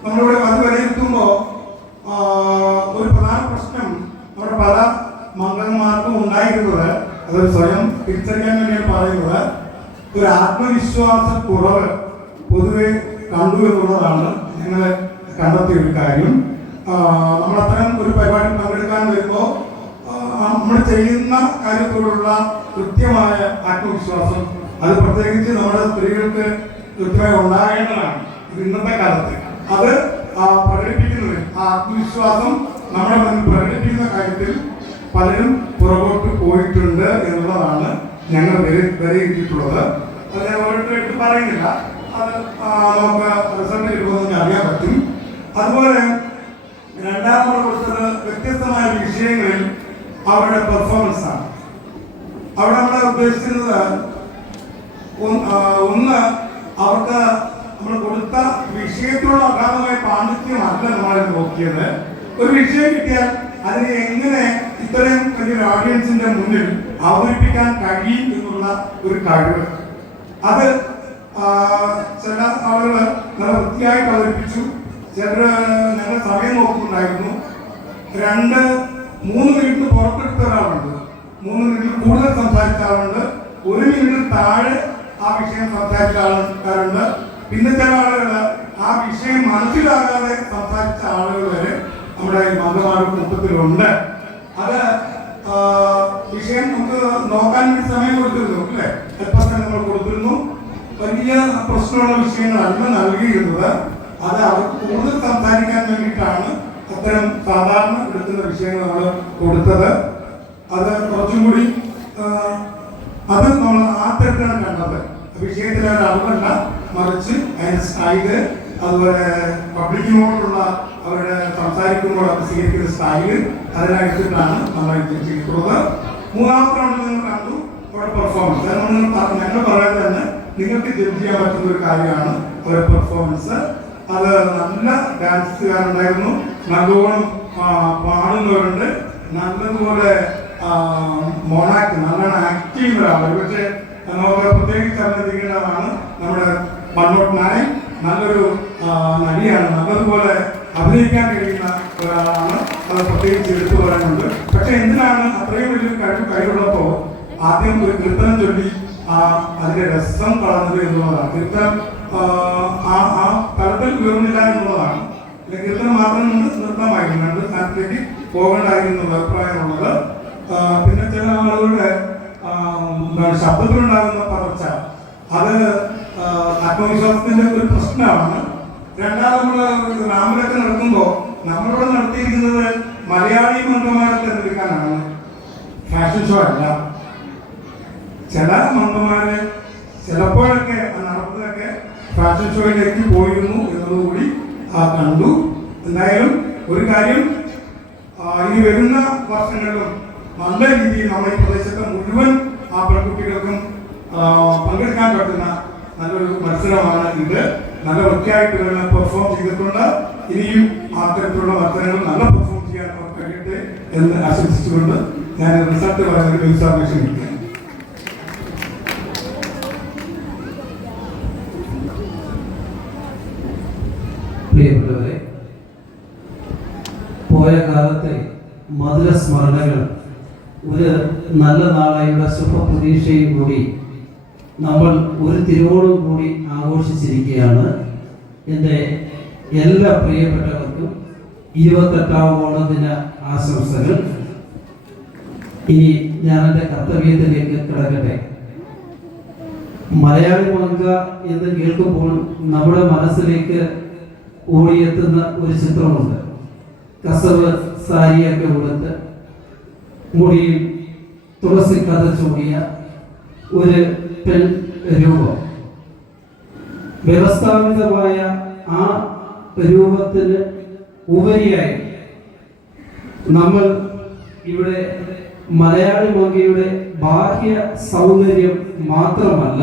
നമ്മളിവിടെ അത് വിലയിരുത്തുമ്പോൾ ഒരു പ്രധാന പ്രശ്നം നമ്മുടെ പല മംഗളന്മാർക്കും ഉണ്ടായിരുന്നത്, അത് സ്വയം തിരിച്ചറിയാൻ വേണ്ടിയാണ് പറയുന്നത്, ഒരു ആത്മവിശ്വാസ കുറവ് പൊതുവെ കണ്ടു എന്നുള്ളതാണ് ഞങ്ങൾ കണ്ടെത്തിയ ഒരു കാര്യം. നമ്മളത്തരം ഒരു പരിപാടി പങ്കെടുക്കാൻ വരുമ്പോൾ നമ്മൾ ചെയ്യുന്ന കാര്യത്തോടുള്ള കൃത്യമായ ആത്മവിശ്വാസം, അത് പ്രത്യേകിച്ച് നമ്മുടെ സ്ത്രീകൾക്ക് കൃത്യമായി ഉണ്ടാകേണ്ടതാണ് ഇന്നത്തെ കാലത്ത്. അത് പ്രകടിപ്പിക്കുന്നത്, ആ ആത്മവിശ്വാസം നമ്മുടെ മുന്നിൽ പ്രകടിപ്പിക്കുന്ന കാര്യത്തിൽ പലരും പുറകോട്ട് പോയിട്ടുണ്ട് എന്നുള്ളതാണ് ഞങ്ങൾ വിലയിരുത്തിയിട്ടുള്ളത്. അത് ഞാൻ ഓരോരുത്തരെടുത്ത് പറയുന്നില്ല, അത് നമുക്ക് റിസൾട്ട് കിട്ടുമെന്ന് അറിയാൻ പറ്റും. അതുപോലെ രണ്ടാമത് കൊടുത്തത് വ്യത്യസ്തമായ വിഷയങ്ങളിൽ അവരുടെ പെർഫോമൻസ് ആണ്. അവിടെ നമ്മൾ ഉദ്ദേശിക്കുന്നത് ഒന്ന് അവർക്ക് നമ്മൾ കൊടുത്ത വിഷയത്തിലുള്ള അഗാധമായ പാണ്ഡിത്യമല്ല നമ്മൾ നോക്കിയത്. ഒരു വിഷയം കിട്ടിയാൽ അതിനെ എങ്ങനെ ഇത്രയും വലിയൊരു ഓഡിയൻസിന്റെ മുന്നിൽ അവതരിപ്പിക്കാൻ കഴിയും എന്നുള്ള ഒരു കഴിവ്, അത് ചില ആളുകൾ നല്ല വൃത്തിയായിട്ട് അവതരിപ്പിച്ചു. ചിലർ ഞങ്ങൾ സമയം നോക്കുന്നുണ്ടായിരുന്നു. 2-3 മിനിറ്റ് പുറത്തെടുത്ത ഒരാളുണ്ട്, 3 മിനിറ്റിൽ കൂടുതൽ സംസാരിച്ച ആളുണ്ട്, 1 മിനിറ്റിൽ താഴെ ആ വിഷയം സംസാരിച്ച ആൾക്കാരുണ്ട്. പിന്നെ ചില ആളുകൾ ആ വിഷയം മനസ്സിലാകാതെ സംസാരിച്ച ആളുകൾ വരെ നമ്മുടെ മംഗളമാരുടെ കൂട്ടത്തിലുണ്ട്. അത് വിഷയം നമുക്ക് നോക്കാൻ വേണ്ടി സമയം കൊടുത്തിരുന്നു, അല്ലേ? എപ്പോൾ നമ്മൾ കൊടുത്തിരുന്നു. വലിയ പ്രശ്നമുള്ള വിഷയങ്ങളല്ല നൽകിയിരുന്നത്. അത് അവർക്ക് കൂടുതൽ സംസാരിക്കാൻ വേണ്ടിയിട്ടാണ് അത്തരം സാധാരണ എടുക്കുന്ന വിഷയങ്ങൾ നമ്മൾ കൊടുത്തത്. അത് കുറച്ചും കൂടി അത് നമ്മൾ ആ തരത്തിലാണ് കണ്ടത്. വിഷയത്തിലെ ഒരു അറിവല്ല, മറിച്ച് അതിൻ്റെ സ്റ്റൈല്, അതുപോലെ പബ്ലിക്കിനോടുള്ള അവരുടെ സംസാരിക്കുമ്പോൾ അവർ സ്വീകരിക്കുന്ന സ്റ്റൈല്, അതെല്ലാം എടുത്തിട്ടാണ് നമ്മൾ ചെയ്തിട്ടുള്ളത്. മൂന്നാമത്തെ റൗണ്ടിൽ നിങ്ങൾ കണ്ടു അവരുടെ പെർഫോമൻസ്. അത് ഞങ്ങൾ പറയാതെ തന്നെ നിങ്ങൾക്ക് ജഡ്ജ് ചെയ്യാൻ പറ്റുന്ന ഒരു കാര്യമാണ് അവരുടെ പെർഫോമൻസ്. അത് നല്ല ഡാൻസുകാരുണ്ടായിരുന്നു, നല്ലോണം പാടുന്നവരുണ്ട്, നല്ലതുപോലെ മോണാക്ട് നല്ലോണം ആക്ട് ചെയ്യുന്നവരാണ്. പക്ഷേ നമുക്ക് പ്രത്യേകിച്ച് അഭിനന്ദിക്കേണ്ടതാണ് നമ്മുടെ മണ്ണോട്ടനായി. നല്ലൊരു നടിയാണ്, നല്ലതുപോലെ അഭിനയിക്കാൻ കഴിയുന്ന ഒരാളാണ്. അത് പ്രത്യേകിച്ച് എടുത്തു പറയാനുണ്ട്. പക്ഷെ എന്തിനാണ് അത്രയും വലിയൊരു കഴിവുള്ളപ്പോൾ ആദ്യം ഒരു കീർത്തനം ചൊല്ലി അതിന്റെ രസം കളഞ്ഞത് എന്നുള്ളതാണ്. കീർത്തനം ആ തലത്തിൽ ഉയർന്നില്ല എന്നുള്ളതാണ്. കീർത്തനം മാത്രം നിർത്തമായിരുന്നു, 2 സ്ഥാനത്തേക്ക് പോകണ്ടായിരുന്നു അഭിപ്രായമുള്ളത്. പിന്നെ ചില ആളുകളുടെ ശബ്ദത്തിലുണ്ടാകുന്ന പകർച്ച, അത് ആത്മവിശ്വാസത്തിന്റെ ഒരു പ്രശ്നമാണ്. രണ്ടാമത് നമ്മൾ റാമിലൊക്കെ നടക്കുമ്പോൾ നമ്മളിവിടെ നടത്തിയിരിക്കുന്നത് മലയാളി മന്ത്രമാരെ തിരഞ്ഞെടുക്കാനാണ്, ഫാഷൻ ഷോ അല്ല. ചില മന്ത്രമാര് ചിലപ്പോഴൊക്കെ നടത്തുന്നതൊക്കെ ഫാഷൻ ഷോയിലേക്ക് പോയിരുന്നു എന്നതുകൂടി കണ്ടു. എന്തായാലും ഒരു കാര്യം, ഇനി വരുന്ന വർഷങ്ങളിലും നല്ല രീതിയിൽ നമ്മുടെ ഈ പ്രദേശത്തെ മുഴുവൻ പെൺകുട്ടികൾക്കും പങ്കെടുക്കാൻ പറ്റുന്ന നല്ലൊരു മത്സരമാണ് ഇത്. നല്ല വൃത്തിയായിട്ട് ഇവരെല്ലാം പെർഫോം ചെയ്തിട്ടുണ്ട്. ഇനിയും അത്തരത്തിലുള്ള മത്സരങ്ങൾ നല്ല പെർഫോം ചെയ്യാൻ കഴിയട്ടെ എന്ന് ആശംസിച്ചുകൊണ്ട് ഞാൻ റിസൾട്ട് പറയുന്നത് ഇൻഫർമേഷൻ കിട്ടുകയാണ്. പ്രിയപ്പെട്ടവരെ, പോയ കാലത്തെ മധുര സ്മരണകൾ ഒരു നല്ല നാളെയുടെ ശുഭപ്രതീക്ഷയും കൂടി നമ്മൾ ഒരു തിരുവോണം കൂടി ആഘോഷിച്ചിരിക്കുകയാണ്. എൻ്റെ എല്ലാ പ്രിയപ്പെട്ടവർക്കും 28ാം ഓണദിന ആശംസകൾ. ഇനി ഞാൻ എൻ്റെ കർത്തവ്യത്തിലേക്ക് കിടക്കട്ടെ. മലയാളി മങ്ക എന്ന് കേൾക്കുമ്പോൾ നമ്മുടെ മനസ്സിലേക്ക് ഓടിയെത്തുന്ന ഒരു ചിത്രമുണ്ട്. കസവ് സാരിയൊക്കെ ഉടുത്ത് മുടിയിൽ തുളസി കഥ ചൂടിയ ഒരു പെൺ രൂപം. വ്യവസ്ഥാപിതമായ ആ രൂപത്തിന് ഉപരിയായി നമ്മൾ ഇവിടെ മലയാളി മങ്കയുടെ ബാഹ്യ സൗന്ദര്യം മാത്രമല്ല,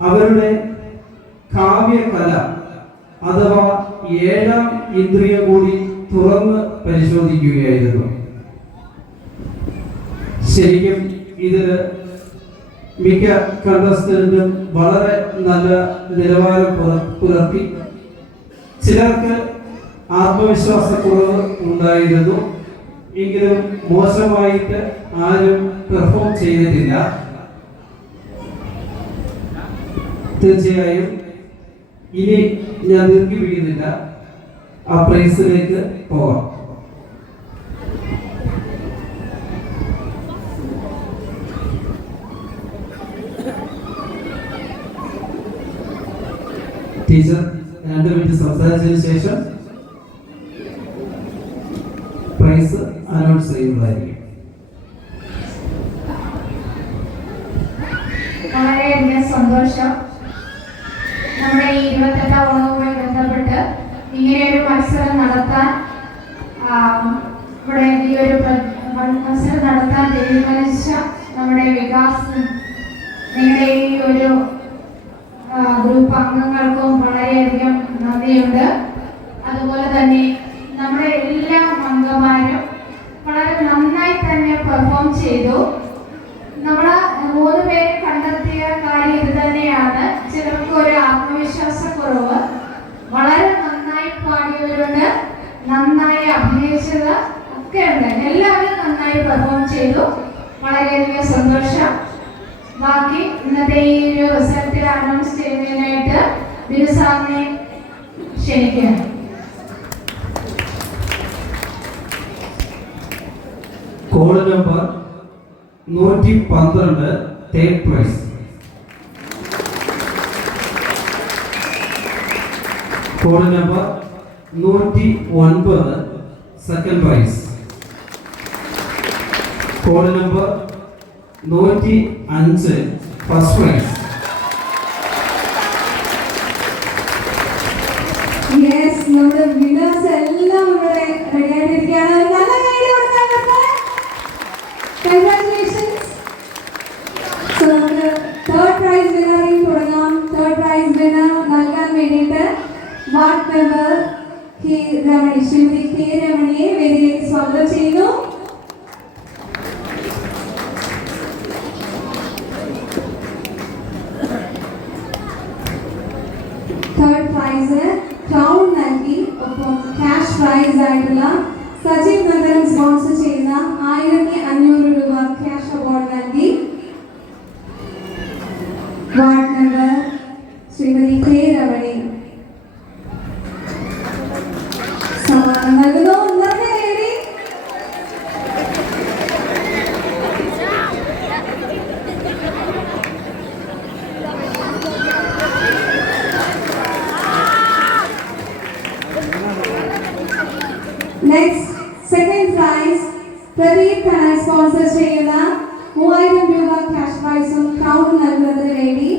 അവരുടെ കാവ്യകല അഥവാ ഏഴാം ഇന്ദ്രിയം കൂടി തുറന്ന് പരിശോധിക്കുകയായിരുന്നു. ശരിക്കും ഇത് മിക്ക കണ്ടസ്റ്റന്റും വളരെ നല്ല നിലവാരം പുലർത്തി. ചിലർക്ക് ആത്മവിശ്വാസക്കുറവ് ഉണ്ടായിരുന്നു, എങ്കിലും മോശമായിട്ട് ആരും പെർഫോം ചെയ്തിട്ടില്ല. തീർച്ചയായും ഇനി ഞാൻ ദീർഘിപ്പിക്കുന്നില്ല, ആ പ്രൈസിലേക്ക് പോകാം. ടീച്ചർ 2 മിനിറ്റ് സംസാരിച്ചതിന് ശേഷം പ്രൈസ് അനൗൺസ് ചെയ്യുന്നതായിരിക്കും. വളരെയധികം സന്തോഷം. നമ്മുടെ ഈ 28ാം ഓണവുമായി ബന്ധപ്പെട്ട് ഇങ്ങനെയൊരു മത്സരം നടത്താൻ ഇവിടെ ഈ ഒരു മത്സരം നടത്താൻ തീരുമാനിച്ച നമ്മുടെ വികാസ്, നിങ്ങളുടെ ഈ ഒരു ഗ്രൂപ്പ് അംഗങ്ങൾക്കും വളരെയധികം നന്ദിയുണ്ട്. അതുപോലെ തന്നെ നമ്മുടെ എല്ലാ അംഗന്മാരും വളരെ നന്നായി തന്നെ പെർഫോം ചെയ്തു. നമ്മൾ 3 പേരെ കണ്ടെത്തിയ കാര്യം ഇത് തന്നെയാണ്. ചിലർക്ക് ഒരു ആത്മവിശ്വാസക്കുറവ്, വളരെ നന്നായി പാടിയവരുണ്ട്, നന്നായി അഭിനയിച്ചത് ഒക്കെ ഉണ്ട്. എല്ലാവരും നന്നായി പെർഫോം ചെയ്തു. വളരെയധികം സന്തോഷം. ബാക്കി ഇന്നത്തെ ഈ ഒരു റിസൾട്ട് അനൗൺസ് ചെയ്യുന്നതിനായിട്ട് ബിനു സാറിനെ ക്ഷണിക്കുകയാണ്. Code number 112 third prize. Code number 109 second prize. Code number 105 first prize. Yes, നമ്മുടെ വിന്നേഴ്സ് എല്ലാം ഇവിടെ റെഡിയായിട്ടിരിക്കുകയാണ്. നല്ല കൈയ്യടി കൊടുക്കാൻ പറ്റേ. കൺഗ്രാറ്റുലേഷൻസ്. സോ നമുക്ക് തേർഡ് പ്രൈസ് വിന്നറിൽ തുടങ്ങാം. തേർഡ് പ്രൈസ് വിന്നർ നൽകാൻ വേണ്ടിയിട്ട് വാർഡ് മെമ്പർ ശ്രീമതി കെ രമണിയെ വേദിയിലേക്ക് സ്വാഗതം ചെയ്യുന്നു. തേർഡ് പ്രൈസ് ക്രൗൺ നൽകി ഒപ്പം ക്യാഷ് പ്രൈസ് ആയിട്ടുള്ള സജീവ് നന്ദൻ സ്പോൺസർ ചെയ്യുന്ന 1500 രൂപ ക്യാഷ് അവാർഡ് നൽകി ward member Shrimati K Ramani സമ്മാനം നൽകുന്നു. Next second prize Pradeep Khanan sponsor ചെയ്യുന്ന 3000 രൂപ ക്യാഷ് പ്രൈസും ക്രൗൺ നൽകുന്നതിന് വേണ്ടി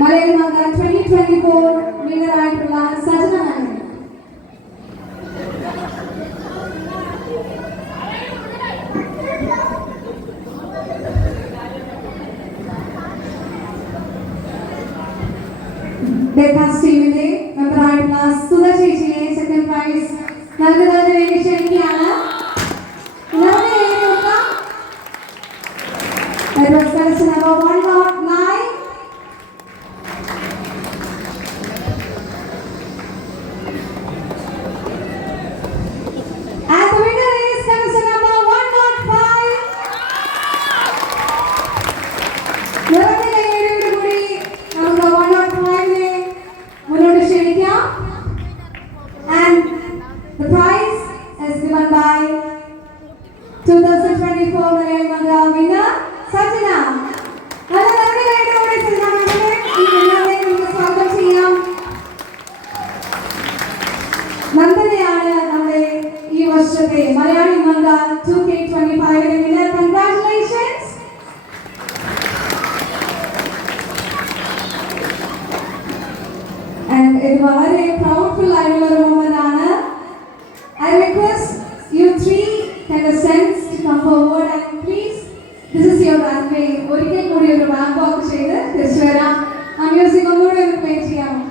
മലയാളി മങ്ക 2024 വിന്നറായിട്ടുള്ള സജന ആണ്. ഡെക്കാസ് ടീമിന്റെ മെമ്പറായിട്ടുള്ള സുധ ചേച്ചിയെ സെക്കൻഡ് പ്രൈസ് നൽകുന്നതിന് വേണ്ടി ക്ഷണിക്കുകയാണ്. number 109. And the winner is contestant number 105. And the prize is given by 2024 Malayali Manga winner Sajina. എല്ലാവരുടെയും ഒരിക്കൽ കൂടി ഒരു റാമ്പ് വാക്ക് ചെയ്ത് തിരിച്ചു വരാം. ആ മ്യൂസിക് ഒന്നുകൂടെ ഒന്ന് പ്ലേ ചെയ്യാമോ?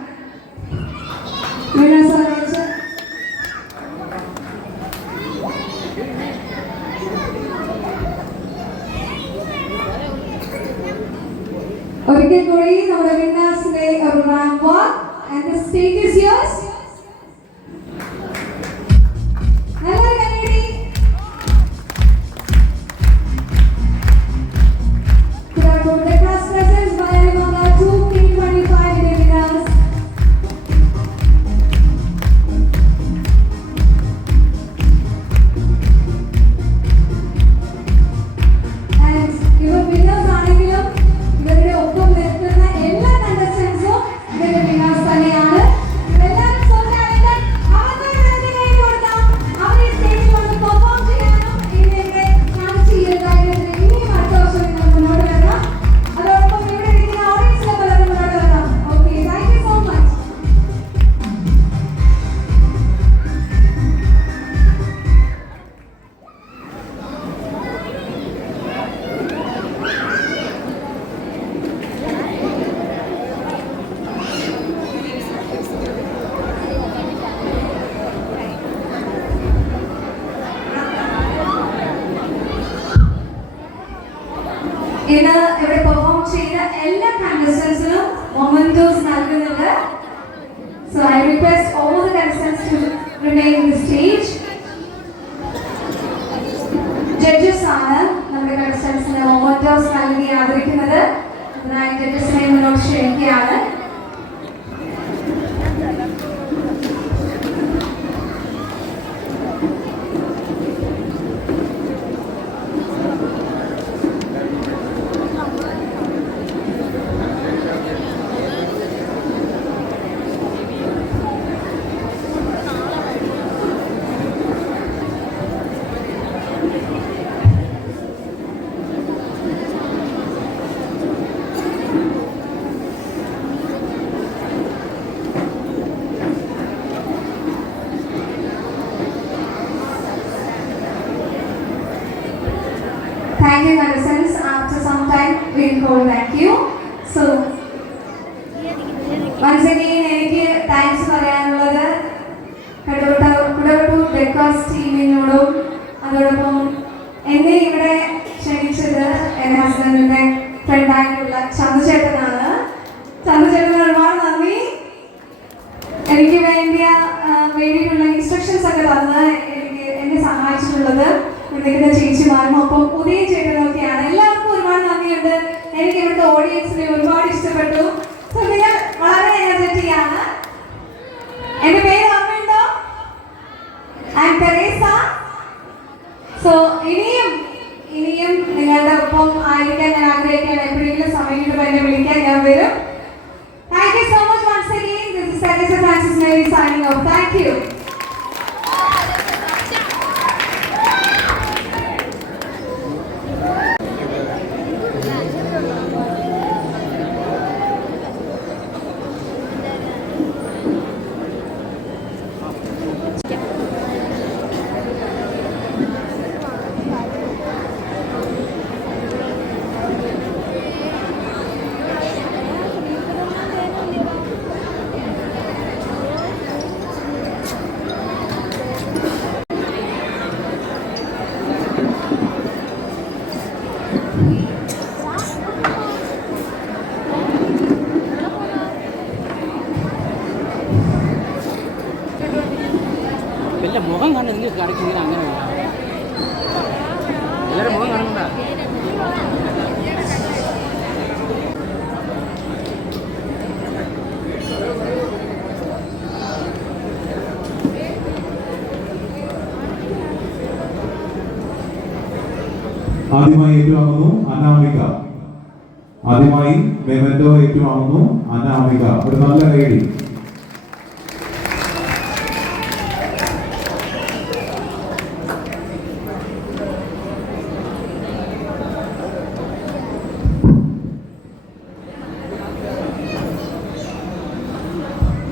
ഒരിക്കൽ കൂടി നമ്മുടെ വിന്നേഴ്സിന്റെ ഒരു ramp walk. And the stage is yours. നല്ലൊരു കൈയടി. Could the class presents by Alimanga 2K25 winners. And ഇവർ winners ആണെങ്കിലും ഇവരുടെ ഒപ്പം നിൽക്കുന്ന എല്ലാ contestants-ഉം ഇവരുടെ winners തന്നെയാണ്. ഇവരെല്ലാവരും so talented. അവർക്ക് വേണ്ടി കൈ കൊടുക്കാം. അവർ ഈ സ്റ്റേജിൽ വന്ന് പെർഫോം ചെയ്യാനും ഇവരുടെ കാണിച്ച ഈ ഒരു കാര്യത്തിൽ ഇനിയും അടുത്ത വർഷം നിങ്ങൾ മുന്നോട്ട് വരണം. അതോടൊപ്പം ഇവിടെ ഇരിക്കുന്ന ഓഡിയൻസിലെ പലരും മുന്നോട്ട് വരണം. Okay, thank you so much. ഇന്ന് ഇവിടെ പെർഫോം ചെയ്ത എല്ലാ കണ്ടസ്റ്റൻസിനും മൊമെന്റോസ് നൽകുന്നുണ്ട്. So I request all the contestants to remain in the stage. Judges ആണ് നമ്മുടെ കണ്ടസ്റ്റൻസിന് മൊമെന്റോസ് നൽകി ആദരിക്കുന്നത്. അതിനായി ജഡ്ജസിനെ മുന്നോട്ട് ക്ഷണിക്കുകയാണ്. Thank you, contestants. After some time, we'll call back you. So, once again, എനിക്ക് താങ്ക്സ് പറയാനുള്ളത് കുടവട്ടൂർ ബ്രേക്ക്ഫാസ്റ്റ് ടീമിനോടും അതോടൊപ്പം എന്നെ ഇവിടെ ക്ഷണിച്ചത് എൻ്റെ ഹസ്ബൻഡിൻ്റെ ഫ്രണ്ടായിട്ടുള്ള ചന്ദ്രചേട്ടനാണ്. ചന്ദ്രചേട്ടന് ഒരുപാട് നന്ദി. എനിക്ക് വേണ്ടിയിട്ടുള്ള ഇൻസ്ട്രക്ഷൻസ് ഒക്കെ തന്ന് എന്നെ സഹായിച്ചിട്ടുള്ളത് നിൽക്കുന്ന ചേച്ചിമാരും ഒപ്പം ഉദയ ചേട്ടനൊക്കെയാണ്. എല്ലാവർക്കും ഒരുപാട് നന്ദിയുണ്ട്. എനിക്ക് ഇവിടുത്തെ ഓഡിയൻസിനെ ഒരുപാട് ഇഷ്ടപ്പെട്ടു. സോ നിങ്ങൾ വളരെ എനർജറ്റിക് ആണ്. എൻ്റെ പേര് ഓർമ്മയുണ്ടോ? I M Teresa. സോ ഇനിയും നിങ്ങളുടെ ഒപ്പം ആയിരിക്കാൻ ഞാൻ ആഗ്രഹിക്കുകയാണ്. എപ്പോഴെങ്കിലും സമയം കിട്ടുമ്പോൾ എന്നെ വിളിക്കാൻ ഞാൻ വരും. Thank you so much once again. This is Teresa Francis Mary signing off. Thank you. വലിയ മുഖം കണ്ട് നിങ്ങൾ കാണിക്കുന്നത് അങ്ങനെ എല്ലാവരും മുഖം കാണുന്നുണ്ടാ. ആദ്യമായി ഏറ്റുവാങ്ങുന്നു അനാമിക. ആദ്യമായി മെമന്റോ ഏറ്റുവാങ്ങുന്നു അനാമിക. ഒരു നല്ല കൈയടി.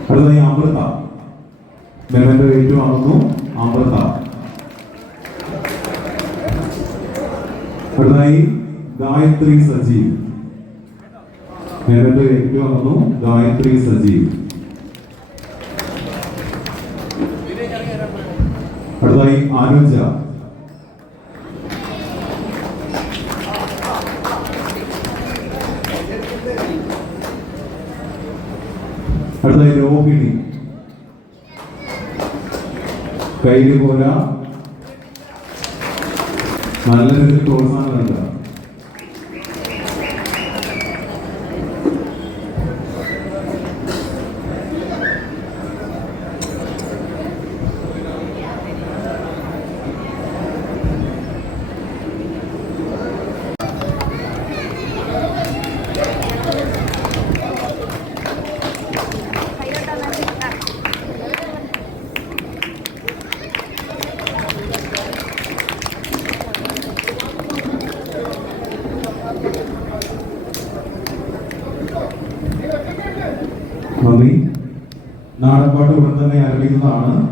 അടുത്തതായി അമൃത. മെമന്റോ ഏറ്റുവാങ്ങുന്നു അമൃത. അടുത്തതായി ഗായത്രി സജീവ്. മെമന്റോ ഏറ്റുവാങ്ങുന്നു ഗായത്രി സജീവ്. അടുത്തായി അനുജ. അടുത്തായി രോഹിണി. കയ്യിൽ പോരാ, നല്ല രീതിയിൽ പ്രോത്സാഹനം നൽകുക. നന്ദി. നാടൻപാട്ട് ഉടൻ തന്നെ ആരംഭിക്കുന്നതാണ്.